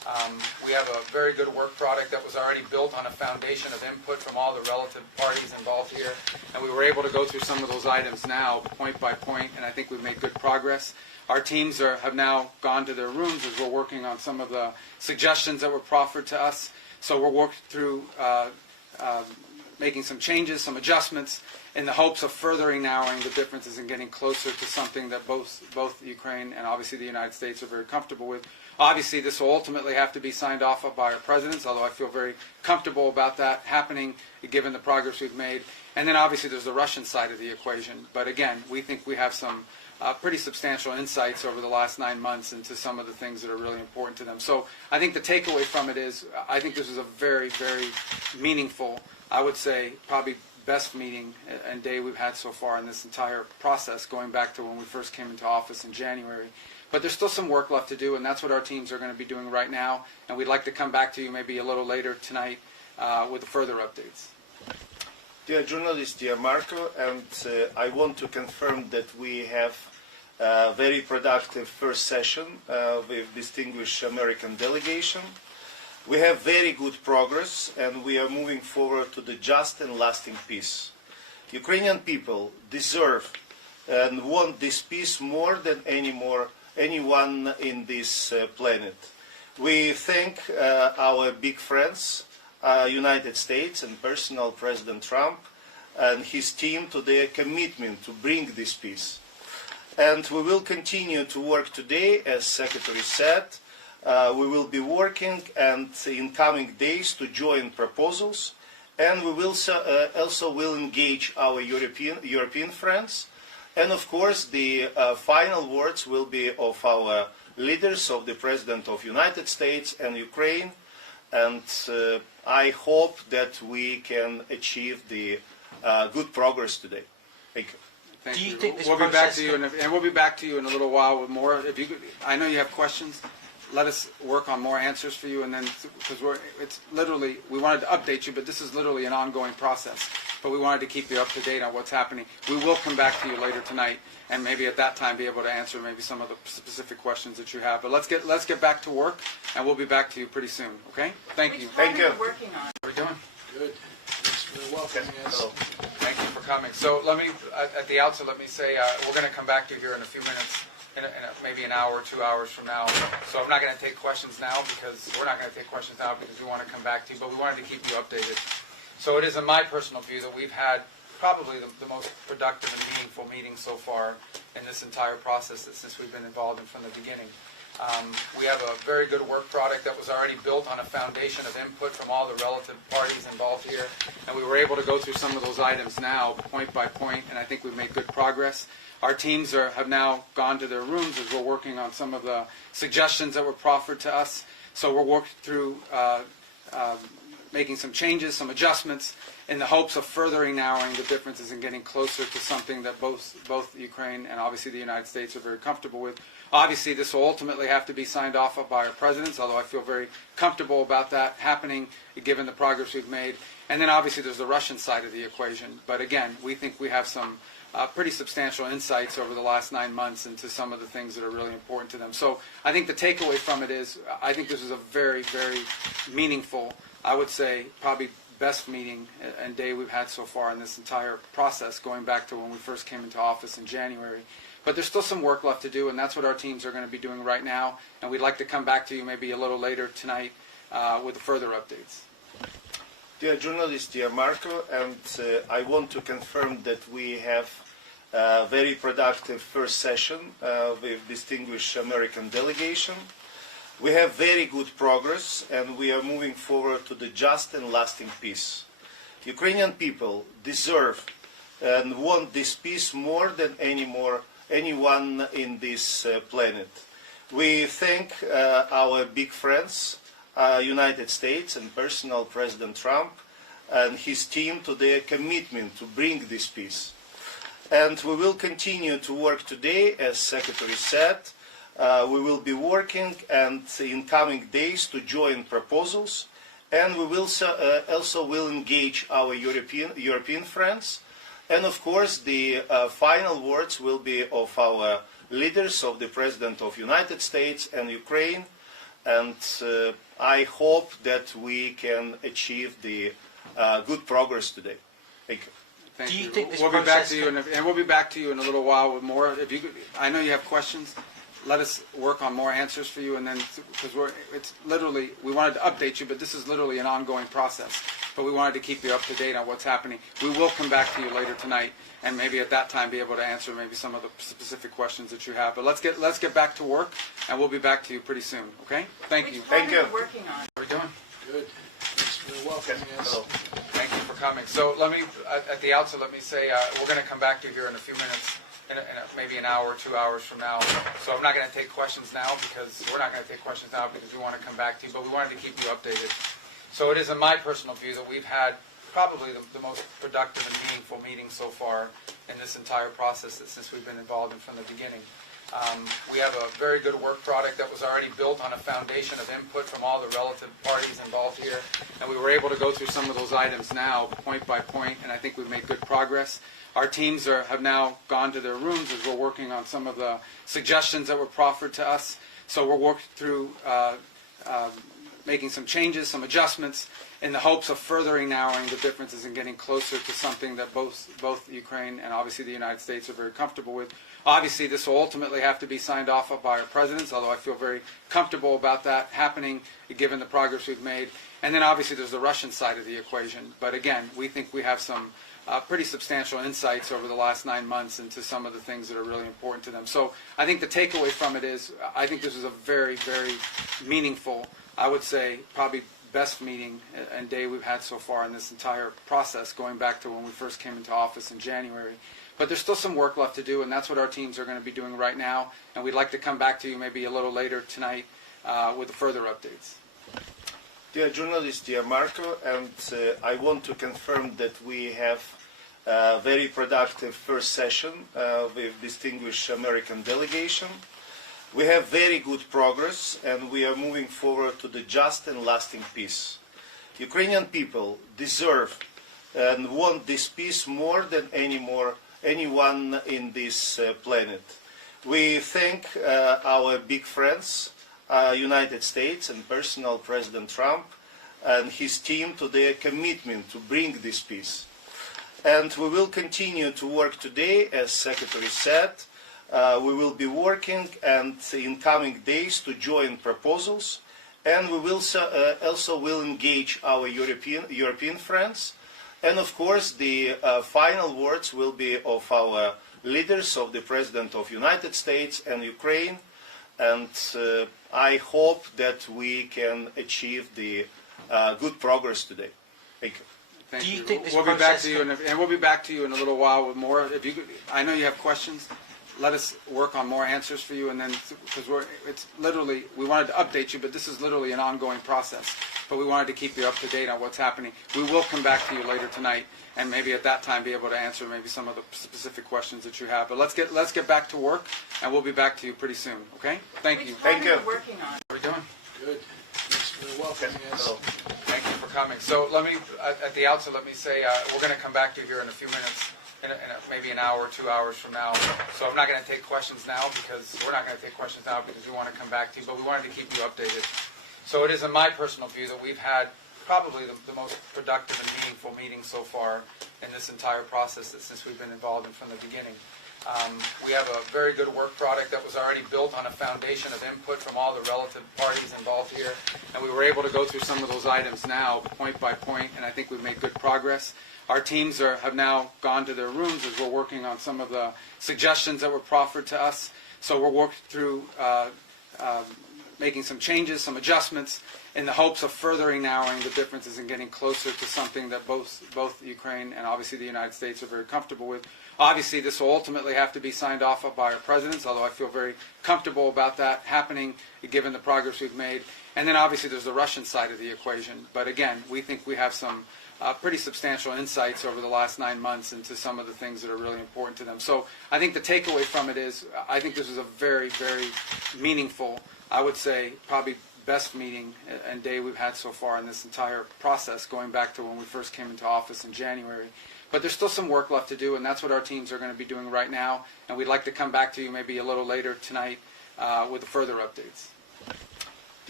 We have a very good work product that was already built on a foundation of input from all the relative parties involved here, and we were able to go through some of those items now, point by point, and I think we've made good progress. Our teams have now gone to their rooms as we're working on some of the suggestions that were proffered to us. So we're working through making some changes, some adjustments, in the hopes of furthering narrowing the differences and getting closer to something that both Ukraine and obviously the United States are very comfortable with. Obviously, this will ultimately have to be signed off by our presidents, although I feel very comfortable about that happening, given the progress we've made. And then obviously there's the Russian side of the equation. But again, we think we have some pretty substantial insights over the last 9 months into some of the things that are really important to them. So I think the takeaway from it is, I think this is a very, very meaningful, I would say probably best meeting and day we've had so far in this entire process, going back to when we first came into office in January. But there's still some work left to do, and that's what our teams are going to be doing right now. And we'd like to come back to you maybe a little later tonight with further updates. Dear journalist, dear Marco, and I want to confirm that we have a very productive first session with distinguished American delegation. We have very good progress, and we are moving forward to the just and lasting peace. Ukrainian people deserve and want this peace more than anyone in this planet. We thank our big friends, United States and personal President Trump and his team to their commitment to bring this peace. And we will continue to work today, as Secretary said. We will be working and in coming days to join proposals, and we will also will engage our European friends. And of course, the final words will be of our leaders, of the President of the United States and Ukraine. And I hope that we can achieve the good progress today. Thank you. Thank Do you you. think this We'll be back process to you, and we'll be back to you in a little while with more. If you, I know you have questions. Let us work on more answers for you, and then because it's literally, we wanted to update you, but this is literally an ongoing process. But we wanted to keep you up to date on what's happening. We will come back to you later tonight, and maybe at that time be able to answer maybe some of the specific questions that you have. But let's get back to work, and we'll be back to you pretty soon. Okay? Thank you. Thank you. Working on. How are we doing? Good. Thanks for welcoming us. Hello. Thank you for coming. So let me, at the outset, let me say we're going to come back to you here in a few minutes, maybe an hour, 2 hours from now. So I'm not going to take questions now because we're not going to take questions now because we want to come back to you, but we wanted to keep you updated. So it is in my personal view that we've had probably the most productive and meaningful meeting so far in this entire process since we've been involved in from the beginning. We have a very good work product that was already built on a foundation of input from all the relative parties involved here, and we were able to go through some of those items now, point by point, and I think we've made good progress. Our teams have now gone to their rooms as we're working on some of the suggestions that were proffered to us. So we're working through making some changes, some adjustments, in the hopes of furthering narrowing the differences and getting closer to something that both Ukraine and obviously the United States are very comfortable with. Obviously, this will ultimately have to be signed off by our presidents, although I feel very comfortable about that happening, given the progress we've made. And then obviously there's the Russian side of the equation. But again, we think we have some pretty substantial insights over the last 9 months into some of the things that are really important to them. So I think the takeaway from it is, I think this is a very, very meaningful, I would say probably best meeting and day we've had so far in this entire process, going back to when we first came into office in January. But there's still some work left to do, and that's what our teams are going to be doing right now. And we'd like to come back to you maybe a little later tonight with further updates. Dear journalist, dear Marco, and I want to confirm that we have a very productive first session with distinguished American delegation. We have very good progress, and we are moving forward to the just and lasting peace. Ukrainian people deserve and want this peace more than anyone in this planet. We thank our big friends, United States and personal President Trump and his team to their commitment to bring this peace. And we will continue to work today, as Secretary said. We will be working and in coming days to join proposals, and we will also will engage our European friends. And of course, the final words will be of our leaders, of the President of the United States and Ukraine. and I hope that we can achieve the good progress today. Thank you. Thank Do you you. think this We'll be back process to you, and we'll be back to you in a little while with more. If you, I know you have questions. Let us work on more answers for you, and then because it's literally we wanted to update you, but this is literally an ongoing process. But we wanted to keep you up to date on what's happening. We will come back to you later tonight, and maybe at that time be able to answer maybe some of the specific questions that you have. But let's get back to work, and we'll be back to you pretty soon. Okay? Thank you. Thank you. What are you working on? How are we doing? Good. Thanks for welcoming us. Hello. Thank you for coming. So let me, at the outset, let me say we're going to come back to you here in a few minutes, maybe an hour, 2 hours from now. So I'm not going to take questions now because we're not going to take questions now because we want to come back to you, but we wanted to keep you updated. So it is in my personal view that we've had probably the most productive and meaningful meeting so far in this entire process since we've been involved in from the beginning. We have a very good work product that was already built on a foundation of input from all the relative parties involved here, and we were able to go through some of those items now, point by point, and I think we've made good progress. Our teams have now gone to their rooms as we're working on some of the suggestions that were proffered to us. So we're working through making some changes, some adjustments, in the hopes of furthering narrowing the differences and getting closer to something that both Ukraine and obviously the United States are very comfortable with. Obviously, this will ultimately have to be signed off by our presidents, although I feel very comfortable about that happening given the progress we've made. And then obviously there's the Russian side of the equation. But again, we think we have some pretty substantial insights over the last 9 months into some of the things that are really important to them. So I think the takeaway from it is I think this is a very, very meaningful, I would say probably best meeting and day we've had so far in this entire process, going back to when we first came into office in January. But there's still some work left to do, and that's what our teams are going to be doing right now. And we'd like to come back to you maybe a little later tonight with further updates. Dear journalist, dear Marco, and I want to confirm that we have a very productive first session with distinguished American delegation. We have very good progress, and we are moving forward to the just and lasting peace. Ukrainian people deserve and want this peace more than anyone in this planet. We thank our big friends, United States and personal President Trump and his team to their commitment to bring this peace. And we will continue to work today, as Secretary said. We will be working and in coming days to join proposals, and we will also will engage our European friends. And of course, the final words will be of our leaders, of the President of the United States and Ukraine. And I hope that we can achieve the good progress today. Thank you. Thank Do you you. think this we'll be back process to you, and we'll be back to you in a little while with more. If you, I know you have questions. Let us work on more answers for you, and then because it's literally we wanted to update you, but this is literally an ongoing process. But we wanted to keep you up to date on what's happening. We will come back to you later tonight, and maybe at that time be able to answer maybe some of the specific questions that you have. But let's get back to work, and we'll be back to you pretty soon. Okay? Thank you. Thank you. What are you working on? How are we doing? Good. Thanks for welcoming us. Hello. Thank you for coming. So let me, at the outset, let me say we're going to come back to you here in a few minutes, maybe an hour, 2 hours from now. So I'm not going to take questions now because we're not going to take questions now because we want to come back to you, but we wanted to keep you updated. So it is in my personal view that we've had probably the most productive and meaningful meeting so far in this entire process since we've been involved in from the beginning. We have a very good work product that was already built on a foundation of input from all the relative parties involved here, and we were able to go through some of those items now, point by point, and I think we've made good progress. Our teams have now gone to their rooms as we're working on some of the suggestions that were proffered to us. So we're working through making some changes, some adjustments, in the hopes of furthering narrowing the differences and getting closer to something that both Ukraine and obviously the United States are very comfortable with. Obviously, this will ultimately have to be signed off by our presidents, although I feel very comfortable about that happening given the progress we've made. And then obviously there's the Russian side of the equation. But again, we think we have some pretty substantial insights over the last 9 months into some of the things that are really important to them. So I think the takeaway from it is I think this is a very, very meaningful, I would say probably best meeting and day we've had so far in this entire process, going back to when we first came into office in January. But there's still some work left to do, and that's what our teams are going to be doing right now. And we'd like to come back to you maybe a little later tonight with further updates.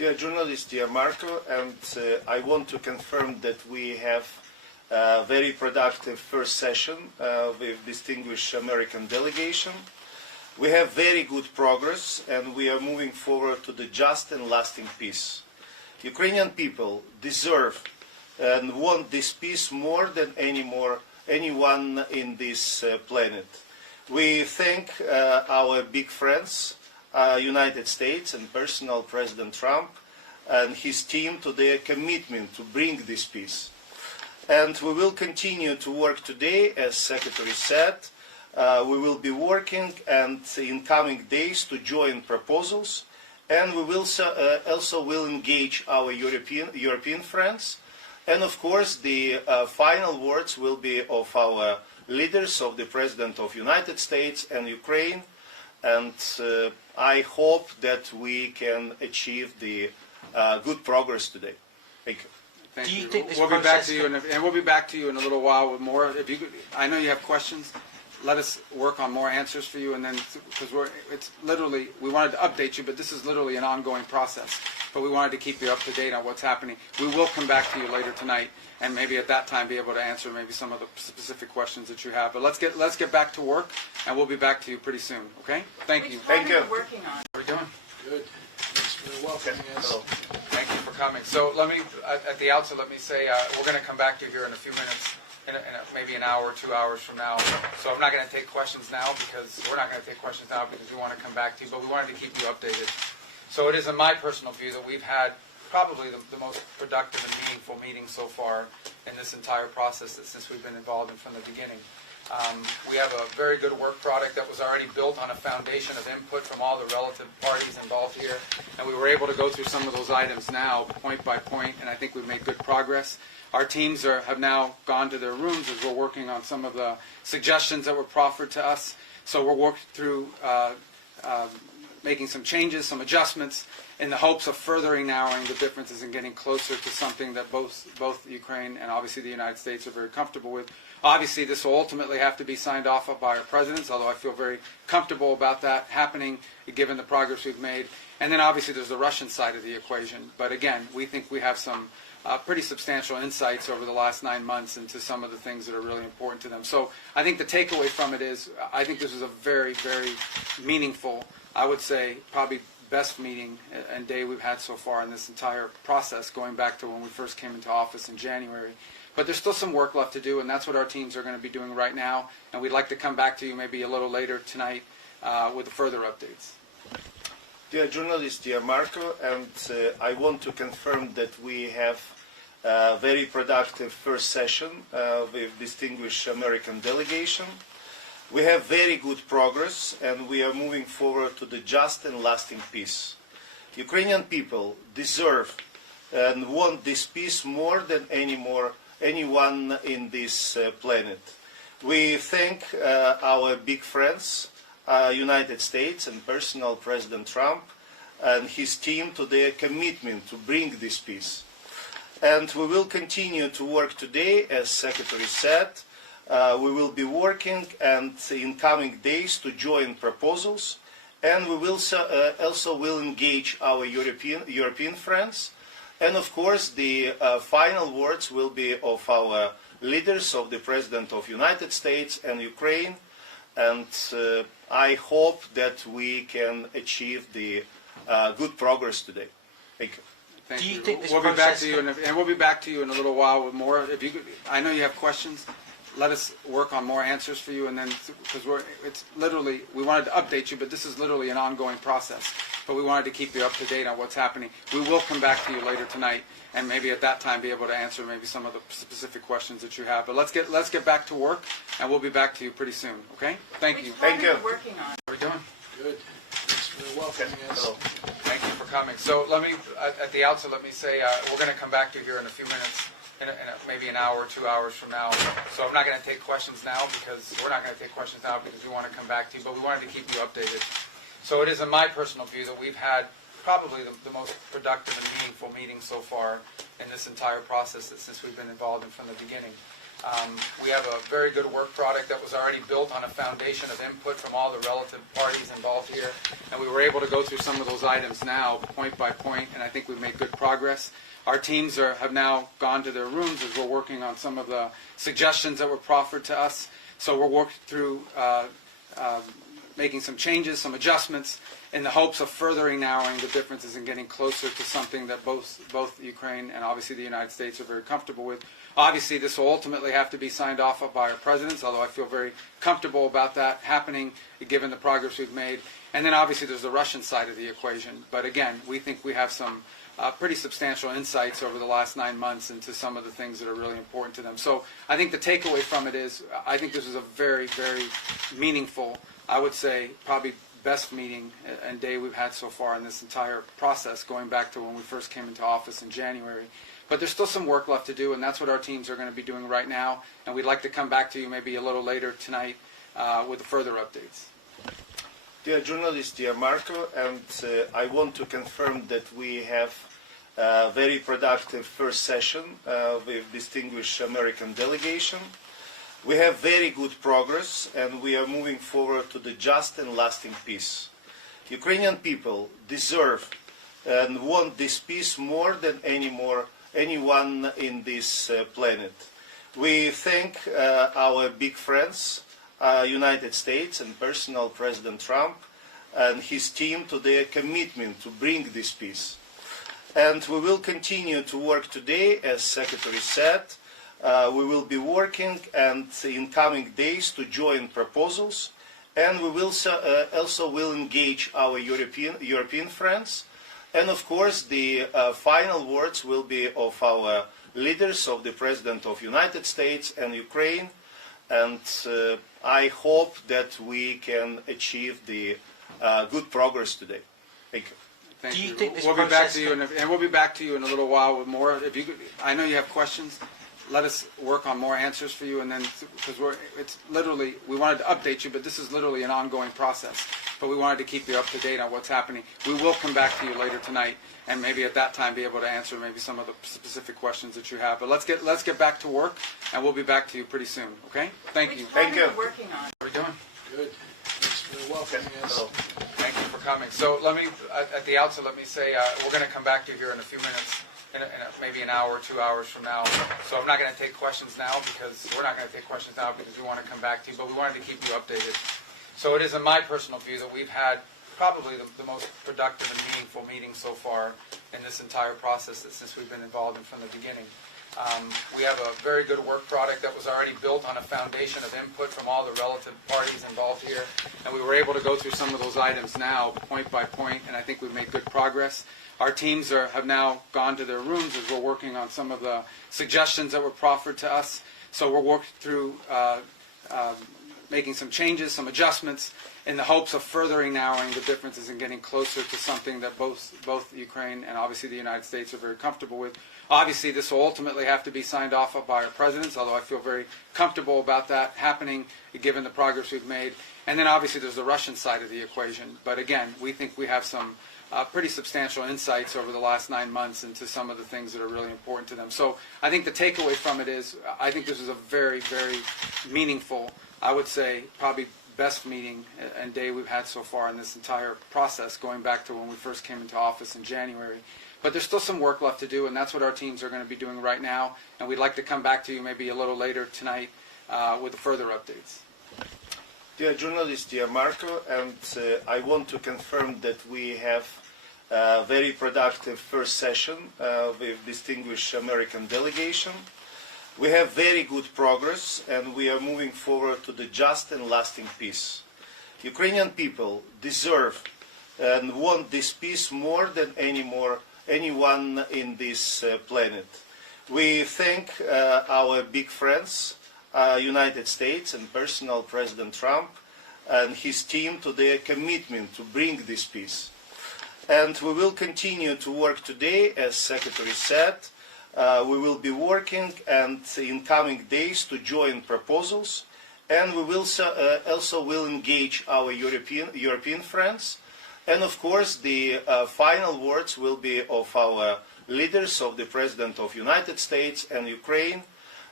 Dear journalist, dear Marco, and I want to confirm that we have a very productive first session with distinguished American delegation. We have very good progress and we are moving forward to the just and lasting peace. Ukrainian people deserve and want this peace more than anyone in this planet. We thank our big friends, United States and personal President Trump and his team to their commitment to bring this peace. And we will continue to work today, as Secretary said. We will be working and in coming days to join proposals, and we will also will engage our European friends. And of course, the final words will be of our leaders, of the President of the United States and Ukraine. And I hope that we can achieve the good progress today. Thank you. Thank Do you you. think this We'll be back process to you, and we'll be back to you in a little while with more. If you, I know you have questions. Let us work on more answers for you, and then because it's literally we wanted to update you, but this is literally an ongoing process. But we wanted to keep you up to date on what's happening. We will come back to you later tonight, and maybe at that time be able to answer maybe some of the specific questions that you have. But let's get back to work, and we'll be back to you pretty soon. Okay? Thank you. Thank you. Working on. How are we doing? Good. Thanks for welcoming us. Thank you for coming. So let me, at the outset, let me say we're going to come back to you here in a few minutes, maybe an hour, 2 hours from now. So I'm not going to take questions now because we're not going to take questions now because we want to come back to you, but we wanted to keep you updated. So it is in my personal view that we've had probably the most productive and meaningful meeting so far in this entire process since we've been involved in from the beginning. We have a very good work product that was already built on a foundation of input from all the relative parties involved here, and we were able to go through some of those items now, point by point, and I think we've made good progress. Our teams have now gone to their rooms as we're working on some of the suggestions that were proffered to us. So we're working through making some changes, some adjustments, in the hopes of furthering narrowing the differences and getting closer to something that both Ukraine and obviously the United States are very comfortable with. Obviously, this will ultimately have to be signed off by our presidents, although I feel very comfortable about that happening, given the progress we've made. And then obviously there's the Russian side of the equation. But again, we think we have some pretty substantial insights over the last 9 months into some of the things that are really important to them. So I think the takeaway from it is I think this is a very, very meaningful, I would say probably best meeting and day we've had so far in this entire process, going back to when we first came into office in January. But there's still some work left to do, and that's what our teams are going to be doing right now. And we'd like to come back to you maybe a little later tonight with further updates. Dear journalist, dear Marco, and I want to confirm that we have a very productive first session with distinguished American delegation. We have very good progress and we are moving forward to the just and lasting peace. Ukrainian people deserve and want this peace more than anyone in this planet. We thank our big friends, United States and personal President Trump and his team to their commitment to bring this peace. And we will continue to work today, as Secretary said. We will be working and in coming days to join proposals, and we will also will engage our European friends. And of course, the final words will be of our leaders, of the President of the United States and Ukraine. And I hope that we can achieve the good progress today. Thank you. Thank Do you you. think this We'll be back process to you, and we'll be back to you in a little while with more. If you, I know you have questions. Let us work on more answers for you, and then because it's literally we wanted to update you, but this is literally an ongoing process. But we wanted to keep you up to date on what's happening. We will come back to you later tonight, and maybe at that time be able to answer maybe some of the specific questions that you have. But let's get back to work, and we'll be back to you pretty soon. Okay? Thank you. Thank you. Working on. How are we doing? Good. Thanks for welcoming us. Thank you for coming. So let me, at the outset, let me say we're going to come back to you here in a few minutes, maybe an hour, 2 hours from now. So I'm not going to take questions now because we're not going to take questions now because we want to come back to you, but we wanted to keep you updated. So it is in my personal view that we've had probably the most productive and meaningful meeting so far in this entire process since we've been involved in from the beginning. We have a very good work product that was already built on a foundation of input from all the relative parties involved here, and we were able to go through some of those items now, point by point, and I think we've made good progress. Our teams have now gone to their rooms as we're working on some of the suggestions that were proffered to us. So we're working through making some changes, some adjustments, in the hopes of furthering narrowing the differences and getting closer to something that both Ukraine and obviously the United States are very comfortable with. Obviously, this will ultimately have to be signed off by our presidents, although I feel very comfortable about that happening, given the progress we've made. And then obviously there's the Russian side of the equation. But again, we think we have some pretty substantial insights over the last 9 months into some of the things that are really important to them. So I think the takeaway from it is, I think this is a very, very meaningful, I would say probably best meeting and day we've had so far in this entire process, going back to when we first came into office in January. But there's still some work left to do, and that's what our teams are going to be doing right now. And we'd like to come back to you maybe a little later tonight with further updates. Dear journalists, dear Marco, and I want to confirm that we have a very productive first session with distinguished American delegation. We have very good progress, and we are moving forward to the just and lasting peace. Ukrainian people deserve and want this peace more than anyone in this planet. We thank our big friends, United States and personal President Trump and his team to their commitment to bring this peace. And we will continue to work today, as Secretary said. We will be working and in coming days to join proposals, and we will also will engage our European friends. And of course, the final words will be of our leaders, of the President of the United States and Ukraine. And I hope that we can achieve the good progress today. Thank you. Thank Do you you. think this we'll be back process to you, and we'll be back to you in a little while with more. If you, I know you have questions. Let us work on more answers for you, and then because it's literally, we wanted to update you, but this is literally an ongoing process. But we wanted to keep you up to date on what's happening. We will come back to you later tonight, and maybe at that time be able to answer maybe some of the specific questions that you have. But let's get back to work, and we'll be back to you pretty soon. Okay? Thank you. Thank you. Working on. How are we doing? Good. Thanks for welcoming us. Thank you for coming. So let me, at the outset, let me say we're going to come back to you here in a few minutes, maybe an hour, 2 hours from now. So I'm not going to take questions now because we're not going to take questions now because we want to come back to you, but we wanted to keep you updated. So it is in my personal view that we've had probably the most productive and meaningful meeting so far in this entire process since we've been involved in from the beginning. We have a very good work product that was already built on a foundation of input from all the relative parties involved here, and we were able to go through some of those items now, point by point, and I think we've made good progress. Our teams have now gone to their rooms as we're working on some of the suggestions that were proffered to us. So we're working through making some changes, some adjustments, in the hopes of furthering narrowing the differences and getting closer to something that both Ukraine and obviously the United States are very comfortable with. Obviously, this will ultimately have to be signed off by our presidents, although I feel very comfortable about that happening, given the progress we've made. And then obviously there's the Russian side of the equation. But again, we think we have some pretty substantial insights over the last 9 months into some of the things that are really important to them. So I think the takeaway from it is, I think this is a very, very meaningful, I would say probably best meeting and day we've had so far in this entire process, going back to when we first came into office in January. But there's still some work left to do, and that's what our teams are going to be doing right now. And we'd like to come back to you maybe a little later tonight with further updates. Dear journalists, dear Marco, and I want to confirm that we have a very productive first session with distinguished American delegation. We have very good progress, and we are moving forward to the just and lasting peace. Ukrainian people deserve and want this peace more than anyone in this planet. We thank our big friends, United States and personal President Trump and his team to their commitment to bring this peace. And we will continue to work today, as Secretary said. We will be working and in coming days to join proposals, and we will also will engage our European friends. And of course, the final words will be of our leaders, of the President of the United States and Ukraine.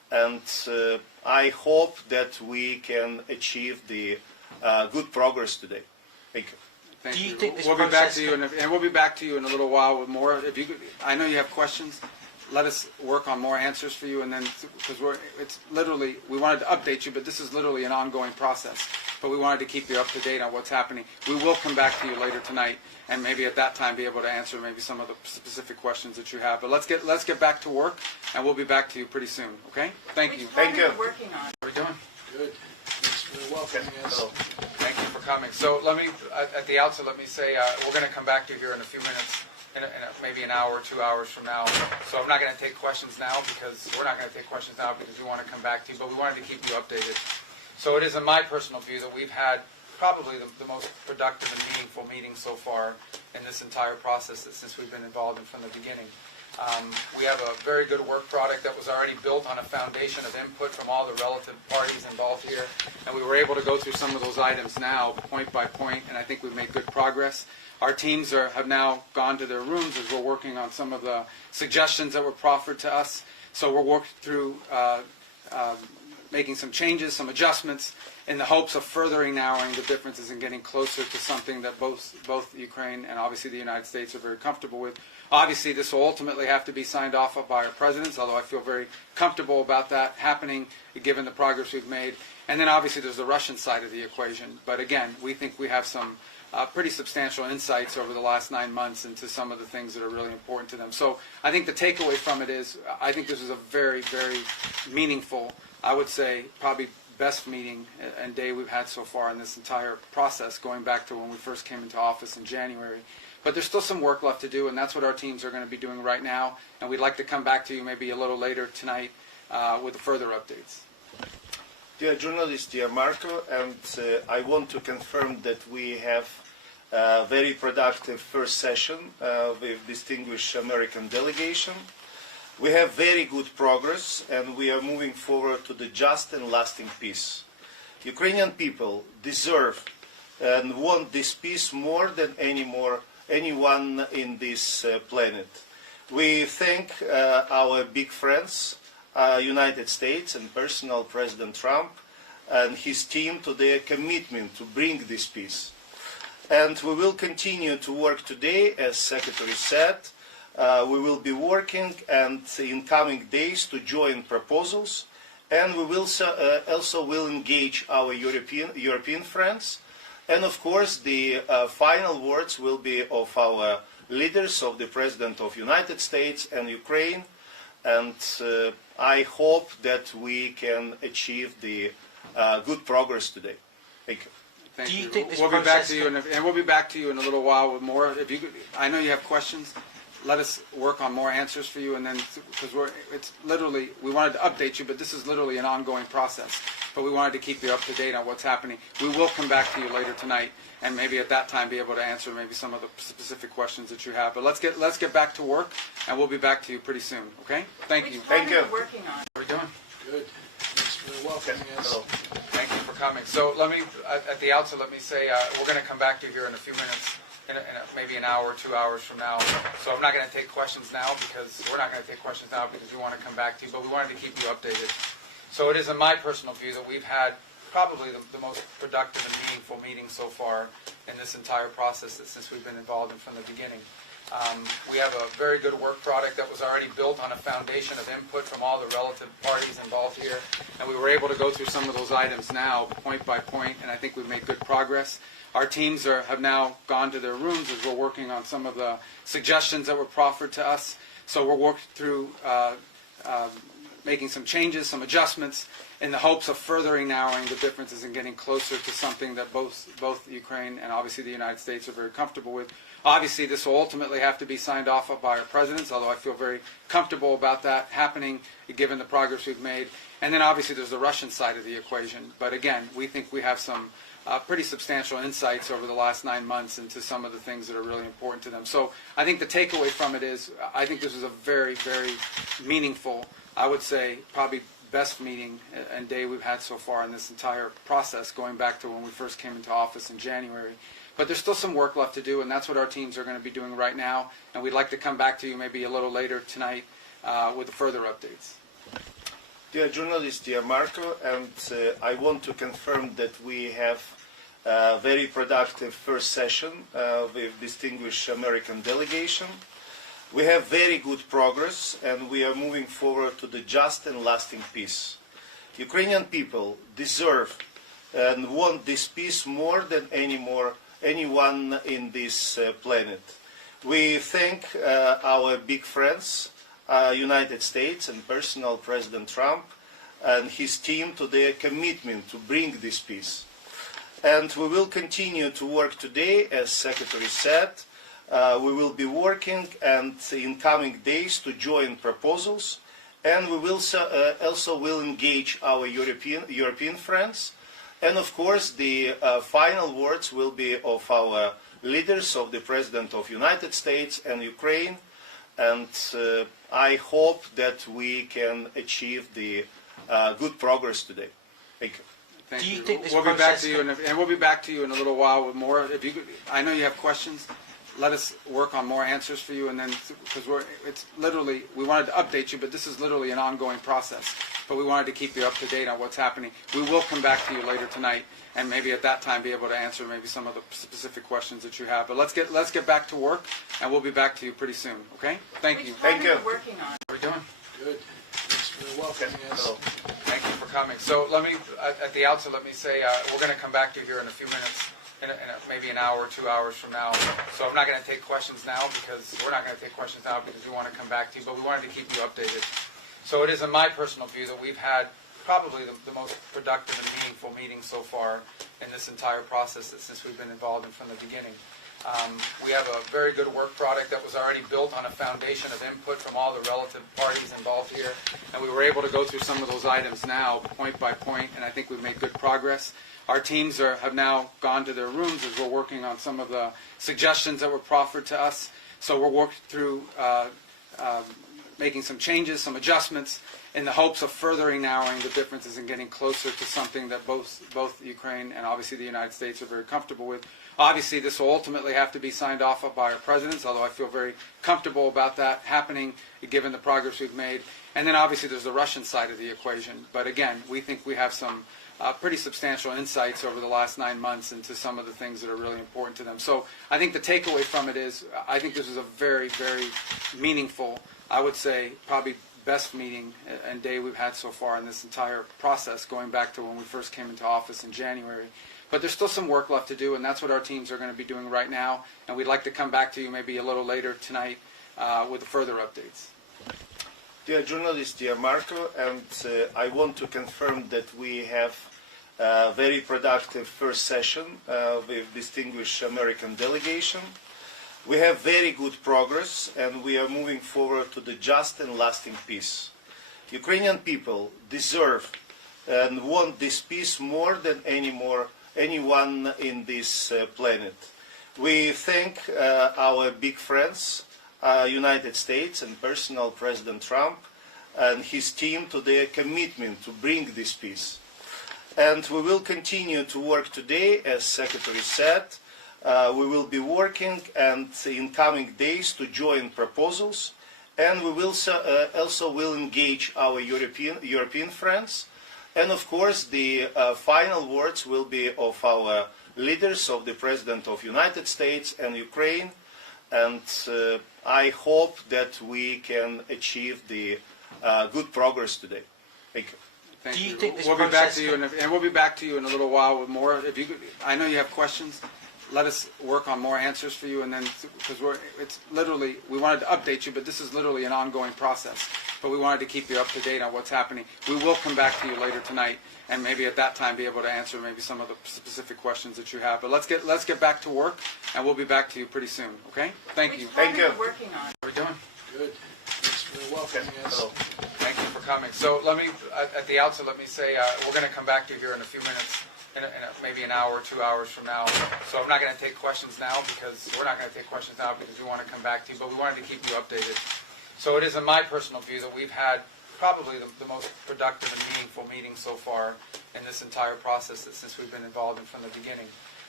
and I hope that we can achieve the good progress today. Thank you. Thank Do you you. think this We'll be back process to you, and we'll be back to you in a little while with more. If you, I know you have questions. Let us work on more answers for you, and then because it's literally we wanted to update you, but this is literally an ongoing process. But we wanted to keep you up to date on what's happening. We will come back to you later tonight, and maybe at that time be able to answer maybe some of the specific questions that you have. But let's get back to work, and we'll be back to you pretty soon. Okay? Thank you. Thank you. Working on. How are we doing? Good. Thanks for welcoming us. Thank you for coming. So let me, at the outset, let me say we're going to come back to you here in a few minutes, maybe an hour, 2 hours from now. So I'm not going to take questions now because we're not going to take questions now because we want to come back to you, but we wanted to keep you updated. So it is in my personal view that we've had probably the most productive and meaningful meeting so far in this entire process since we've been involved in from the beginning. We have a very good work product that was already built on a foundation of input from all the relative parties involved here, and we were able to go through some of those items now, point by point, and I think we've made good progress. Our teams have now gone to their rooms as we're working on some of the suggestions that were proffered to us. So we're working through making some changes, some adjustments, in the hopes of furthering narrowing the differences and getting closer to something that both Ukraine and obviously the United States are very comfortable with. Obviously, this will ultimately have to be signed off by our presidents, although I feel very comfortable about that happening given the progress we've made. And then obviously there's the Russian side of the equation. But again, we think we have some pretty substantial insights over the last 9 months into some of the things that are really important to them. So I think the takeaway from it is I think this is a very, very meaningful, I would say probably best meeting and day we've had so far in this entire process, going back to when we first came into office in January. But there's still some work left to do, and that's what our teams are going to be doing right now. And we'd like to come back to you maybe a little later tonight with further updates. Dear journalist, dear Marco, and I want to confirm that we have a very productive first session with distinguished American delegation. We have very good progress, and we are moving forward to the just and lasting peace. Ukrainian people deserve and want this peace more than anyone in this planet. We thank our big friends, United States and personal President Trump and his team to their commitment to bring this peace. And we will continue to work today, as Secretary said. We will be working and in coming days to join proposals, and we will also will engage our European friends. And of course, the final words will be of our leaders, of the President of the United States and Ukraine. And I hope that we can achieve the good progress today. Thank you. Thank Do you you. think this We'll be back process to you, and we'll be back to you in a little while with more. If you, I know you have questions. Let us work on more answers for you, and then because it's literally we wanted to update you, but this is literally an ongoing process. But we wanted to keep you up to date on what's happening. We will come back to you later tonight, and maybe at that time be able to answer maybe some of the specific questions that you have. But let's get back to work, and we'll be back to you pretty soon. Okay? Thank you. Thank you. Working on. How are we doing? Good. Thanks for welcoming us. Thank you for coming. So let me, at the outset, let me say we're going to come back to you here in a few minutes, maybe an hour, 2 hours from now. So I'm not going to take questions now because we're not going to take questions now because we want to come back to you, but we wanted to keep you updated. So it is in my personal view that we've had probably the most productive and meaningful meeting so far in this entire process since we've been involved in from the beginning. We have a very good work product that was already built on a foundation of input from all the relative parties involved here, and we were able to go through some of those items now, point by point, and I think we've made good progress. Our teams have now gone to their rooms as we're working on some of the suggestions that were proffered to us. So we're working through making some changes, some adjustments, in the hopes of furthering narrowing the differences and getting closer to something that both Ukraine and obviously the United States are very comfortable with. Obviously, this will ultimately have to be signed off by our presidents, although I feel very comfortable about that happening given the progress we've made. And then obviously there's the Russian side of the equation. But again, we think we have some pretty substantial insights over the last 9 months into some of the things that are really important to them. So I think the takeaway from it is I think this is a very, very meaningful, I would say probably best meeting and day we've had so far in this entire process, going back to when we first came into office in January. But there's still some work left to do, and that's what our teams are going to be doing right now. And we'd like to come back to you maybe a little later tonight with further updates. Dear journalist, dear Marco, and I want to confirm that we have a very productive first session with distinguished American delegation. We have very good progress and we are moving forward to the just and lasting peace. Ukrainian people deserve and want this peace more than anyone in this planet. We thank our big friends, United States and personal President Trump and his team to their commitment to bring this peace. And we will continue to work today, as Secretary said. We will be working and in coming days to join proposals, and we will also will engage our European friends. And of course, the final words will be of our leaders, of the President of the United States and Ukraine. And I hope that we can achieve the good progress today. Thank you. Thank Do you you. think this we'll be back process to you, and we'll be back to you in a little while with more. If you, I know you have questions. Let us work on more answers for you, and then because it's literally we wanted to update you, but this is literally an ongoing process. But we wanted to keep you up to date on what's happening. We will come back to you later tonight, and maybe at that time be able to answer maybe some of the specific questions that you have. But let's get back to work, and we'll be back to you pretty soon. Okay? Thank you. Thank you. Working on. How are we doing? Good. Thanks for welcoming us. Thank you for coming. So let me, at the outset, let me say we're going to come back to you here in a few minutes, maybe an hour, 2 hours from now. So I'm not going to take questions now because we're not going to take questions now because we want to come back to you, but we wanted to keep you updated. So it is in my personal view that we've had probably the most productive and meaningful meeting so far in this entire process since we've been involved in from the beginning. We have a very good work product that was already built on a foundation of input from all the relative parties involved here, and we were able to go through some of those items now, point by point, and I think we've made good progress. Our teams have now gone to their rooms as we're working on some of the suggestions that were proffered to us, so we're working through making some changes, some adjustments, in the hopes of furthering narrowing the differences and getting closer to something that both Ukraine and obviously the United States are very comfortable with. Obviously, this will ultimately have to be signed off by our presidents, although I feel very comfortable about that happening, given the progress we've made. And then obviously there's the Russian side of the equation. But again, we think we have some pretty substantial insights over the last 9 months into some of the things that are really important to them. So I think the takeaway from it is I think this is a very, very meaningful, I would say probably best meeting and day we've had so far in this entire process, going back to when we first came into office in January. But there's still some work left to do, and that's what our teams are going to be doing right now. And we'd like to come back to you maybe a little later tonight with further updates. Dear journalist, dear Marco, and I want to confirm that we have a very productive first session with distinguished American delegation. We have very good progress and we are moving forward to the just and lasting peace. Ukrainian people deserve and want this peace more than anyone in this planet. We thank our big friends, United States and personal President Trump and his team to their commitment to bring this peace. And we will continue to work today, as Secretary said. We will be working and in coming days to join proposals, and we will also will engage our European friends. And of course, the final words will be of our leaders, of the President of the United States and Ukraine. And I hope that we can achieve the good progress today. Thank you. Thank Do you you. think this we'll be back process to you, and we'll be back to you in a little while with more. If you, I know you have questions. Let us work on more answers for you, and then because it's literally we wanted to update you, but this is literally an ongoing process. But we wanted to keep you up to date on what's happening. We will come back to you later tonight, and maybe at that time be able to answer maybe some of the specific questions that you have. But let's get back to work, and we'll be back to you pretty soon. Okay? Thank you. Thank you. Working on. How are we doing? Good. Thanks for welcoming us. Thank you for coming. So let me, at the outset, let me say we're going to come back to you here in a few minutes, maybe an hour, 2 hours from now. So I'm not going to take questions now because we're not going to take questions now because we want to come back to you, but we wanted to keep you updated. So it is in my personal view that we've had probably the most productive and meaningful meeting so far in this entire process since we've been involved in from the beginning.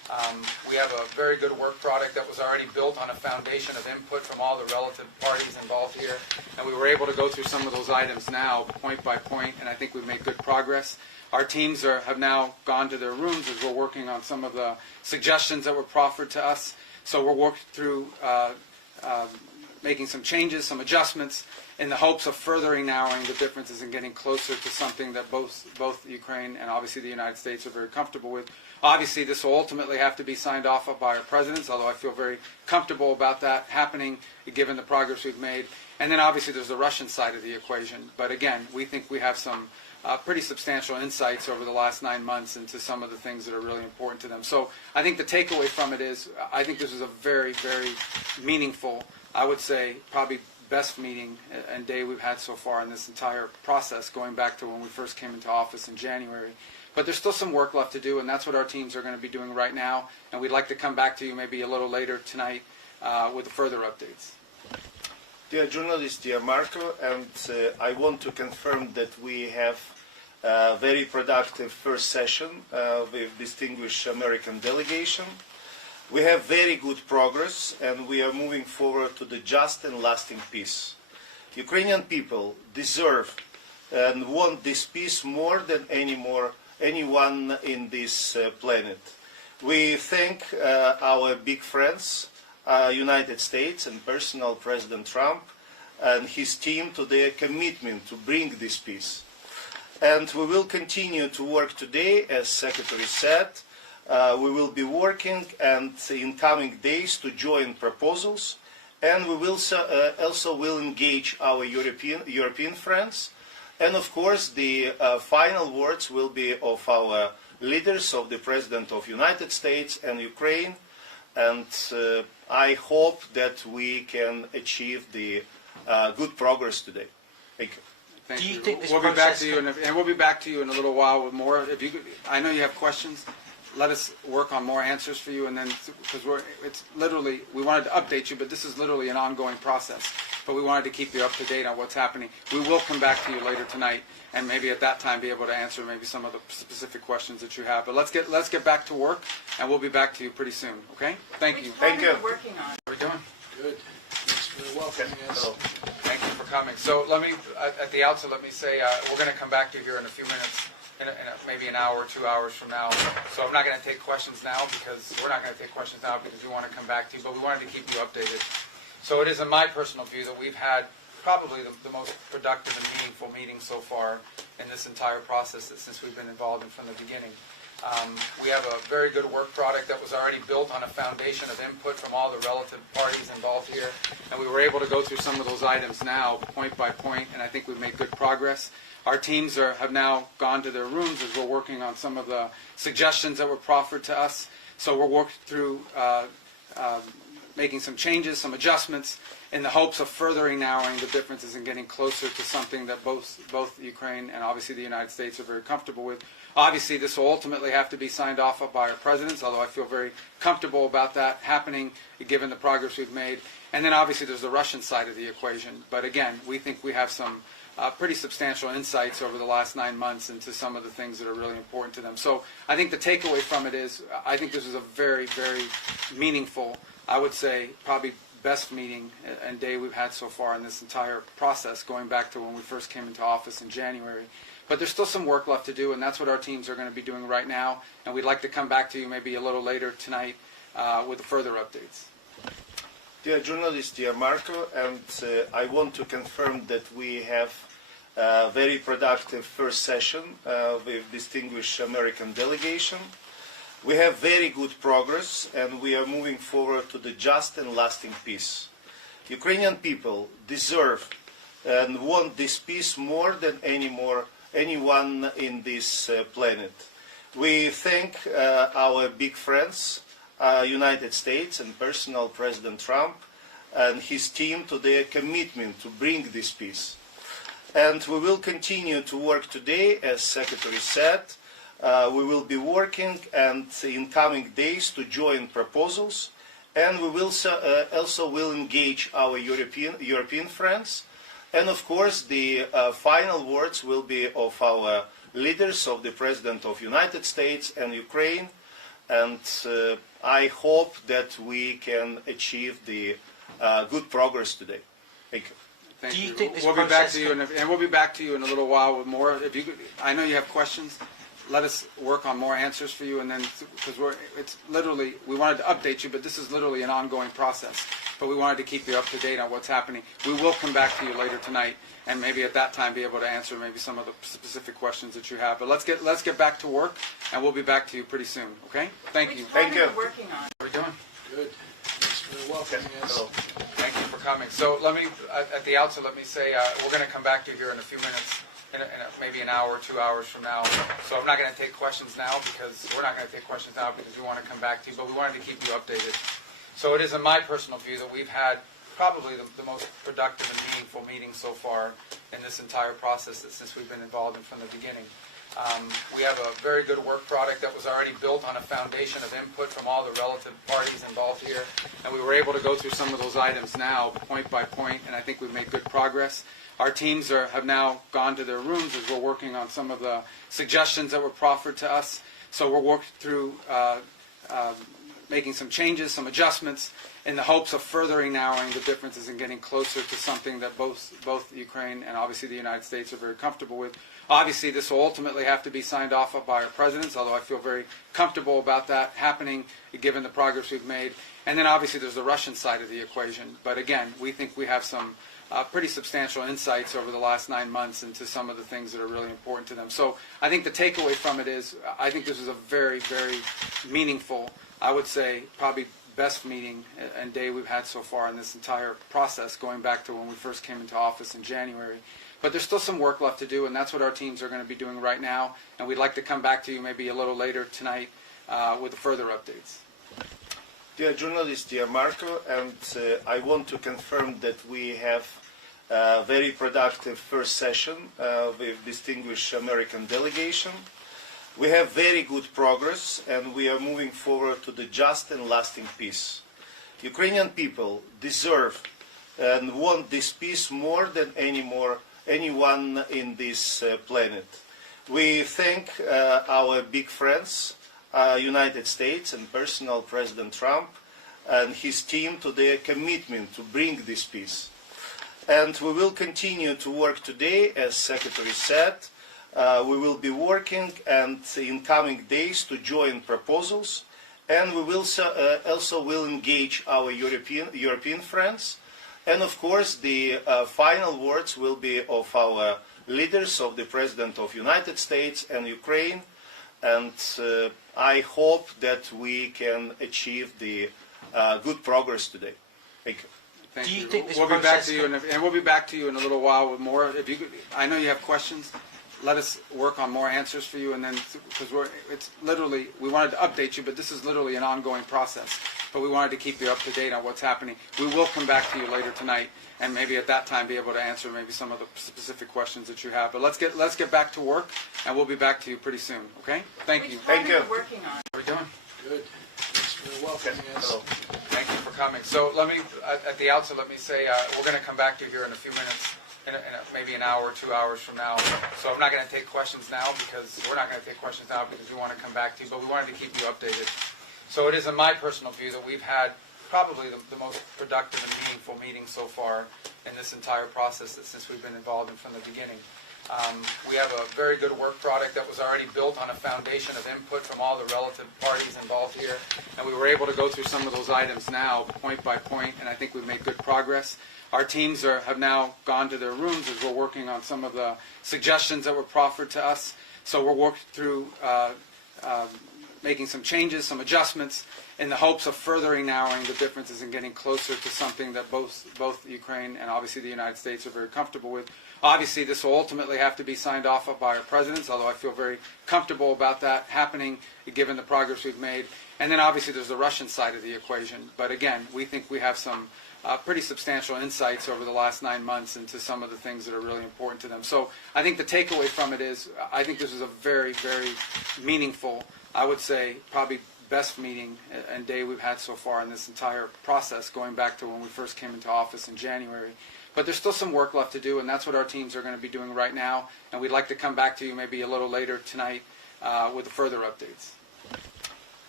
We have a very good work product that was already built on a foundation of input from all the relative parties involved here, and we were able to go through some of those items now, point by point, and I think we've made good progress. Our teams have now gone to their rooms as we're working on some of the suggestions that were proffered to us. So we're working through making some changes, some adjustments, in the hopes of furthering narrowing the differences and getting closer to something that both Ukraine and obviously the United States are very comfortable with. Obviously, this will ultimately have to be signed off by our presidents, although I feel very comfortable about that happening, given the progress we've made. And then obviously there's the Russian side of the equation. But again, we think we have some pretty substantial insights over the last 9 months into some of the things that are really important to them. So I think the takeaway from it is, I think this is a very, very meaningful, I would say, probably best meeting and day we've had so far in this entire process, going back to when we first came into office in January. But there's still some work left to do, and that's what our teams are going to be doing right now. And we'd like to come back to you maybe a little later tonight with further updates. Dear journalist, dear Marco, and I want to confirm that we have a very productive first session with distinguished American delegation. We have very good progress, and we are moving forward to the just and lasting peace. Ukrainian people deserve and want this peace more than anyone in this planet. We thank our big friends, United States and personal President Trump and his team to their commitment to bring this peace. And we will continue to work today, as Secretary said. We will be working and in coming days to join proposals, and we will also will engage our European friends. And of course, the final words will be of our leaders, of the President of the United States and Ukraine. And I hope that we can achieve the good progress today. Thank you. Thank Do you you. think this We'll be back process to you, and we'll be back to you in a little while with more. If you, I know you have questions. Let us work on more answers for you, and then because it's literally, we wanted to update you, but this is literally an ongoing process. But we wanted to keep you up to date on what's happening. We will come back to you later tonight, and maybe at that time be able to answer maybe some of the specific questions that you have. But let's get back to work, and we'll be back to you pretty soon. Okay? Thank you. Thank you. Working on. How are we doing? Good. Thanks for welcoming us. Thank you for coming. So let me, at the outset, let me say we're going to come back to you here in a few minutes, maybe an hour, 2 hours from now. So I'm not going to take questions now because we're not going to take questions now because we want to come back to you, but we wanted to keep you updated. So it is in my personal view that we've had probably the most productive and meaningful meeting so far in this entire process since we've been involved in from the beginning. We have a very good work product that was already built on a foundation of input from all the relative parties involved here, and we were able to go through some of those items now, point by point, and I think we've made good progress. Our teams have now gone to their rooms as we're working on some of the suggestions that were proffered to us. So we're working through making some changes, some adjustments, in the hopes of furthering narrowing the differences and getting closer to something that both Ukraine and obviously the United States are very comfortable with. Obviously, this will ultimately have to be signed off by our presidents, although I feel very comfortable about that happening, given the progress we've made. And then obviously there's the Russian side of the equation. But again, we think we have some pretty substantial insights over the last 9 months into some of the things that are really important to them. So I think the takeaway from it is, I think this is a very, very meaningful, I would say, probably best meeting and day we've had so far in this entire process, going back to when we first came into office in January. But there's still some work left to do, and that's what our teams are going to be doing right now. And we'd like to come back to you maybe a little later tonight with further updates. Dear journalist, dear Marco, and I want to confirm that we have a very productive first session with distinguished American delegation. We have very good progress, and we are moving forward to the just and lasting peace. Ukrainian people deserve and want this peace more than anyone in this planet. We thank our big friends, United States and personal President Trump and his team to their commitment to bring this peace. And we will continue to work today, as Secretary said. We will be working and in coming days to join proposals, and we will also will engage our European friends. And of course, the final words will be of our leaders, of the President of the United States and Ukraine. and I hope that we can achieve the good progress today. Thank you. Thank Do you you. think this We'll be back process to you, and we'll be back to you in a little while with more. If you, I know you have questions. Let us work on more answers for you, and then because it's literally we wanted to update you, but this is literally an ongoing process. But we wanted to keep you up to date on what's happening. We will come back to you later tonight, and maybe at that time be able to answer maybe some of the specific questions that you have. But let's get back to work, and we'll be back to you pretty soon. Okay? Thank you. Thank you. Working on. How are we doing? Good. Thanks for welcoming us. Hello. Thank you for coming. So let me, at the outset, let me say we're going to come back to you here in a few minutes, maybe an hour, 2 hours from now. So I'm not going to take questions now because we're not going to take questions now because we want to come back to you, but we wanted to keep you updated. So it is in my personal view that we've had probably the most productive and meaningful meeting so far in this entire process since we've been involved in from the beginning. We have a very good work product that was already built on a foundation of input from all the relative parties involved here, and we were able to go through some of those items now, point by point, and I think we've made good progress. Our teams have now gone to their rooms as we're working on some of the suggestions that were proffered to us. So we're working through making some changes, some adjustments, in the hopes of furthering narrowing the differences and getting closer to something that both Ukraine and obviously the United States are very comfortable with. Obviously, this will ultimately have to be signed off by our presidents, although I feel very comfortable about that happening given the progress we've made. And then obviously there's the Russian side of the equation. But again, we think we have some pretty substantial insights over the last 9 months into some of the things that are really important to them. So I think the takeaway from it is I think this is a very, very meaningful, I would say probably best meeting and day we've had so far in this entire process, going back to when we first came into office in January. But there's still some work left to do, and that's what our teams are going to be doing right now. And we'd like to come back to you maybe a little later tonight with further updates. Dear journalist, dear Marco, and I want to confirm that we have a very productive first session with distinguished American delegation. We have very good progress, and we are moving forward to the just and lasting peace. Ukrainian people deserve and want this peace more than anyone in this planet. We thank our big friends, United States and personal President Trump and his team to their commitment to bring this peace. And we will continue to work today, as Secretary said. We will be working and in coming days to join proposals, and we will also will engage our European friends. And of course, the final words will be of our leaders, of the President of the United States and Ukraine. And I hope that we can achieve the good progress today. Thank you. Thank Do you you. think this we'll be back process to you, and we'll be back to you in a little while with more. If you, I know you have questions. Let us work on more answers for you, and then because it's literally we wanted to update you, but this is literally an ongoing process. But we wanted to keep you up to date on what's happening. We will come back to you later tonight, and maybe at that time be able to answer maybe some of the specific questions that you have. But let's get back to work, and we'll be back to you pretty soon. Okay? Thank you. Thank you. Working on. How are we doing? Good. Thanks for welcoming us. Hello. Thank you for coming. So let me, at the outset, let me say we're going to come back to you here in a few minutes, maybe an hour, 2 hours from now. So I'm not going to take questions now because we're not going to take questions now because we want to come back to you, but we wanted to keep you updated. So it is in my personal view that we've had probably the most productive and meaningful meeting so far in this entire process since we've been involved in from the beginning. We have a very good work product that was already built on a foundation of input from all the relative parties involved here, and we were able to go through some of those items now, point by point, and I think we've made good progress. Our teams have now gone to their rooms as we're working on some of the suggestions that were proffered to us. So we're working through making some changes, some adjustments, in the hopes of furthering narrowing the differences and getting closer to something that both Ukraine and obviously the United States are very comfortable with. Obviously, this will ultimately have to be signed off by our presidents, although I feel very comfortable about that happening given the progress we've made. And then obviously there's the Russian side of the equation. But again, we think we have some pretty substantial insights over the last 9 months into some of the things that are really important to them. So I think the takeaway from it is I think this is a very, very meaningful, I would say probably best meeting and day we've had so far in this entire process, going back to when we first came into office in January. But there's still some work left to do, and that's what our teams are going to be doing right now. And we'd like to come back to you maybe a little later tonight with further updates.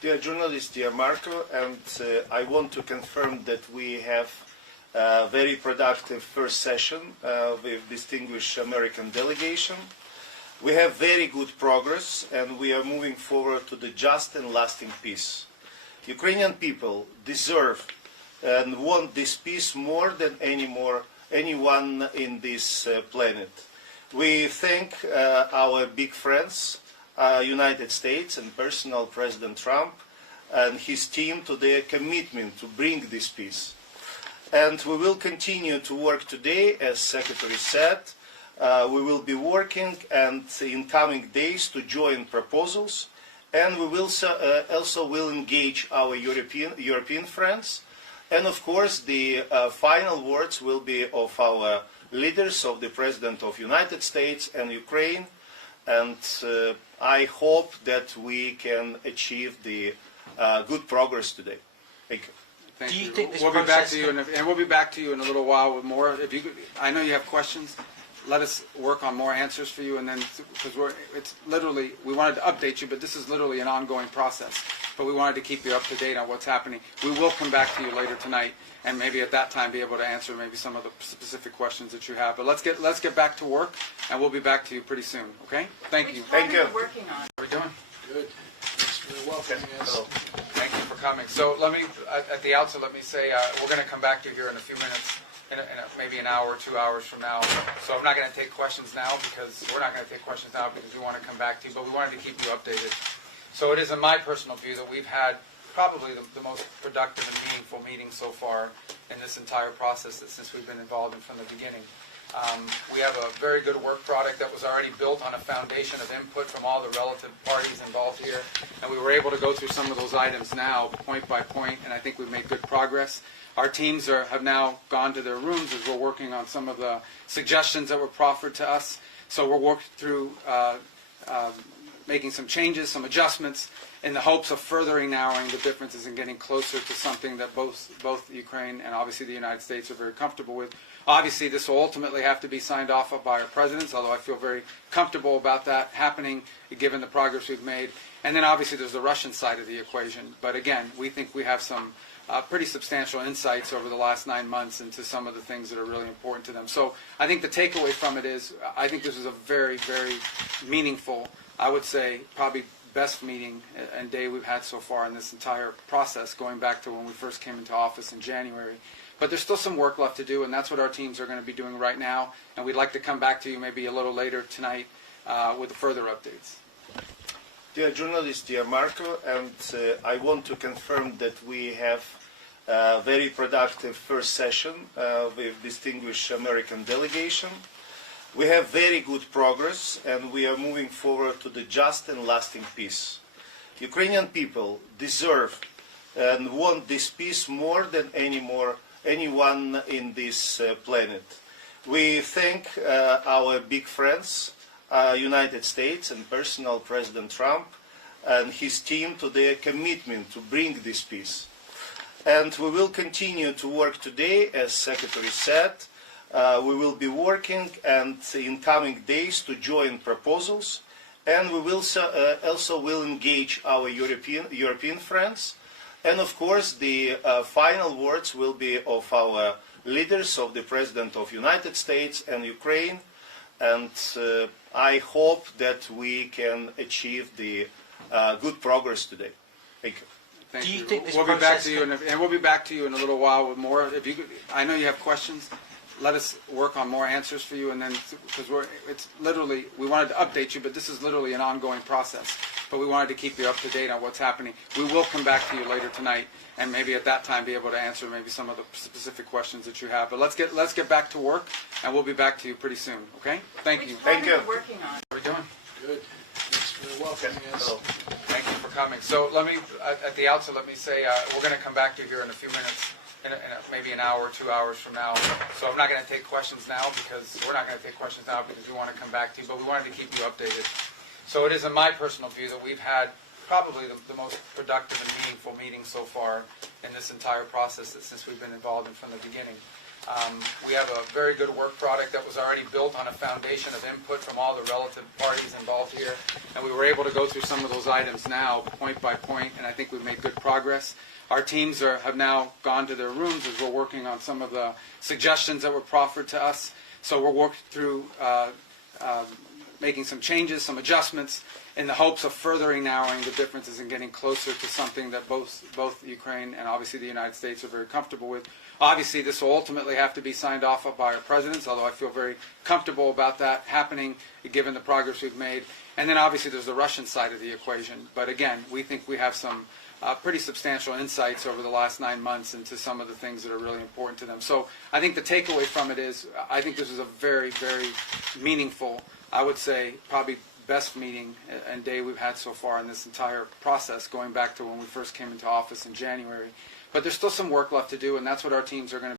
Dear journalist, dear Marco, and I want to confirm that we have a very productive first session with distinguished American delegation. We have very good progress and we are moving forward to the just and lasting peace. Ukrainian people deserve and want this peace more than anyone in this planet. We thank our big friends, United States and personal President Trump and his team to their commitment to bring this peace. And we will continue to work today, as Secretary said. We will be working and in coming days to join proposals, and we will also will engage our European friends. And of course, the final words will be of our leaders, of the President of the United States and Ukraine. And I hope that we can achieve the good progress today. Thank you. Thank Do you you. think this We'll be back process to you, and we'll be back to you in a little while with more. If you, I know you have questions. Let us work on more answers for you, and then because it's literally we wanted to update you, but this is literally an ongoing process. But we wanted to keep you up to date on what's happening. We will come back to you later tonight, and maybe at that time be able to answer maybe some of the specific questions that you have. But let's get back to work, and we'll be back to you pretty soon. Okay? Thank you. Thank you. Working on. How are we doing? Good. Thanks for welcoming us. Hello. Thank you for coming. So let me, at the outset, let me say we're going to come back to you here in a few minutes, maybe an hour, 2 hours from now. So I'm not going to take questions now because we're not going to take questions now because we want to come back to you, but we wanted to keep you updated. So it is in my personal view that we've had probably the most productive and meaningful meeting so far in this entire process since we've been involved in from the beginning. We have a very good work product that was already built on a foundation of input from all the relative parties involved here, and we were able to go through some of those items now, point by point, and I think we've made good progress. Our teams have now gone to their rooms as we're working on some of the suggestions that were proffered to us. So we're working through making some changes, some adjustments, in the hopes of furthering narrowing the differences and getting closer to something that both Ukraine and obviously the United States are very comfortable with. Obviously, this will ultimately have to be signed off by our presidents, although I feel very comfortable about that happening, given the progress we've made. And then obviously there's the Russian side of the equation. But again, we think we have some pretty substantial insights over the last 9 months into some of the things that are really important to them. So I think the takeaway from it is I think this is a very, very meaningful, I would say probably best meeting and day we've had so far in this entire process, going back to when we first came into office in January. But there's still some work left to do, and that's what our teams are going to be doing right now. And we'd like to come back to you maybe a little later tonight with further updates. Dear journalist, dear Marco, and I want to confirm that we have a very productive first session with distinguished American delegation. We have very good progress and we are moving forward to the just and lasting peace. Ukrainian people deserve and want this peace more than anyone in this planet. We thank our big friends, United States and personal President Trump and his team to their commitment to bring this peace. And we will continue to work today, as Secretary said. We will be working and in coming days to join proposals, and we will also will engage our European friends. And of course, the final words will be of our leaders, of the President of the United States and Ukraine. And I hope that we can achieve the good progress today. Thank you. Thank Do you you. think this we'll be back process to you, and we'll be back to you in a little while with more. If you, I know you have questions. Let us work on more answers for you, and then because it's literally we wanted to update you, but this is literally an ongoing process. But we wanted to keep you up to date on what's happening. We will come back to you later tonight, and maybe at that time be able to answer maybe some of the specific questions that you have. But let's get back to work, and we'll be back to you pretty soon. Okay? Thank you. Thank you. Working on. How are we doing? Good. Thanks for welcoming us. Hello. Thank you for coming. So let me, at the outset, let me say we're going to come back to you here in a few minutes, maybe an hour, 2 hours from now. So I'm not going to take questions now because we're not going to take questions now because we want to come back to you, but we wanted to keep you updated. So it is in my personal view that we've had probably the most productive and meaningful meeting so far in this entire process since we've been involved in from the beginning. We have a very good work product that was already built on a foundation of input from all the relative parties involved here, and we were able to go through some of those items now, point by point, and I think we've made good progress. Our teams have now gone to their rooms as we're working on some of the suggestions that were proffered to us. So we're working through making some changes, some adjustments, in the hopes of furthering narrowing the differences and getting closer to something that both Ukraine and obviously the United States are very comfortable with. Obviously, this will ultimately have to be signed off by our presidents, although I feel very comfortable about that happening, given the progress we've made. And then obviously there's the Russian side of the equation. But again, we think we have some pretty substantial insights over the last 9 months into some of the things that are really important to them. So I think the takeaway from it is I think this is a very, very meaningful, I would say probably best meeting and day we've had so far in this entire process, going back to when we first came into office in January. But there's still some work left to do, and that's what our teams are going to